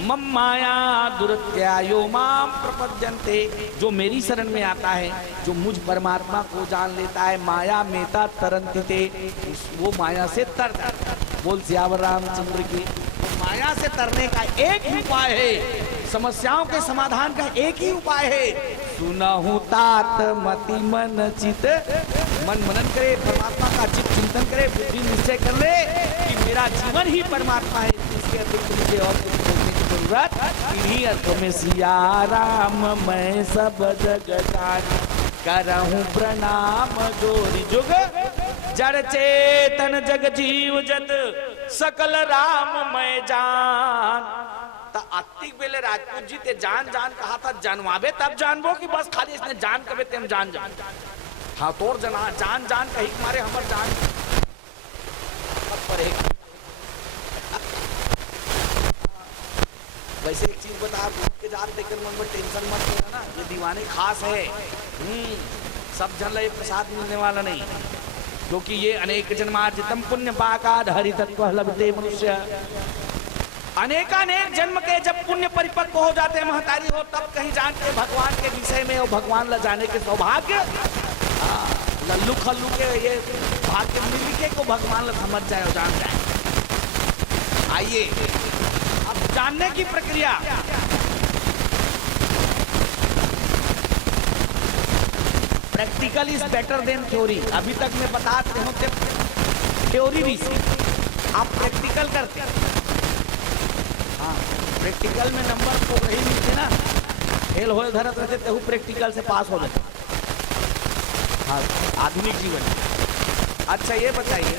मम माया दुरत्या यो माम प्रपद्यन्ते जो मेरी शरण में आता है जो मुझ परमात्मा को जान लेता है माया मेता तरन्ति वो माया से तर बोल सियावर रामचंद्र की माया से तरने का एक ही उपाय है समस्याओं के समाधान का एक ही उपाय है सुनहु तात मति मन चित मन मनन करे परमात्मा का चित चिंतन करे बुद्धि निश्चय कर ले कि मेरा जीवन ही परमात्मा है इसके अतिरिक्त मुझे और कुछ बोलने की जरूरत इन्हीं अर्थों में सिया राम मैं सब जग जान करहूं प्रणाम जोरी जुग जड़ चेतन जग जीव जत सकल राम मैं जान। ता आत्तिक बेले राजपूत जी ते जान जान कहा था, जानवाबे तब जानबो कि बस खाली इसने जान कबे तेम जान जान। हाँ तोर जना जान जान कही मारे हमर जान पर एक। वैसे एक चीज बता, आप के जान देकर मन में टेंशन मत लेना ना, ये दीवानी खास है। सब जन ये प्रसाद मिलने वाला नहीं, क्योंकि ये अनेक जन्मार्जितम पुण्य पाकाद हरि तत्व लभते मनुष्य। अनेकानेक जन्म के जब पुण्य परिपक्व हो जाते हैं, महतारी हो, तब कहीं जान के भगवान के विषय में और भगवान ला जाने के सौभाग्य लल्लू खल्लू के ये भाग्य मिल के को भगवान ला समझ जाए और जान जाए। आइए अब जानने की प्रक्रिया। Practical is better than theory. अभी तक मैं बताते हूँ थ्योरी भी से आप प्रैक्टिकल करते हैं। हाँ प्रैक्टिकल में नंबर तो वही मिलते ना, फेल हो धरत रहते तो प्रैक्टिकल से पास हो जाते। हाँ आधुनिक जीवन। अच्छा ये बताइए,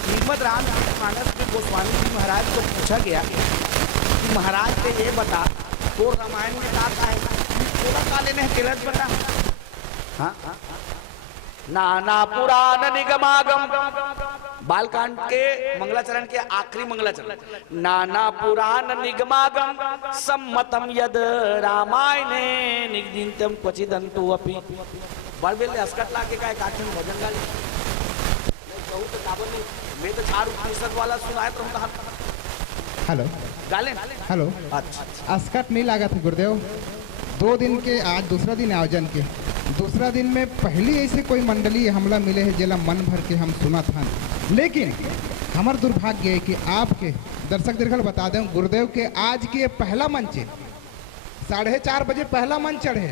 श्रीमद रामचरितमानस में गोस्वामी जी महाराज को पूछा गया कि महाराज ने ये बता तो रामायण में आता है थोड़ा काले ने तिलक बता। हाँ नाना पुराण निगमागम, बालकांड के मंगलाचरण के आखिरी मंगलाचरण, नाना पुराण निगमागम सम्मतम यद रामायणे निगदितम क्वचिदंतु अपि। बड़बेले अस्कट लाके का एक आठन भजन गाली कहूँ तो काबल नहीं, मैं तो 4 उपनिषद वाला सुनाए तो हम हेलो गाले। हेलो अच्छा अस्कट नहीं लगा था गुरुदेव। 2 दिन के आज दूसरा दिन आयोजन के दूसरा दिन में पहली ऐसे कोई मंडलीय हमला मिले है जिला मन भर के हम सुना था, लेकिन हमार दुर्भाग्य है कि आपके दर्शक दीर्घल बता दें गुरुदेव के आज के पहला मंच 4:30 बजे पहला मंच चढ़े,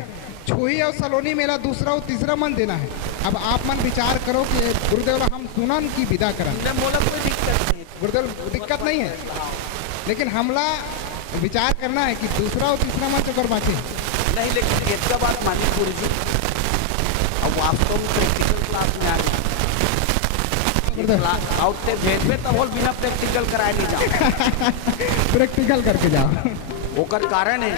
छुई और सलोनी मेला दूसरा और तीसरा मन देना है। अब आप मन विचार करो कि गुरुदेव हम सुनन की विदा करन। गुरुदेव दिक्कत नहीं है, लेकिन हमला विचार करना है कि दूसरा और तीसरा मंच अगर बाकी नहीं, लेकिन एक का बात मानी पूरी जी, अब वास्तव में प्रैक्टिकल क्लास में आ गया आउटते भेज में तब होल बिना प्रैक्टिकल कराए नहीं जाओ। प्रैक्टिकल करके जाओ। ओकर कारण है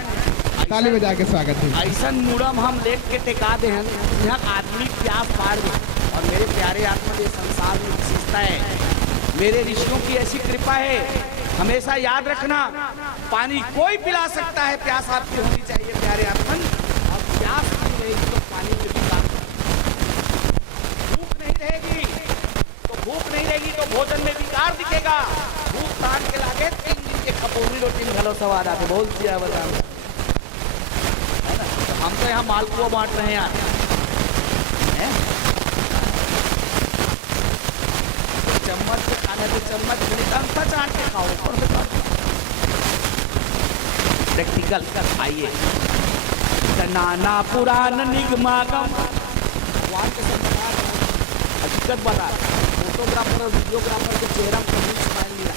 ताली बजा के स्वागत है। ऐसा मुड़म हम देख के टेका दे हैं, यहाँ आदमी प्यास पार दे। और मेरे प्यारे आत्मा ये संसार में विशेषता है, मेरे ऋषियों की ऐसी कृपा है। हमेशा याद रखना, पानी कोई पिला सकता है, प्यास आपकी होनी चाहिए प्यारे आत्मन। और प्यास नहीं रहेगी तो पानी में विकार, भूख नहीं रहेगी तो भोजन में विकार दिखेगा। भूख तान के लागे 3 दिन के खपोरी रोटी में घलो सवाद आते बोल दिया बता। हम तो यहाँ मालपुआ बांट रहे हैं यार, चम्मच से खाने तो चम्मच अंता चाट के खाओ। प्रैक्टिकल आइए, नाना पुराण निगमागम भगवान के संस्कार हकीकत बता। फोटोग्राफर और वीडियोग्राफर के चेहरा पर स्माइल लिया,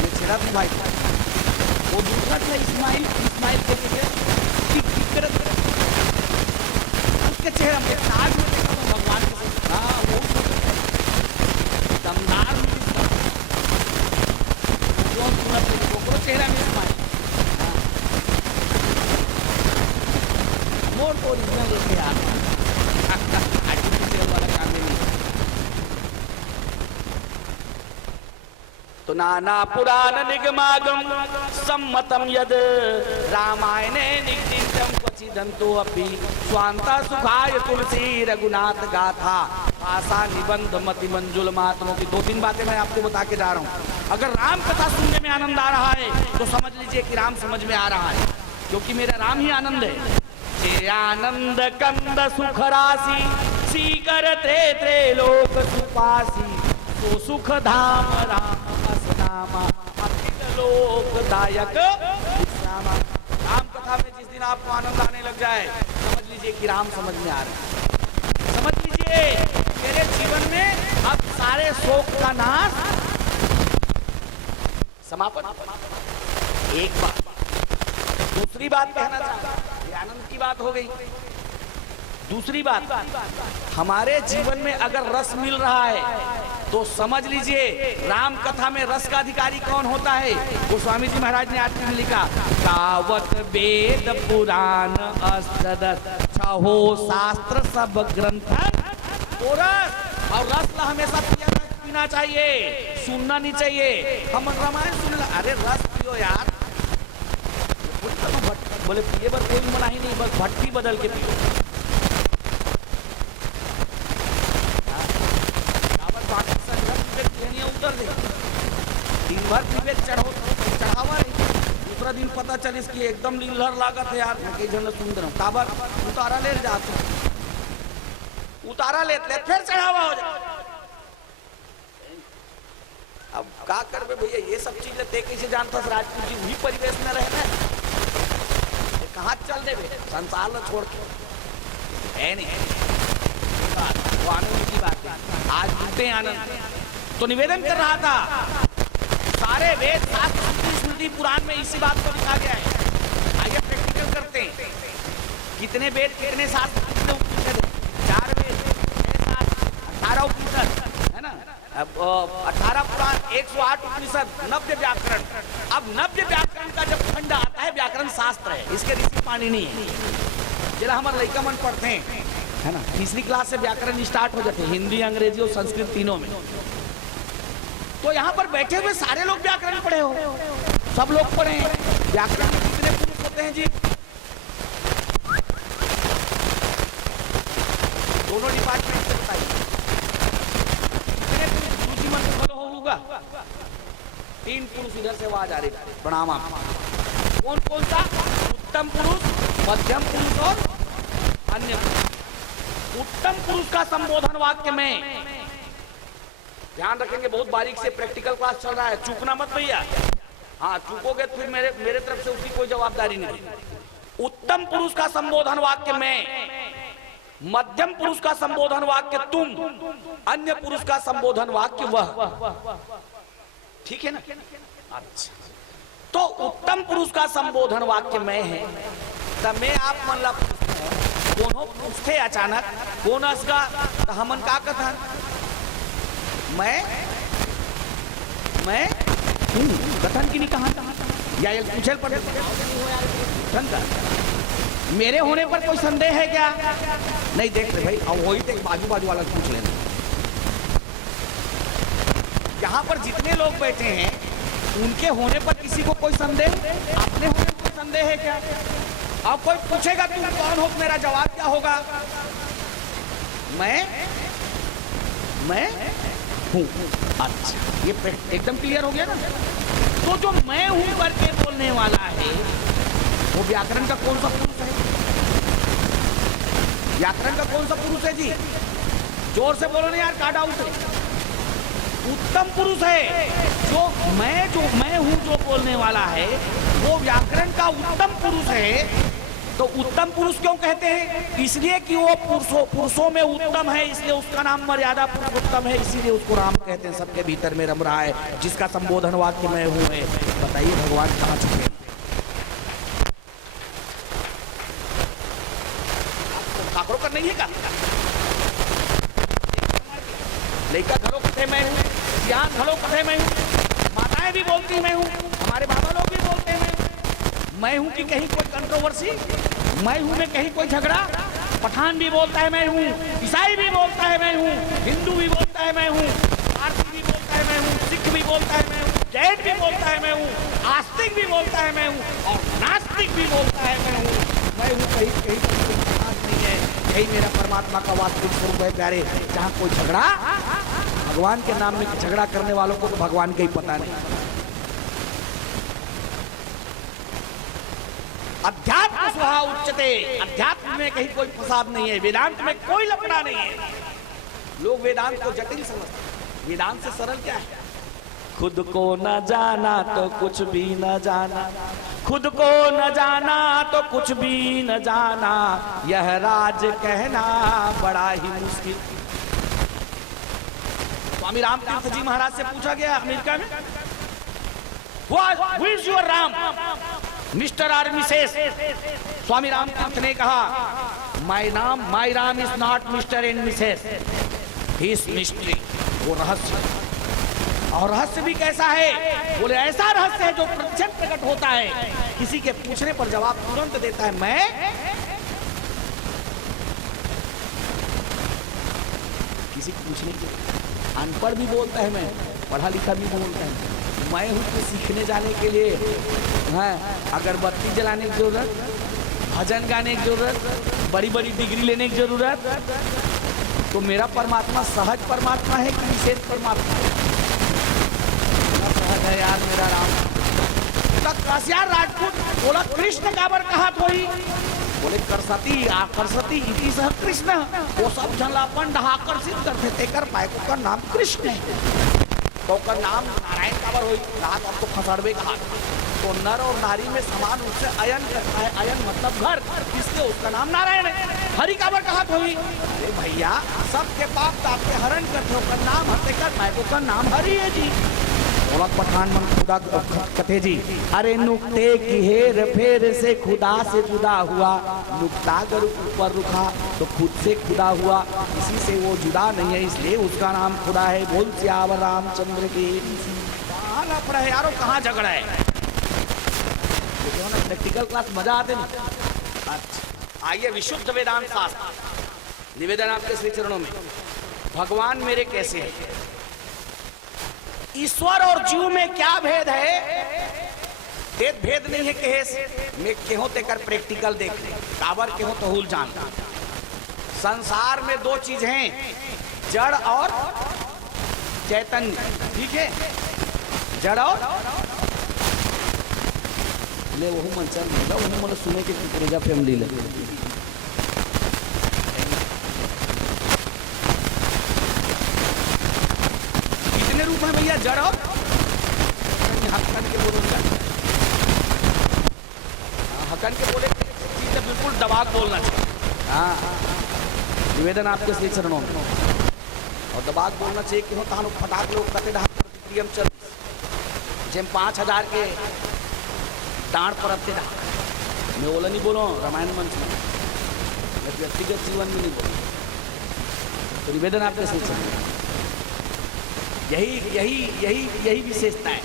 ये चेहरा भी भाई वो दूसरा था स्माइल के लिए उसके चेहरा में ताज में देखा तो भगवान के हाँ वो दमदार वो चेहरा में स्माइल मोर को ओरिजिनल देखे यार आर्टिफिशियल वाला काम नहीं। तो नाना पुराण निगमागम सम्मतम यद रामायणे निगदितम क्वचिदंतो अपि स्वांता सुखाय तुलसी रघुनाथ गाथा आशा निबंध मति मंजुल महात्मों की 2-3 बातें मैं आपको बता के जा रहा हूँ। अगर राम कथा सुनने में आनंद आ रहा है तो समझ लीजिए कि राम समझ में आ रहा है, क्योंकि मेरा राम ही आनंद है। जे आनंद कंद सुख राशि सीकर त्रे लोक सुपासी तो सुख धाम राम नामा अखिल लोकदायक विश्रामा। राम कथा में जिस दिन आपको आनंद आने लग जाए समझ लीजिए कि राम समझ में आ रहे हैं। समझ लीजिए मेरे जीवन में अब सारे शोक का नाश समापन। एक बात, दूसरी बात कहना चाहता हूं, ये आनंद की बात हो गई। दूसरी बात, हमारे जीवन में अगर रस मिल रहा है तो समझ लीजिए राम कथा में रस का अधिकारी कौन होता है। गोस्वामी जी महाराज ने आत्मा में लिखा, गावत वेद पुराण अष्टदश छहो शास्त्र सब ग्रंथ। तो रस, और रस हमेशा पीना चाहिए, सुनना नहीं चाहिए। हम रामायण सुन ला, अरे रस पियो यार। बोले पिए पर कोई मना ही नहीं, बस भट्टी बदल के पियो। उतर दे, दिन भर विवेक चढ़ावा नहीं, दूसरा दिन पता चले इसकी एकदम लीलहर लागत है यार। कई जन सुंदर काबर उतारा ले जाते, उतारा लेते फिर चढ़ावा हो जाए। अब का करबे भैया, ये सब चीज लेते कैसे जानता राजपूत जी वही परिवेश में रहना है, कहाँ चल दे संसार में छोड़ के, है नहीं। वो आनंद की बात है, आज मिलते आनंद। तो निवेदन कर रहा था, सारे वेद शास्त्र स्मृति पुराण में इसी बात को लिखा गया है। आइए प्रैक्टिकल करते हैं, कितने वेद कितने शास्त्र कितने उपनिषद? 4 वेद 6 शास्त्र 18 उपनिषद है ना। अब 18 पुराण 108 उपनिषद 90 व्याकरण। अब 90 व्याकरण का जब खंड आता है, व्याकरण शास्त्र है, इसके ऋषि पाणिनि है। जरा हमारे लड़का मन पढ़ते हैं है ना, तीसरी क्लास से व्याकरण स्टार्ट हो जाते हैं, हिंदी अंग्रेजी और संस्कृत तीनों में। तो यहाँ पर बैठे हुए सारे लोग व्याकरण पढ़े हो, सब लोग पढ़े हैं। व्याकरण में कितने पुरुष होते हैं जी? दोनों डिपार्टमेंट से बताइए, कितने पुरुष? गुरुजी मन फॉलो होगा? 3 पुरुष इधर से आवाज आ रही है, प्रणाम आप। कौन कौन सा? उत्तम पुरुष, मध्यम पुरुष और अन्य पुरुष। उत्तम पुरुष का संबोधन वाक्य में ध्यान रखेंगे, बहुत बारीक से प्रैक्टिकल क्लास चल रहा है, चूकना मत भैया। हाँ चूकोगे तो फिर मेरे तरफ से उसकी कोई जवाबदारी नहीं। उत्तम पुरुष का संबोधन वाक्य में, मध्यम पुरुष का संबोधन वाक्य तुम, अन्य पुरुष का संबोधन वाक्य वह। ठीक है ना? अच्छा, तो उत्तम पुरुष का संबोधन वाक्य मैं है, तब मैं आप मतलब दोनों पूछते अचानक कौन असगा, तो हमन का कथा मैं कथन की नहीं कहा या ये पूछे पर मेरे होने पर कोई संदेह है क्या? नहीं, देख रहे भाई, अब वही तो बाजू वाला पूछ लेना। यहाँ पर जितने लोग बैठे हैं उनके होने पर किसी को कोई संदेह, अपने होने पर कोई संदेह है क्या? अब कोई पूछेगा तुम कौन हो, मेरा जवाब क्या होगा? मैं हूँ। अच्छा, ये एकदम क्लियर हो गया ना? तो जो मैं हूँ करके बोलने वाला है वो व्याकरण का कौन सा पुरुष है? व्याकरण का कौन सा पुरुष है जी? जोर से बोलो ना यार, काट आउट है। उत्तम पुरुष है। जो मैं हूँ जो बोलने वाला है वो व्याकरण का उत्तम पुरुष है। तो उत्तम पुरुष क्यों कहते हैं? इसलिए कि वो पुरुषों में उत्तम है, इसलिए उसका नाम मर्यादा पुरुषोत्तम है, इसीलिए उसको राम कहते हैं। सबके भीतर में रम रहा है, जिसका संबोधन वाक्य मैं हूं है। बताइए भगवान कहाँ छुपे? ठाकुरों का नहीं है का? लेकर घरों कथे मैं हूँ, यहाँ घरों कथे मैं हूँ, माताएं भी बोलती मैं हूँ, हमारे बाबा लोग भी बोलते हैं मैं हूँ। कि कहीं कोई कंट्रोवर्सी, मैं हूँ में कहीं कोई झगड़ा? पठान भी बोलता है मैं हूँ, ईसाई भी बोलता है मैं हूँ, हिंदू भी बोलता है मैं हूँ, पारसी भी बोलता है मैं हूँ, सिख भी बोलता है मैं हूँ, जैन भी बोलता है मैं हूँ, आस्तिक भी बोलता है मैं हूँ, और नास्तिक भी बोलता है मैं हूँ। कहीं नहीं है, यही मेरा परमात्मा का वास्तविक स्वरूप है प्यारे। जहाँ कोई झगड़ा, भगवान के नाम में झगड़ा करने वालों को तो भगवान का ही पता नहीं। अध्यात्म स्वहा उच्चते, अध्यात्म में कहीं कोई फसाद नहीं है, वेदांत में कोई लफड़ा नहीं है। लोग वेदांत को जटिल समझते, वेदांत से सरल क्या है? खुद को न जाना तो कुछ भी न जाना, खुद को न जाना तो कुछ भी न जाना, यह राज कहना बड़ा ही मुश्किल। स्वामी रामतीर्थ जी महाराज से पूछा गया अमेरिका में, Who is your Ram? Mr. or Mrs. स्वामी रामतीर्थ ने कहा my Ram is not Mr. and Mrs. He is mystery. वो रहस्य, और रहस्य भी कैसा है? बोले ऐसा रहस्य है जो प्रत्यक्ष प्रकट होता है, किसी के पूछने पर जवाब तुरंत देता है। मैं किसी को पूछने के, अनपढ़ भी बोलता है, मैं पढ़ा लिखा भी बोलता है, मैं हूँ तो सीखने जाने के लिए है, अगरबत्ती जलाने की जरूरत, भजन गाने की जरूरत, बड़ी बड़ी डिग्री लेने की जरूरत। तो मेरा परमात्मा सहज परमात्मा है कि विशेष परमात्मा है? सहज है यार मेरा राम। काशियार राजपूत बोला कृष्ण काबर कहा थोड़ी? बोले करसती आकर्षती इति सह कृष्ण। वो सब जन अपन आकर्षित करते थे, कर पाए को का नाम कृष्ण है, तो का नाम नारायण काबर हो रात आपको फंसाड़वे कहा। तो नर और नारी में समान रूप से अयन करता है, अयन मतलब घर, इसलिए उसका नाम नारायण है। हरि काबर कहा थोड़ी? अरे भैया सबके पाप ताप के हरण करते हो, का नाम हते कर पाए को का नाम हरि है जी। बोला पठान मन खुदा कथे जी, अरे नुक्ते की हेर फेर से खुदा से जुदा हुआ, नुक्ता अगर ऊपर रुका तो खुद से खुदा हुआ, किसी से वो जुदा नहीं है, इसलिए उसका नाम खुदा है। बोल सियावर रामचंद्र की। कहाँ लफड़ा है यारो, कहाँ झगड़ा है? प्रैक्टिकल क्लास मजा आते ना। अच्छा आइए, विशुद्ध वेदांत शास्त्र निवेदन आपके श्री चरणों में। भगवान मेरे कैसे हैं? ईश्वर और जीव में क्या भेद है? भेद नहीं है केस में केहो ते कर प्रैक्टिकल देख ले, काबर केहो तो हुल जान। संसार में दो चीज हैं, जड़ और चैतन्य, ठीक है? जड़ और ले वो मन चल वो मन सुने के तेजा फैमिली ले कितने रूप है भैया? जड़ और हकन के बोलो, हकन के बोले चीज बिल्कुल दबाक बोलना चाहिए। हाँ, निवेदन आपके श्री चरणों में, और दबाक बोलना चाहिए कि हो फटाक लोग कते ढाक चल जेम 5000 के डांड पर अपते ढाक। मैं बोला नहीं बोलो रामायण मंच में, व्यक्तिगत जीवन में नहीं बोलो। तो निवेदन आपके श्री चरणों, यही विशेषता है।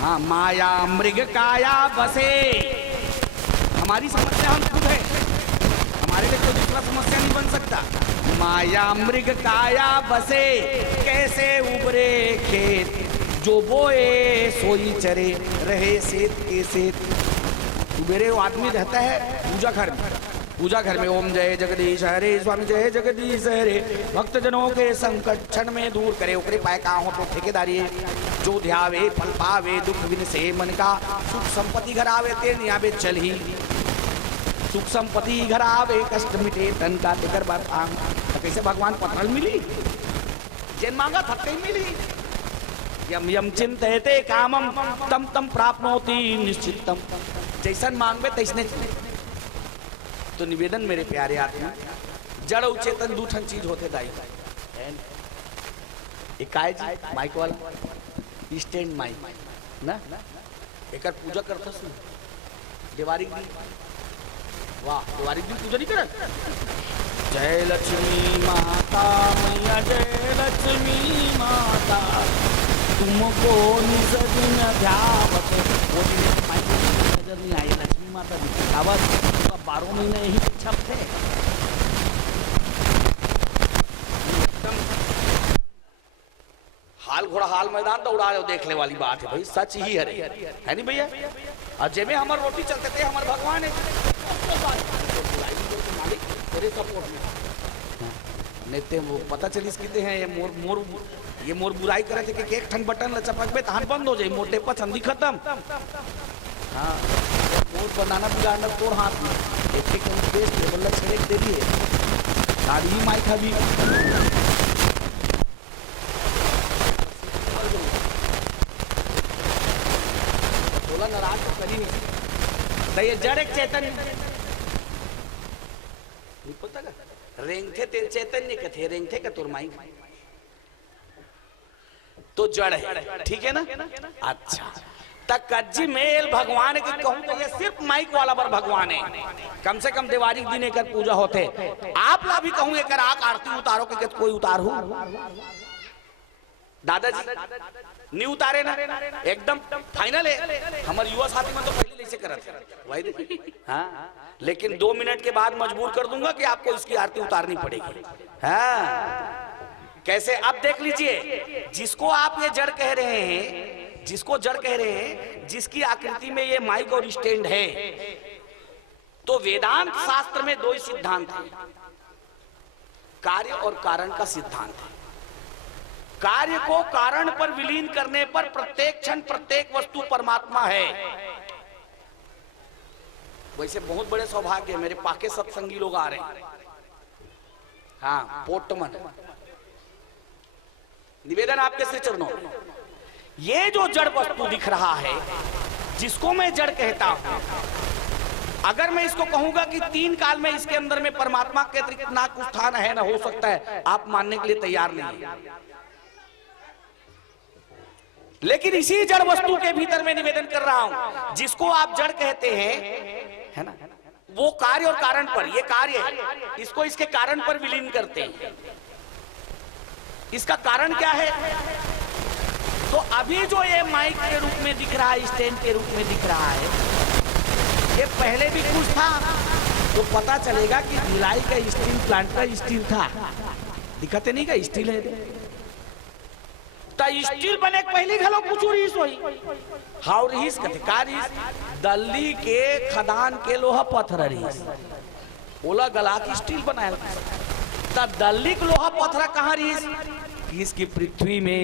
हाँ, माया मृग काया बसे, हमारी समस्या हम खुद है, हमारे लिए कोई दूसरा समस्या नहीं बन सकता। माया मृग काया बसे, कैसे उबरे खेत, जो बोए सोई चरे, रहे सेत के सेत। मेरे वो आदमी रहता है पूजा घर में, पूजा घर में ओम जय जगदीश हरे, स्वामी जय जगदीश हरे, भक्त जनों के संकट क्षण में दूर करे, ओकरे पाए का हो तो ठेकेदारी है। जो ध्यावे फल पावे, दुख विन से मन का, सुख संपत्ति घर आवे ते नहीं आवे चल ही, सुख संपत्ति घर आवे कष्ट मिटे धन का तेकर बात आम। तो कैसे भगवान पत्थर मिली, जैन मांगा था कहीं मिली। यम यम चिंतयते कामम तम तम प्राप्नोति निश्चितम, जैसन मांगवे तैसने। तो निवेदन मेरे प्यारे आत्मा, जड़ और चेतन दो ठन चीज होते दाई। एक काय जी माइक वाला स्टैंड माइक ना, एकर पूजा करथस ना देवारी दिन। वाह, देवारी दिन पूजा नहीं करत? जय लक्ष्मी माता मैया, जय लक्ष्मी माता, तुमको निज दिन ध्यावत। वो दिन माइक नजर नहीं आई लक्ष्मी माता जी, आवाज 12 महीने यही छप थे। हाल घोड़ा हाल मैदान तो उड़ा रहे हो, देखने वाली बात है भाई, सच ही है नहीं भैया? और जेमे हमारे रोटी चलते थे, हमारे भगवान है मालिक तेरे सपोर्ट में नेते। वो पता चली कहते हैं ये मोर बुराई करे थे कि एक ठन बटन ल चपक में तहां बंद हो जाए, मोटे पसंदी खत्म। हाँ, मोर बनाना बिगाड़ना तोड़ हाथ में, एक पेस्ट लेवल छेड़े दे दिए, गाड़ी ही माइक अभी बोला नाराज तो करी नहीं। तो ये जड़ एक चैतन्य पता का रेंगथे तेरे चैतन्य कथे रेंगथे का तुर माइक, तो जड़ है, ठीक है ना? अच्छा, तक कज्जी मेल भगवान के कहूं तो ये सिर्फ माइक वाला पर भगवान है। कम से कम दिवाली दिन एक पूजा होते। आप ला भी कहूं एक आक आरती उतारो के कोई उतार हो दादाजी नहीं उतारे ना, एकदम फाइनल है। हमारे युवा साथी में तो पहले ऐसे करते वही देखिए। हाँ, लेकिन 2 मिनट के बाद मजबूर कर दूंगा कि आपको इसकी आरती उतारनी पड़ेगी। हाँ, कैसे आप देख लीजिए, जिसको आप ये जड़ कह रहे हैं, जिसको जड़ कह रहे हैं, जिसकी आकृति में ये माइक और स्टैंड है, तो वेदांत शास्त्र में 2 ही सिद्धांत हैं, कार्य और कारण का सिद्धांत है। कार्य को कारण पर विलीन करने पर प्रत्येक क्षण प्रत्येक वस्तु परमात्मा है। वैसे बहुत बड़े सौभाग्य है, मेरे पाके सत्संगी लोग आ रहे हैं। हाँ, पोटमन निवेदन आपके श्री चरणों, ये जो जड़ वस्तु दिख रहा है, जिसको मैं जड़ कहता हूं, अगर मैं इसको कहूंगा कि 3 काल में इसके अंदर में परमात्मा के अतिरिक्त ना कुछ स्थान है ना हो सकता है, आप मानने के लिए तैयार नहीं है। लेकिन इसी जड़ वस्तु के भीतर मैं निवेदन कर रहा हूं, जिसको आप जड़ कहते हैं, है ना, वो कार्य और कारण पर, ये कार्य है, इसको इसके कारण पर विलीन करते हैं। इसका कारण क्या है? तो अभी जो ये माइक के रूप में दिख रहा है, स्टैंड के रूप में दिख रहा है, ये पहले भी कुछ था, तो पता चलेगा कि भिलाई का स्टील प्लांट का स्टील था। दिक्कत नहीं का स्टील है, स्टील बने पहले घलो कुछ रहीस होई। हाउ रहीस कथे का रहीस? दिल्ली के खदान के लोहा पत्थर रहीस, ओला गला की स्टील बनाया। तब दिल्ली के लोहा पत्थर कहाँ रहीस? इसकी पृथ्वी में।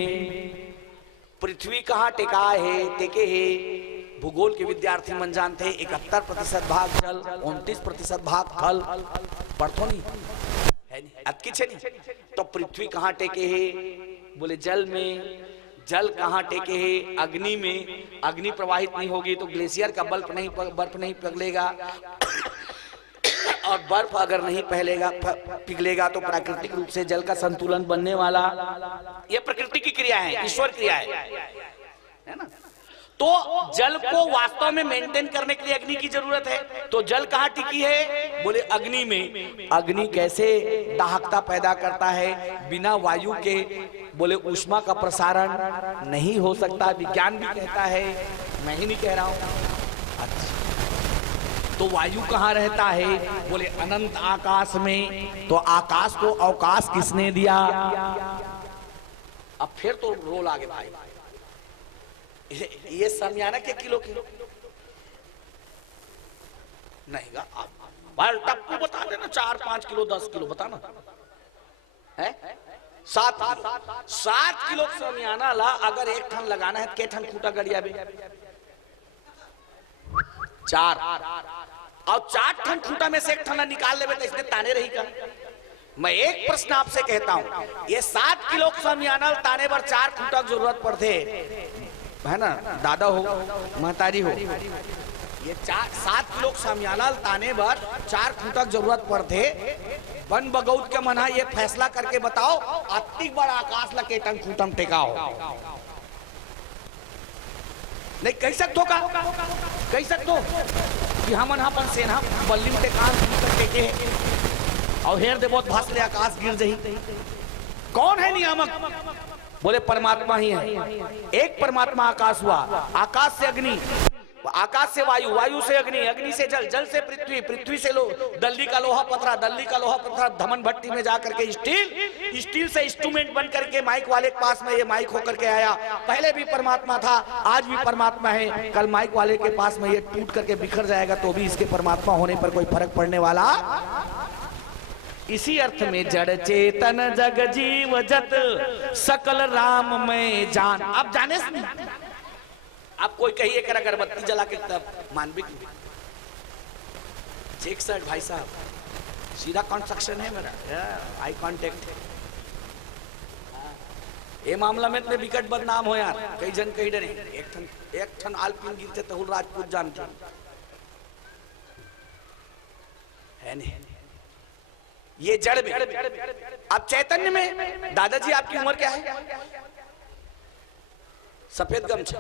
पृथ्वी कहाँ टेका है, टेके है? भूगोल के विद्यार्थी मन जानते हैं 71% भाग जल, 29% भाग थल। पढ़तो नहीं है नहीं। तो पृथ्वी कहाँ टेके है? बोले जल में। जल कहाँ टेके है? अग्नि में। अग्नि प्रवाहित नहीं होगी तो ग्लेशियर का बर्फ नहीं पिघलेगा, और बर्फ अगर नहीं पिघलेगा तो प्राकृतिक रूप से जल का संतुलन बनने वाला। ये प्रकृति की क्रिया है, ईश्वर क्रिया है ना। तो जल को वास्तव में मेंटेन करने के लिए अग्नि की जरूरत है। तो जल कहाँ टिकी है? बोले अग्नि में। अग्नि कैसे दाहकता पैदा करता है? बिना वायु के बोले ऊष्मा का प्रसारण नहीं हो सकता, विज्ञान भी कहता है, मैं ही नहीं कह रहा हूं। अच्छा, तो वायु कहाँ रहता है? बोले अनंत आकाश में। तो आकाश को अवकाश किसने दिया? अब फिर तो रोल आगे भाई, ये समियाना के किलो नहीं गा आप भाई, टप्पू बता देना 4-5 किलो 10 किलो बताना है। 7 किलो समियाना ला अगर 1 टन लगाना है, के टन खूटा गड़िया बे? 4, और 4 टन खूटा में से 1 टन निकाल लेवे तो इसने ताने रही का। मैं एक प्रश्न आपसे कहता हूं, ये 7 किलो समियाना ताने पर 4 खूटा जरूरत पड़ते है ना, दादा हो महतारी हो, ये 7 किलो सामियाना ताने पर 4 खूंटक जरूरत पड़ते। वन बगौत के मना ये फैसला करके बताओ, अति बड़ा आकाश लके टन खूंटम टेकाओ नहीं कह सकते का? कह सकते कि हमन अपन सेना बल्ली में टेके और हेर दे बहुत भासले आकाश गिर जही। कौन है नियामक? बोले परमात्मा ही है। एक परमात्मा आकाश हुआ, आकाश से अग्नि, आकाश से वायु, वायु से अग्नि, अग्नि से जल, जल से पृथ्वी, पृथ्वी से दिल्ली का लोहा पत्थरा, दिल्ली का लोहा पत्थरा धमन भट्टी में जाकर के स्टील, स्टील से इंस्ट्रूमेंट बन करके माइक वाले के पास में ये माइक होकर के आया। पहले भी परमात्मा था, आज भी परमात्मा है, कल माइक वाले के पास में ये टूट करके बिखर जाएगा तो भी इसके परमात्मा होने पर कोई फर्क पड़ने वाला। इसी अर्थ में जड़ चेतन जग जीव जत सकल राम में जान। आप जाने से नहीं, आप कोई कहिए कर अगरबत्ती जला के तब मानविक चेक सर भाई साहब, सीधा कंस्ट्रक्शन है मेरा, आई कांटेक्ट। ये मामला में इतने विकट बदनाम हो यार, कई जन कई डरे। एक ठन आलपिन गिरते तहुल राजपूत जानते है नहीं। ये जड़ में। अब चैतन्य में, दादाजी आपकी उम्र क्या है? सफेद गमछा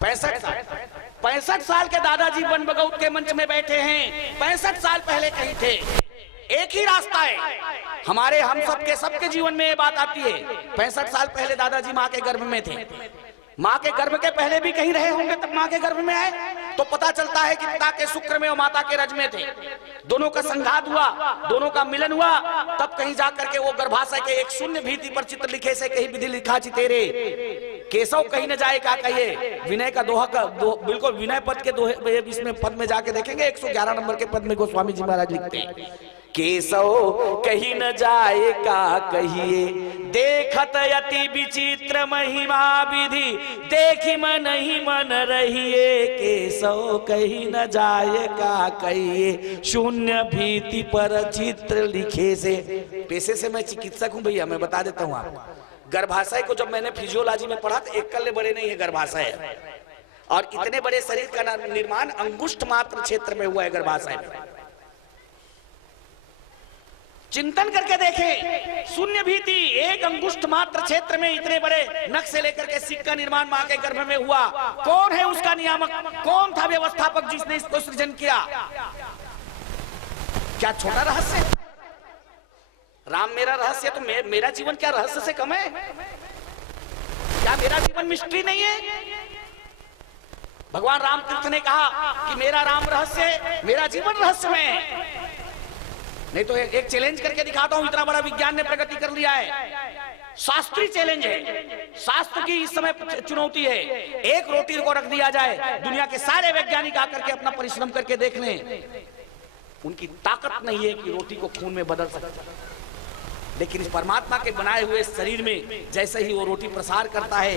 65 साल के दादाजी वन बगौत के मंच में बैठे हैं। 65 साल पहले कहीं थे। एक ही रास्ता है हमारे, हम सबके जीवन में ये बात आती है। 65 साल पहले दादाजी माँ के गर्भ में थे। माँ के गर्भ के पहले भी कहीं रहे होंगे, तब माँ के गर्भ में आए तो पता चलता है कि पिता के शुक्र में और माता के रज में थे। दोनों का संघात हुआ, दोनों का मिलन हुआ, तब कहीं जाकर के वो गर्भाशय के एक शून्य भीति पर चित्र लिखे से कहीं विधि लिखा चितेरे केशव कहीं न जाए का कहिए। विनय का दोहा का बिल्कुल विनय पद के दोहे, इसमें पद में जाके देखेंगे 111 नंबर के पद में गोस्वामी जी महाराज लिखते हैं, केशव कहीं न जाए का कहिए, देखत अति विचित्र महिमा विधि, देखी मन ही मन रहिए। केशव कहीं न जाए का कहिए, शून्य भीति पर चित्र लिखे से। पेशे से मैं चिकित्सक हूं भैया, मैं बता देता हूं आपको। गर्भाशय को जब मैंने फिजियोलॉजी में पढ़ा तो एक कल्ले बड़े नहीं है गर्भाशय, और इतने बड़े शरीर का निर्माण अंगुष्ठ मात्र क्षेत्र में हुआ है गर्भाशय में। चिंतन करके देखें, शून्य भीति एक अंगुष्ठ मात्र क्षेत्र में इतने बड़े नख से लेकर के सिक्का का निर्माण मां के गर्भ में हुआ। कौन है उसका नियामक, कौन था व्यवस्थापक जिसने इसको सृजन किया? क्या छोटा रहस्य है? राम मेरा रहस्य, तो मेरा जीवन क्या रहस्य से कम है? क्या मेरा जीवन मिस्ट्री नहीं है? भगवान रामतीर्थ ने कहा कि मेरा राम रहस्य है, मेरा जीवन रहस्य में है। नहीं तो एक चैलेंज करके दिखाता हूं, इतना बड़ा विज्ञान ने प्रगति कर लिया है। शास्त्रीय चैलेंज है, शास्त्र की इस समय चुनौती है। एक रोटी को रख दिया जाए, दुनिया के सारे वैज्ञानिक आकर के अपना परिश्रम करके देख लें, उनकी ताकत नहीं है कि रोटी को खून में बदल सकते। लेकिन इस परमात्मा के बनाए हुए शरीर में जैसे ही वो रोटी प्रसार करता है,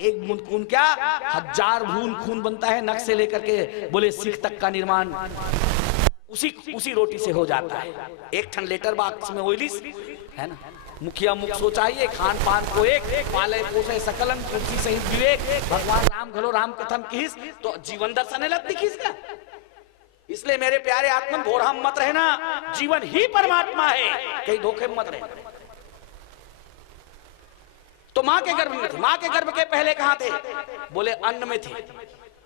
एक बूंद खून क्या 1000 बूंद खून बनता है। नख से लेकर के बोले सिख तक का निर्माण उसी रोटी से हो जाता है। एक ठन लेटर बॉक्स में ओइलिस है ना, मुखिया मुख सोचाइए, खान पान को एक, पाले पोसे सकलन, तुलसी सहित विवेक, भगवान राम घलो राम कथम किस, तो जीवन दर्शन लग दिखिस का। इसलिए मेरे प्यारे आत्मन भोरहम मत रहना, जीवन ही परमात्मा है, कहीं धोखे मत रहना। तो मां के गर्भ में थे। मां के गर्भ के पहले कहां थे? बोले अन्न में थे।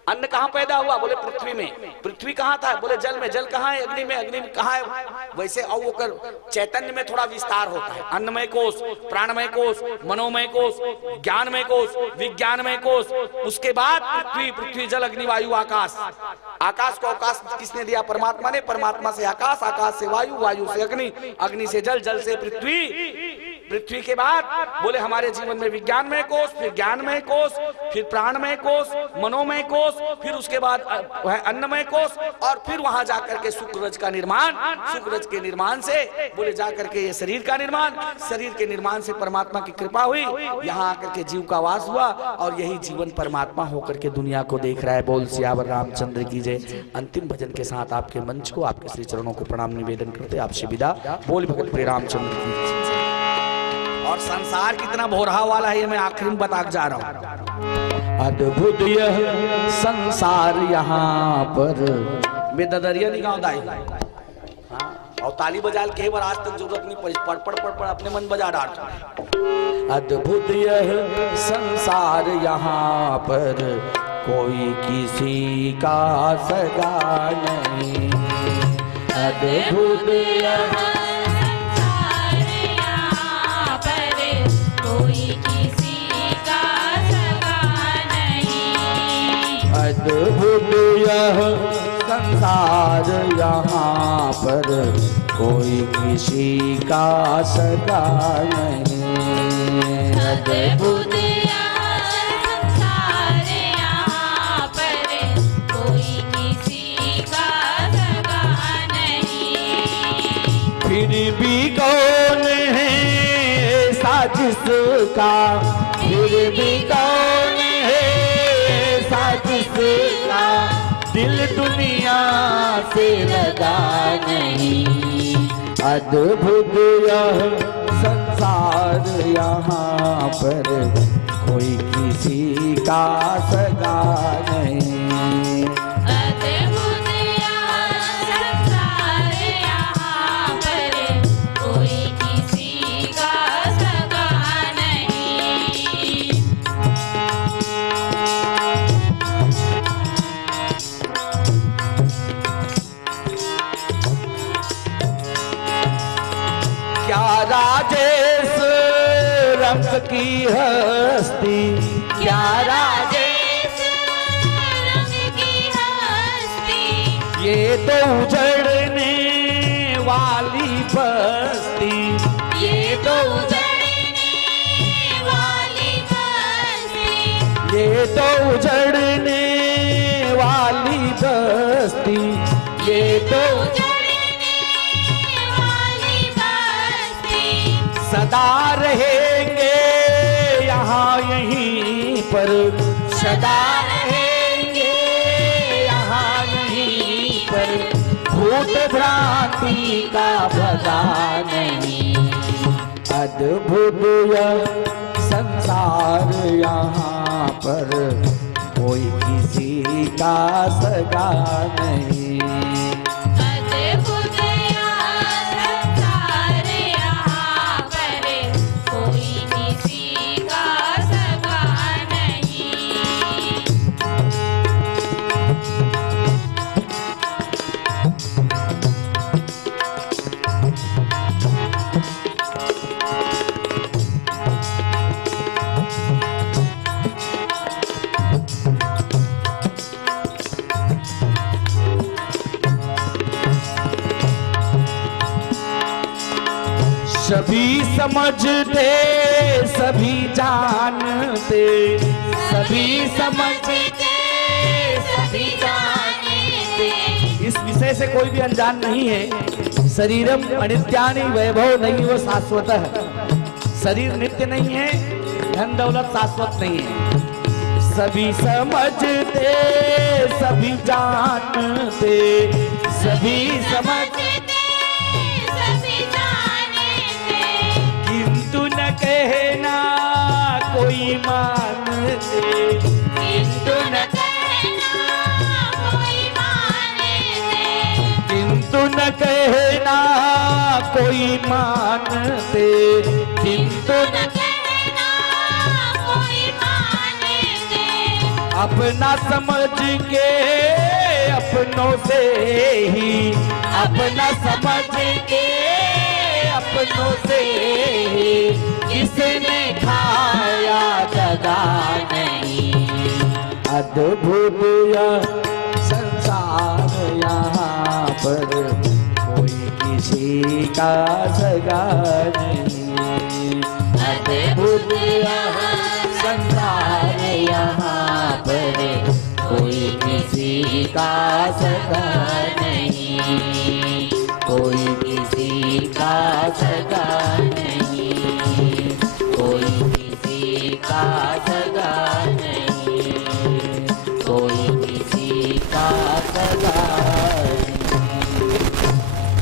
अन्न कहां पैदा हुआ? बोले पृथ्वी में। पृथ्वी कहां था? बोले जल में। जल कहां है? अग्नि में। अग्नि में कहां है? वैसे और वो चैतन्य में थोड़ा विस्तार होता है। अन्नमय कोष, प्राणमय कोष, मनोमय कोष, ज्ञानमय कोष, विज्ञानमय कोष, उसके बाद पृथ्वी, पृथ्वी जल अग्नि वायु आकाश। आकाश को अवकाश किसने दिया? परमात्मा ने। परमात्मा से आकाश, आकाश से वायु, वायु से अग्नि, अग्नि से जल, जल से पृथ्वी, पृथ्वी के बाद बोले हमारे जीवन में विज्ञानमय कोष, फिर ज्ञानमय कोष, फिर प्राणमय कोष, मनोमय कोष, फिर उसके बाद अन्नमय कोष, और फिर वहां जाकर के शुक्ररज का निर्माण। शुक्ररज के निर्माण से बोले जाकर के ये शरीर का निर्माण। शरीर के निर्माण से परमात्मा की कृपा हुई, यहाँ आकर के जीव का वास हुआ, और यही जीवन परमात्मा होकर के दुनिया को देख रहा है। बोल सियावर रामचंद्र की जय। अंतिम भजन के साथ आपके मंच को, आपके श्री चरणों को प्रणाम निवेदन करते आपसे विदा। बोल भगत प्रिय रामचंद्र की जय। और संसार कितना भोरहा वाला है ये मैं आखिरी में बता जा रहा हूं। अद्भुत यह संसार यहाँ पर, मैं ददरिया नहीं गाँव दाई, और ताली बजा के बार आज तक जरूरत नहीं पड़ी, पढ़ पढ़ पढ़ पढ़ अपने मन बजा डाल। अद्भुत यह संसार यहाँ पर, कोई किसी का सगा नहीं। अद्भुत यह अद्भुत यह संसार यहाँ पर, कोई किसी का सगा नहीं। अद्भुत संसार यहाँ पर, कोई किसी का सगा नहीं। फिर भी कौन है ऐसा जिसका, फिर भी कौन है ऐसा जिसका दिल दुनिया से लगा नहीं। अद्भुत यह संसार यहाँ पर, कोई किसी का सगा नहीं। अद्भुत यह संसार यहाँ पर, कोई किसी का सगा नहीं। राजेश रंग की हस्ती, क्या राजेश रंग की हस्ती, ये तो उजड़ने वाली बस्ती, ये तो उजड़ने वाली बस्ती, ये तो उजड़ने वाली बस्ती, ये तो उजड़ने वाली बस्ती, सदा रहेंगे यहाँ यहीं पर, सदा रहेंगे यहाँ यहीं पर, भूत भ्रांति का भगा नहीं, अद्भुत यह संसार यहाँ पर, कोई किसी का सगा नहीं। अद्भुत संसार यहाँ पर, कोई किसी का सगा नहीं। सभी समझते सभी जानते, सभी समझते सभी जानते, इस विषय से कोई भी अनजान नहीं है। शरीरम अनित्यानि वैभव नहीं वो शाश्वत है, शरीर नित्य नहीं है, धन दौलत शाश्वत नहीं है। सभी समझते सभी जानते, सभी समझते सभी जानते, किंतु न कहना कोई मानते, किंतु न कहना कोई मानते, किंतु न कहना कोई मानते, किंतु न कहना कोई मानते, अपना समझ के अपनों से ही, अपना समझ के अपनों से ही, किसने खाया दगा नहीं। अद्भुत यह संसार यहाँ पर, कोई किसी का सगा नहीं। अद्भुत यह संसार यहाँ पर, कोई किसी का सगा नहीं, कोई किसी का सगा नहीं, कोई किसी का सगा नहीं, कोई किसी का सगा नहीं।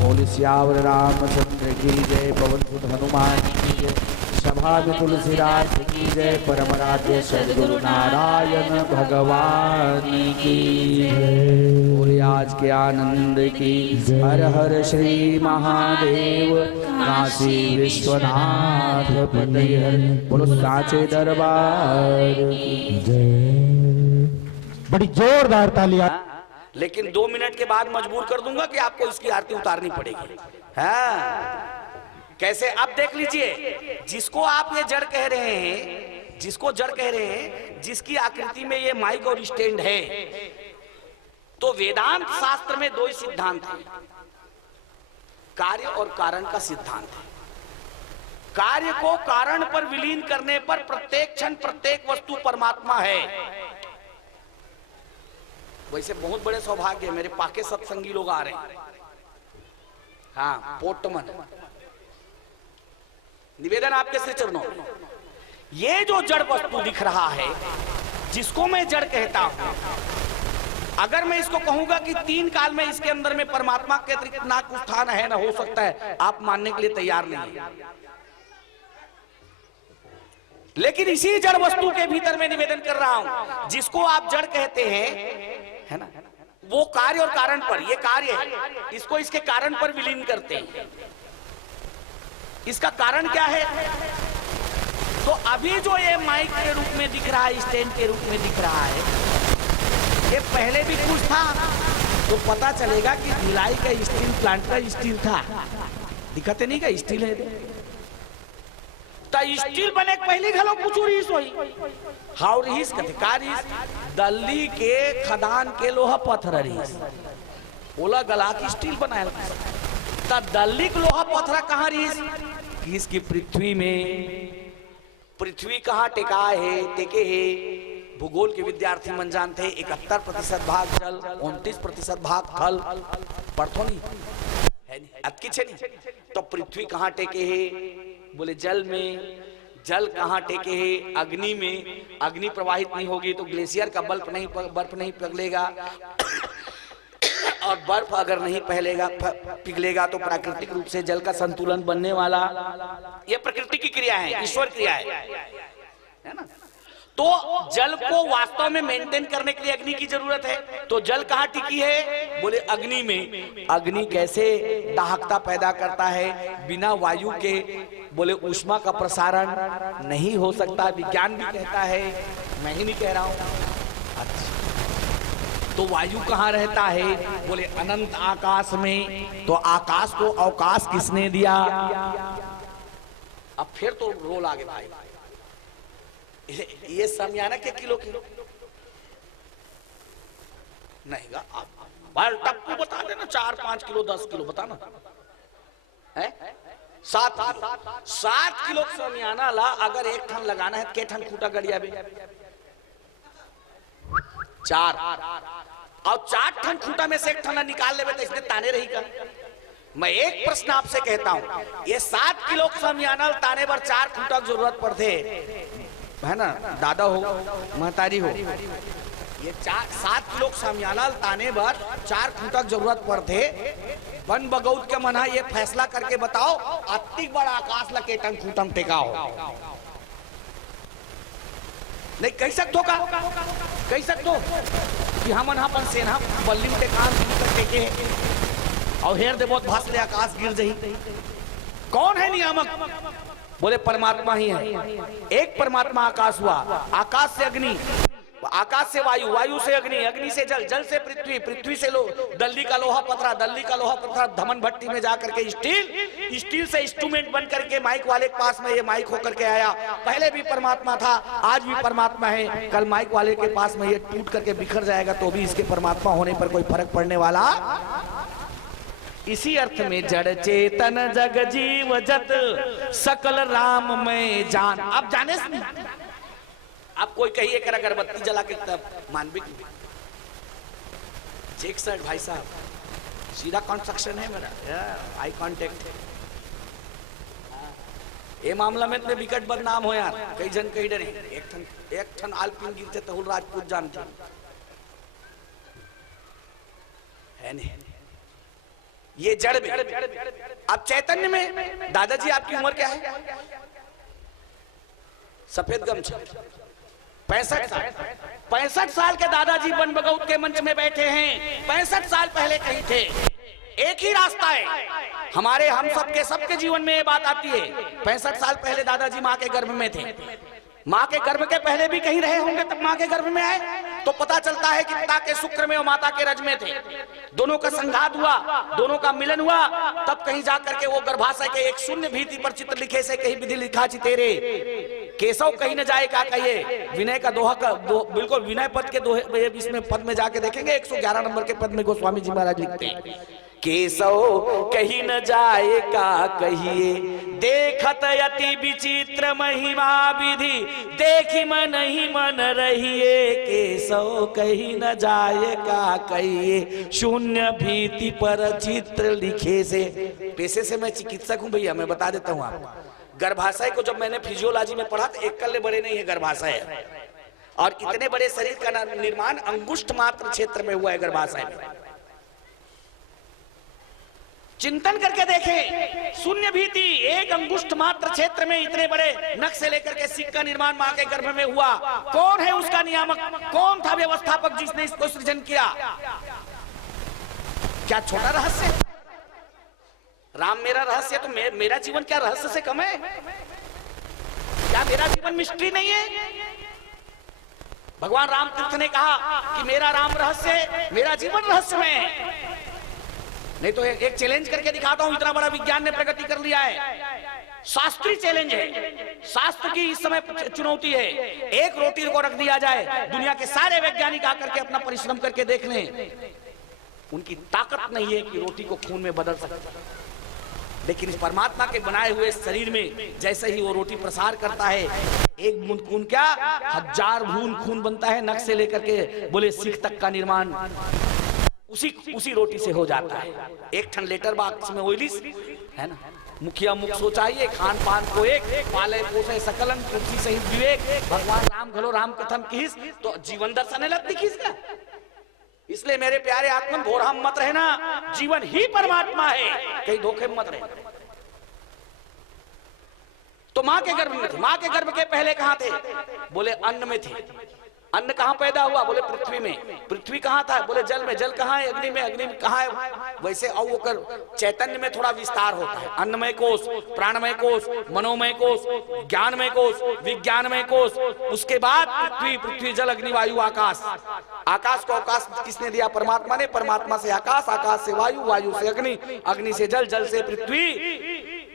बोल सियावर रामचंद्र की जय, पवन सुत हनुमान की जय, सभा में तुलसीदास की जय, परम आद्य सद्गुरु नारायण भगवान की जय। बोले आज के आनंद की हर हर श्री महादेव, काशी विश्वनाथ पते हर, बोलो साचे दरबार की जय। बड़ी जोरदार तालियां। लेकिन 2 मिनट के बाद मजबूर कर दूंगा कि आपको इसकी आरती उतारनी पड़ेगी। हाँ कैसे, अब देख लीजिए, जिसको आप ये जड़ कह रहे हैं, जिसको जड़ कह रहे हैं, जिसकी आकृति में ये माइक और स्टैंड है, तो वेदांत शास्त्र में 2 ही सिद्धांत हैं, कार्य और कारण का सिद्धांत है। कार्य को कारण पर विलीन करने पर प्रत्येक क्षण प्रत्येक वस्तु परमात्मा है। वैसे बहुत बड़े सौभाग्य है, मेरे पाके सत्संगी लोग आ रहे हैं। हाँ पोटमन, निवेदन आपके श्री चरणों में, ये जो जड़ वस्तु दिख रहा है, जिसको मैं जड़ कहता हूं, अगर मैं इसको कहूंगा कि 3 काल में इसके अंदर में परमात्मा के अतिरिक्त ना कुछ स्थान है ना हो सकता है, आप मानने के लिए तैयार नहीं है। लेकिन इसी जड़ वस्तु के भीतर मैं निवेदन कर रहा हूं, जिसको आप जड़ कहते हैं, है ना, वो कार्य और कारण पर, ये कार्य है, इसको इसके कारण पर विलीन करते हैं। इसका कारण क्या है? तो अभी जो ये माइक के रूप में दिख रहा है, स्टैंड के रूप में दिख रहा है, ये पहले भी कुछ था, तो पता चलेगा कि भिलाई का स्टील प्लांट का स्टील था। दिखाते नहीं का स्टील है, स्टील बने के पहले घलो कुछ रहीस होई। हाउ रहीस कथे का रहीस? दिल्ली के खदान के लोहा पत्थर रहीस, ओला गला की स्टील बनाया था। दिल्ली के लोहा पत्थर कहाँ रहीस? इसकी पृथ्वी में, पृथ्वी कहाँ टेका है, टेके है। भूगोल के विद्यार्थी मन जानते हैं 71% भाग जल, 29% भाग थल। पढ़तो नहीं है नहीं अतकी छे नहीं। तो पृथ्वी कहाँ टेके है? बोले जल में। जल कहाँ टेके है? अग्नि में। अग्नि प्रवाहित नहीं होगी तो ग्लेशियर का बर्फ नहीं पिघलेगा, और बर्फ अगर नहीं पिघलेगा तो प्राकृतिक रूप से जल का संतुलन बनने वाला। ये प्रकृति की क्रिया है, ईश्वर क्रिया है ना। तो जल को वास्तव में मेंटेन करने के लिए अग्नि की जरूरत है। तो जल कहाँ टिकी है? बोले अग्नि में। अग्नि कैसे दाहकता पैदा करता है? बिना वायु के बोले ऊष्मा का प्रसारण नहीं हो सकता, विज्ञान भी कहता है, मैं ही नहीं कह रहा हूं। अच्छा, तो वायु कहाँ रहता है? बोले अनंत आकाश में। तो आकाश को अवकाश किसने दिया? अब फिर तो रोल आगे भाई, ये समियाना के किलो नहीं गा आप टप्पू बता देना, 4-5 किलो 10 किलो बताना है। 7 किलो समियाना ला अगर एक ठन लगाना है के ठन खूटा गड़िया भी 4, और 4 ठन खूटा में से एक ठन निकाल लेवे तो इसमें ताने रही का। मैं एक प्रश्न आपसे कहता हूं, ये 7 किलो समियाना ताने पर 4 खूटा की जरूरत पड़ते है ना, दादा हो महतारी हो, ये 7 किलो सामियाना ताने पर 4 खूंटा की जरूरत पड़ते। वन बगौत के मना ये फैसला करके बताओ अति बड़ा आकाश ला के टन खूंटम टेकाओ नहीं कह सकते का? कह सकते कि हम अपन सेना बल्ली में टेके और हेर दे बहुत भासले आकाश गिर जाही। कौन है नियामक? बोले परमात्मा ही है। एक परमात्मा आकाश हुआ, आकाश से अग्नि, आकाश से वायु, वायु से अग्नि, अग्नि से जल, जल से पृथ्वी, पृथ्वी से दिल्ली का लोहा पत्थरा, दिल्ली का लोहा पत्थरा धमन भट्टी में जाकर के स्टील, स्टील से इंस्ट्रूमेंट बन करके माइक वाले के पास में ये माइक होकर के आया। पहले भी परमात्मा था, आज भी परमात्मा है, कल माइक वाले के पास में ये टूट करके बिखर जाएगा तो भी इसके परमात्मा होने पर कोई फर्क पड़ने वाला। इसी अर्थ में जड़ चेतन जग जीव जत सकल राम में जान। आप जाने से नहीं, आप कोई कहिए कर अगरबत्ती जला के तब मानविक चेक सर भाई साहब, सीधा कंस्ट्रक्शन है मेरा, आई कांटेक्ट। ये मामला में इतने विकट बदनाम हो यार, कई जन कई डरे। एक ठन आलपिन गिरते तो राजपूत जानते है नहीं। ये जड़ में। अब चैतन्य में दादाजी आपकी उम्र क्या है? सफेद गमछा 65 साल के दादाजी वन बगौत के मंच में बैठे हैं। 65 साल पहले कहीं थे। एक ही रास्ता है हमारे, हम सबके जीवन में ये बात आती है। 65 साल पहले दादाजी माँ के गर्भ में थे। माँ के गर्भ के पहले भी कहीं रहे होंगे, तब माँ के गर्भ में आए तो पता चलता है कि पिता के शुक्र में और माता के रज में थे। दोनों का संघात हुआ, दोनों का मिलन हुआ, तब कहीं जाकर के वो गर्भाशय के एक शून्य भीति पर चित्र लिखे से कहीं विधि लिखा चितेरे केशव कहीं न जाए का कहिए। विनय का दोहा का बिल्कुल विनय पद के दोहे, इसमें पद में जाके देखेंगे 111 नंबर के पद में गोस्वामी जी महाराज लिखते हैं, केशव कहीं न जाए का कहिए, देखत अति विचित्र महिमा विधि, देखी मन ही मन रहिए। केशव कहीं न जाए का कहिए, शून्य भीति पर चित्र लिखे से। पेशे से मैं चिकित्सक हूं भैया, मैं बता देता हूं आपको। गर्भाशय को जब मैंने फिजियोलॉजी में पढ़ा तो एक कल्ले बड़े नहीं है गर्भाशय, और इतने बड़े शरीर का निर्माण अंगुष्ठ मात्र क्षेत्र में हुआ है गर्भाशय में। चिंतन करके देखें, शून्य भीति एक अंगुष्ठ मात्र क्षेत्र में इतने बड़े नख से लेकर के सिक्का निर्माण मां के गर्भ में हुआ। कौन है उसका नियामक? कौन था व्यवस्थापक जिसने इसको सृजन किया? क्या छोटा रहस्य? राम मेरा रहस्य तो मेरा जीवन क्या रहस्य से कम है? क्या मेरा जीवन मिस्ट्री नहीं है? भगवान रामतीर्थ ने कहा कि मेरा राम रहस्य, मेरा जीवन रहस्य में है। नहीं तो एक चैलेंज करके दिखाता हूं, इतना बड़ा विज्ञान ने प्रगति कर लिया है। शास्त्रीय चैलेंज है, शास्त्र की इस समय चुनौती है। एक रोटी को रख दिया जाए, दुनिया के सारे वैज्ञानिक आकर के अपना परिश्रम करके देख लें, उनकी ताकत नहीं है कि रोटी को खून में बदल सकते। लेकिन इस परमात्मा के बनाए हुए शरीर में जैसे ही वो रोटी प्रसार करता है, एक बूंद खून क्या 1000 बूंद खून बनता है, नख से लेकर के बोले सिख तक का निर्माण उसी रोटी से हो जाता है। एक ठन लेटर बॉक्स में ओइलिस है ना, मुखिया मुख सोचाइए, खान पान को एक पाले पोसे सकलन, तुलसी सहित विवेक, भगवान राम घलो राम कथम किस, तो जीवन दर्शन लग दिखिस का। इसलिए मेरे प्यारे आत्मन भोरा मत रहना, जीवन ही परमात्मा है, कहीं धोखे में मत रहना। तो मां के गर्भ में थे, मां के गर्भ के पहले कहां थे? बोले अन्न में थे। अन्न कहां पैदा हुआ? बोले पृथ्वी में। पृथ्वी कहां था? बोले जल में। जल कहां है? अग्नि में। अग्नि में कहां है? वैसे और चैतन्य में थोड़ा विस्तार होता है। अन्नमय कोष, प्राणमय कोष, मनोमय कोष, ज्ञानमय कोष, विज्ञानमय कोष, उसके बाद पृथ्वी, पृथ्वी जल अग्नि वायु आकाश। आकाश को अवकाश किसने दिया? परमात्मा ने। परमात्मा से आकाश, आकाश से वायु, वायु से अग्नि, अग्नि से जल, जल से पृथ्वी,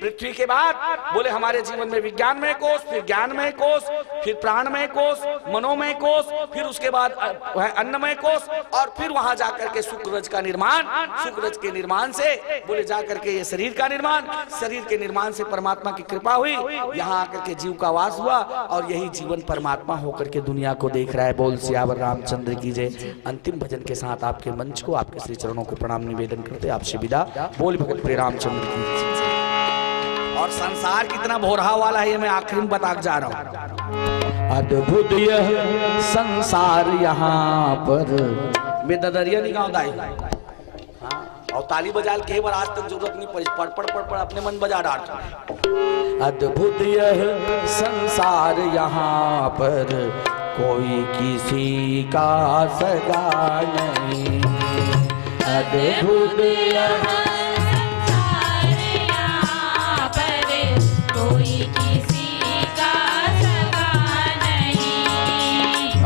पृथ्वी के बाद बोले हमारे जीवन में विज्ञानमय कोष, फिर ज्ञानमय कोष, फिर प्राणमय कोष, मनोमय कोष, फिर उसके बाद अन्नमय कोष, और फिर वहां जाकर के शुक्ररज का निर्माण। शुक्ररज के निर्माण से बोले जाकर के ये शरीर का निर्माण, शरीर के निर्माण से परमात्मा की कृपा हुई, यहाँ आकर के जीव का वास हुआ, और यही जीवन परमात्मा होकर के दुनिया को देख रहा है। बोल सियावर रामचंद्र की जय। अंतिम भजन के साथ आपके मंच को, आपके श्री चरणों को प्रणाम निवेदन करते आपसे विदा। बोल भगत प्रिय रामचंद्र की जय। और संसार कितना भोरहा वाला है ये मैं आखिरी में बता जा रहा हूं। अद्भुत यह संसार यहाँ पर, मैं ददरिया नहीं गाँव दाई, और ताली बजा के बार आज तक जरूरत नहीं पड़ी, पढ़ पढ़ पढ़ पढ़ अपने मन बजा डाल। अद्भुत यह संसार यहाँ पर, कोई किसी का सगा नहीं। अद्भुत यह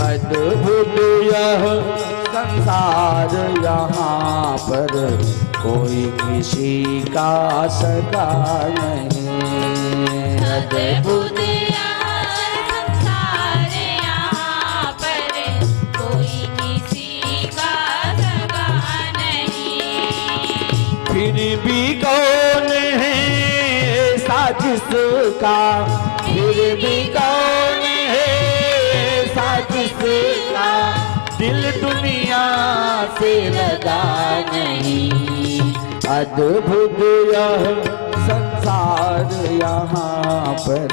अद्भुत यह संसार यहाँ पर, कोई किसी का सगा नहीं। अद्भुत संसार यहाँ पर, कोई किसी का सगा नहीं। फिर भी कौन है ऐसा जिसका, फिर भी कौन है ऐसा जिसका दिल दुनिया से लगा नहीं। अद्भुत यह संसार यहाँ पर,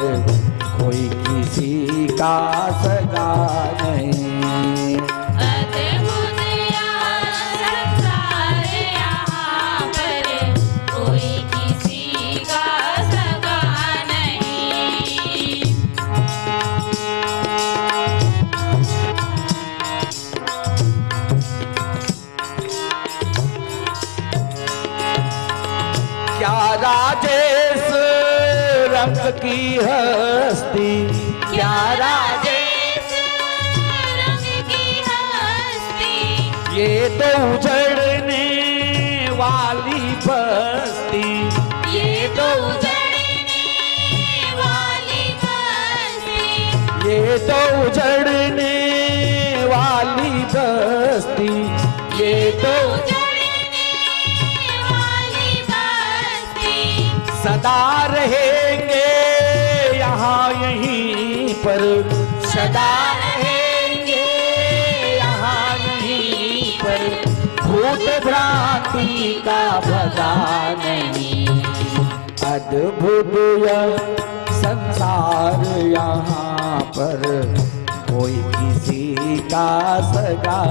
कोई किसी का सगा नहीं। अद्भुत संसार यहाँ पर, कोई किसी का सगा नहीं। क्या राजेश रंग की हस्ती, क्या राजेश रंग की हस्ती, ये तो उजड़ने वाली बस्ती, ये तो उजड़ने वाली बस्ती, ये तो उजड़ने वाली बस्ती, ये तो सदा रहेंगे यहाँ यहीं पर, सदा रहेंगे यहाँ यहीं पर, भूत भ्रांति का भगा नहीं। अद्भुत यह संसार यहाँ पर, कोई किसी का सगा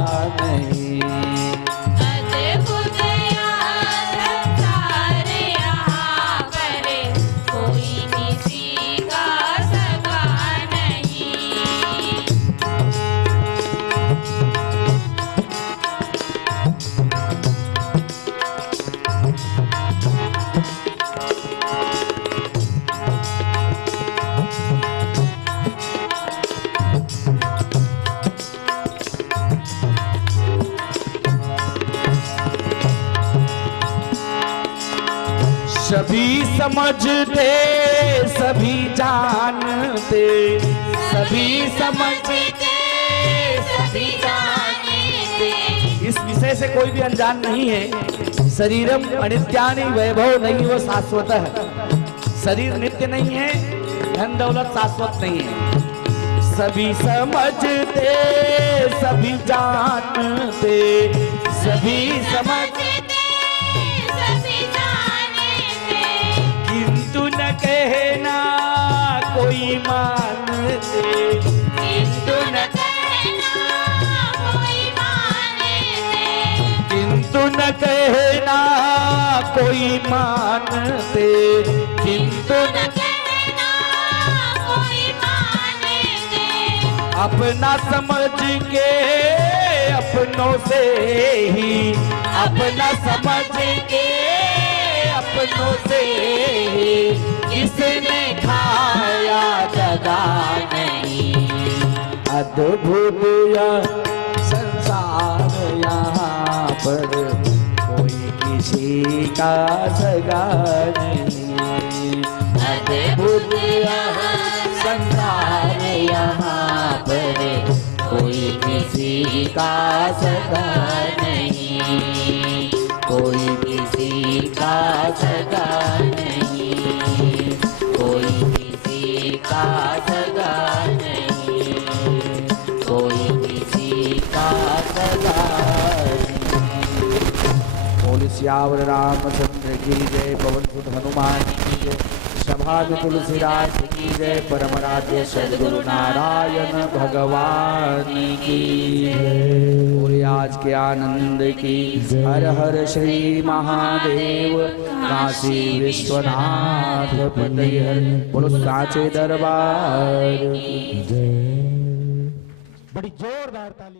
नहीं। सभी समझते सभी जानते, सभी समझते, सभी जानते। इस विषय से कोई भी अनजान नहीं है। शरीरम अनित्यानि वैभव नहीं वो शाश्वत है। शरीर नित्य नहीं है, धन दौलत शाश्वत नहीं है। सभी समझते, सभी जानते, सभी समझते, सभी जानते। किंतु न कहना कोई मानते, किंतु न कहना कोई मानते। किंतु न कहना कोई मानते, किंतु न कहना कोई मानते। अपना समझ के अपनों से ही, अपना समझ के अपनों से ही, किसने खाया दगा नहीं। अद्भुत यह संसार यहाँ पर कोई किसी का सगा नहीं। अद्भुत यह संसार यहाँ पर कोई किसी का सगा नहीं, कोई किसी का सगा नहीं, कोई किसी का सगा नहीं, कोई किसी का सगा नहीं। बोले सियावर रामचंद्र की जय, पवन सुत हनुमान की जय, सभा में तुलसीदास की जय, परमराध्य सद्गुरु नारायण भगवान की जय। बोले आज के आनंद की हर हर श्री महादेव, काशी विश्वनाथ पति हर, बोलो साचे दरबार की जय। बड़ी जोरदार ताली।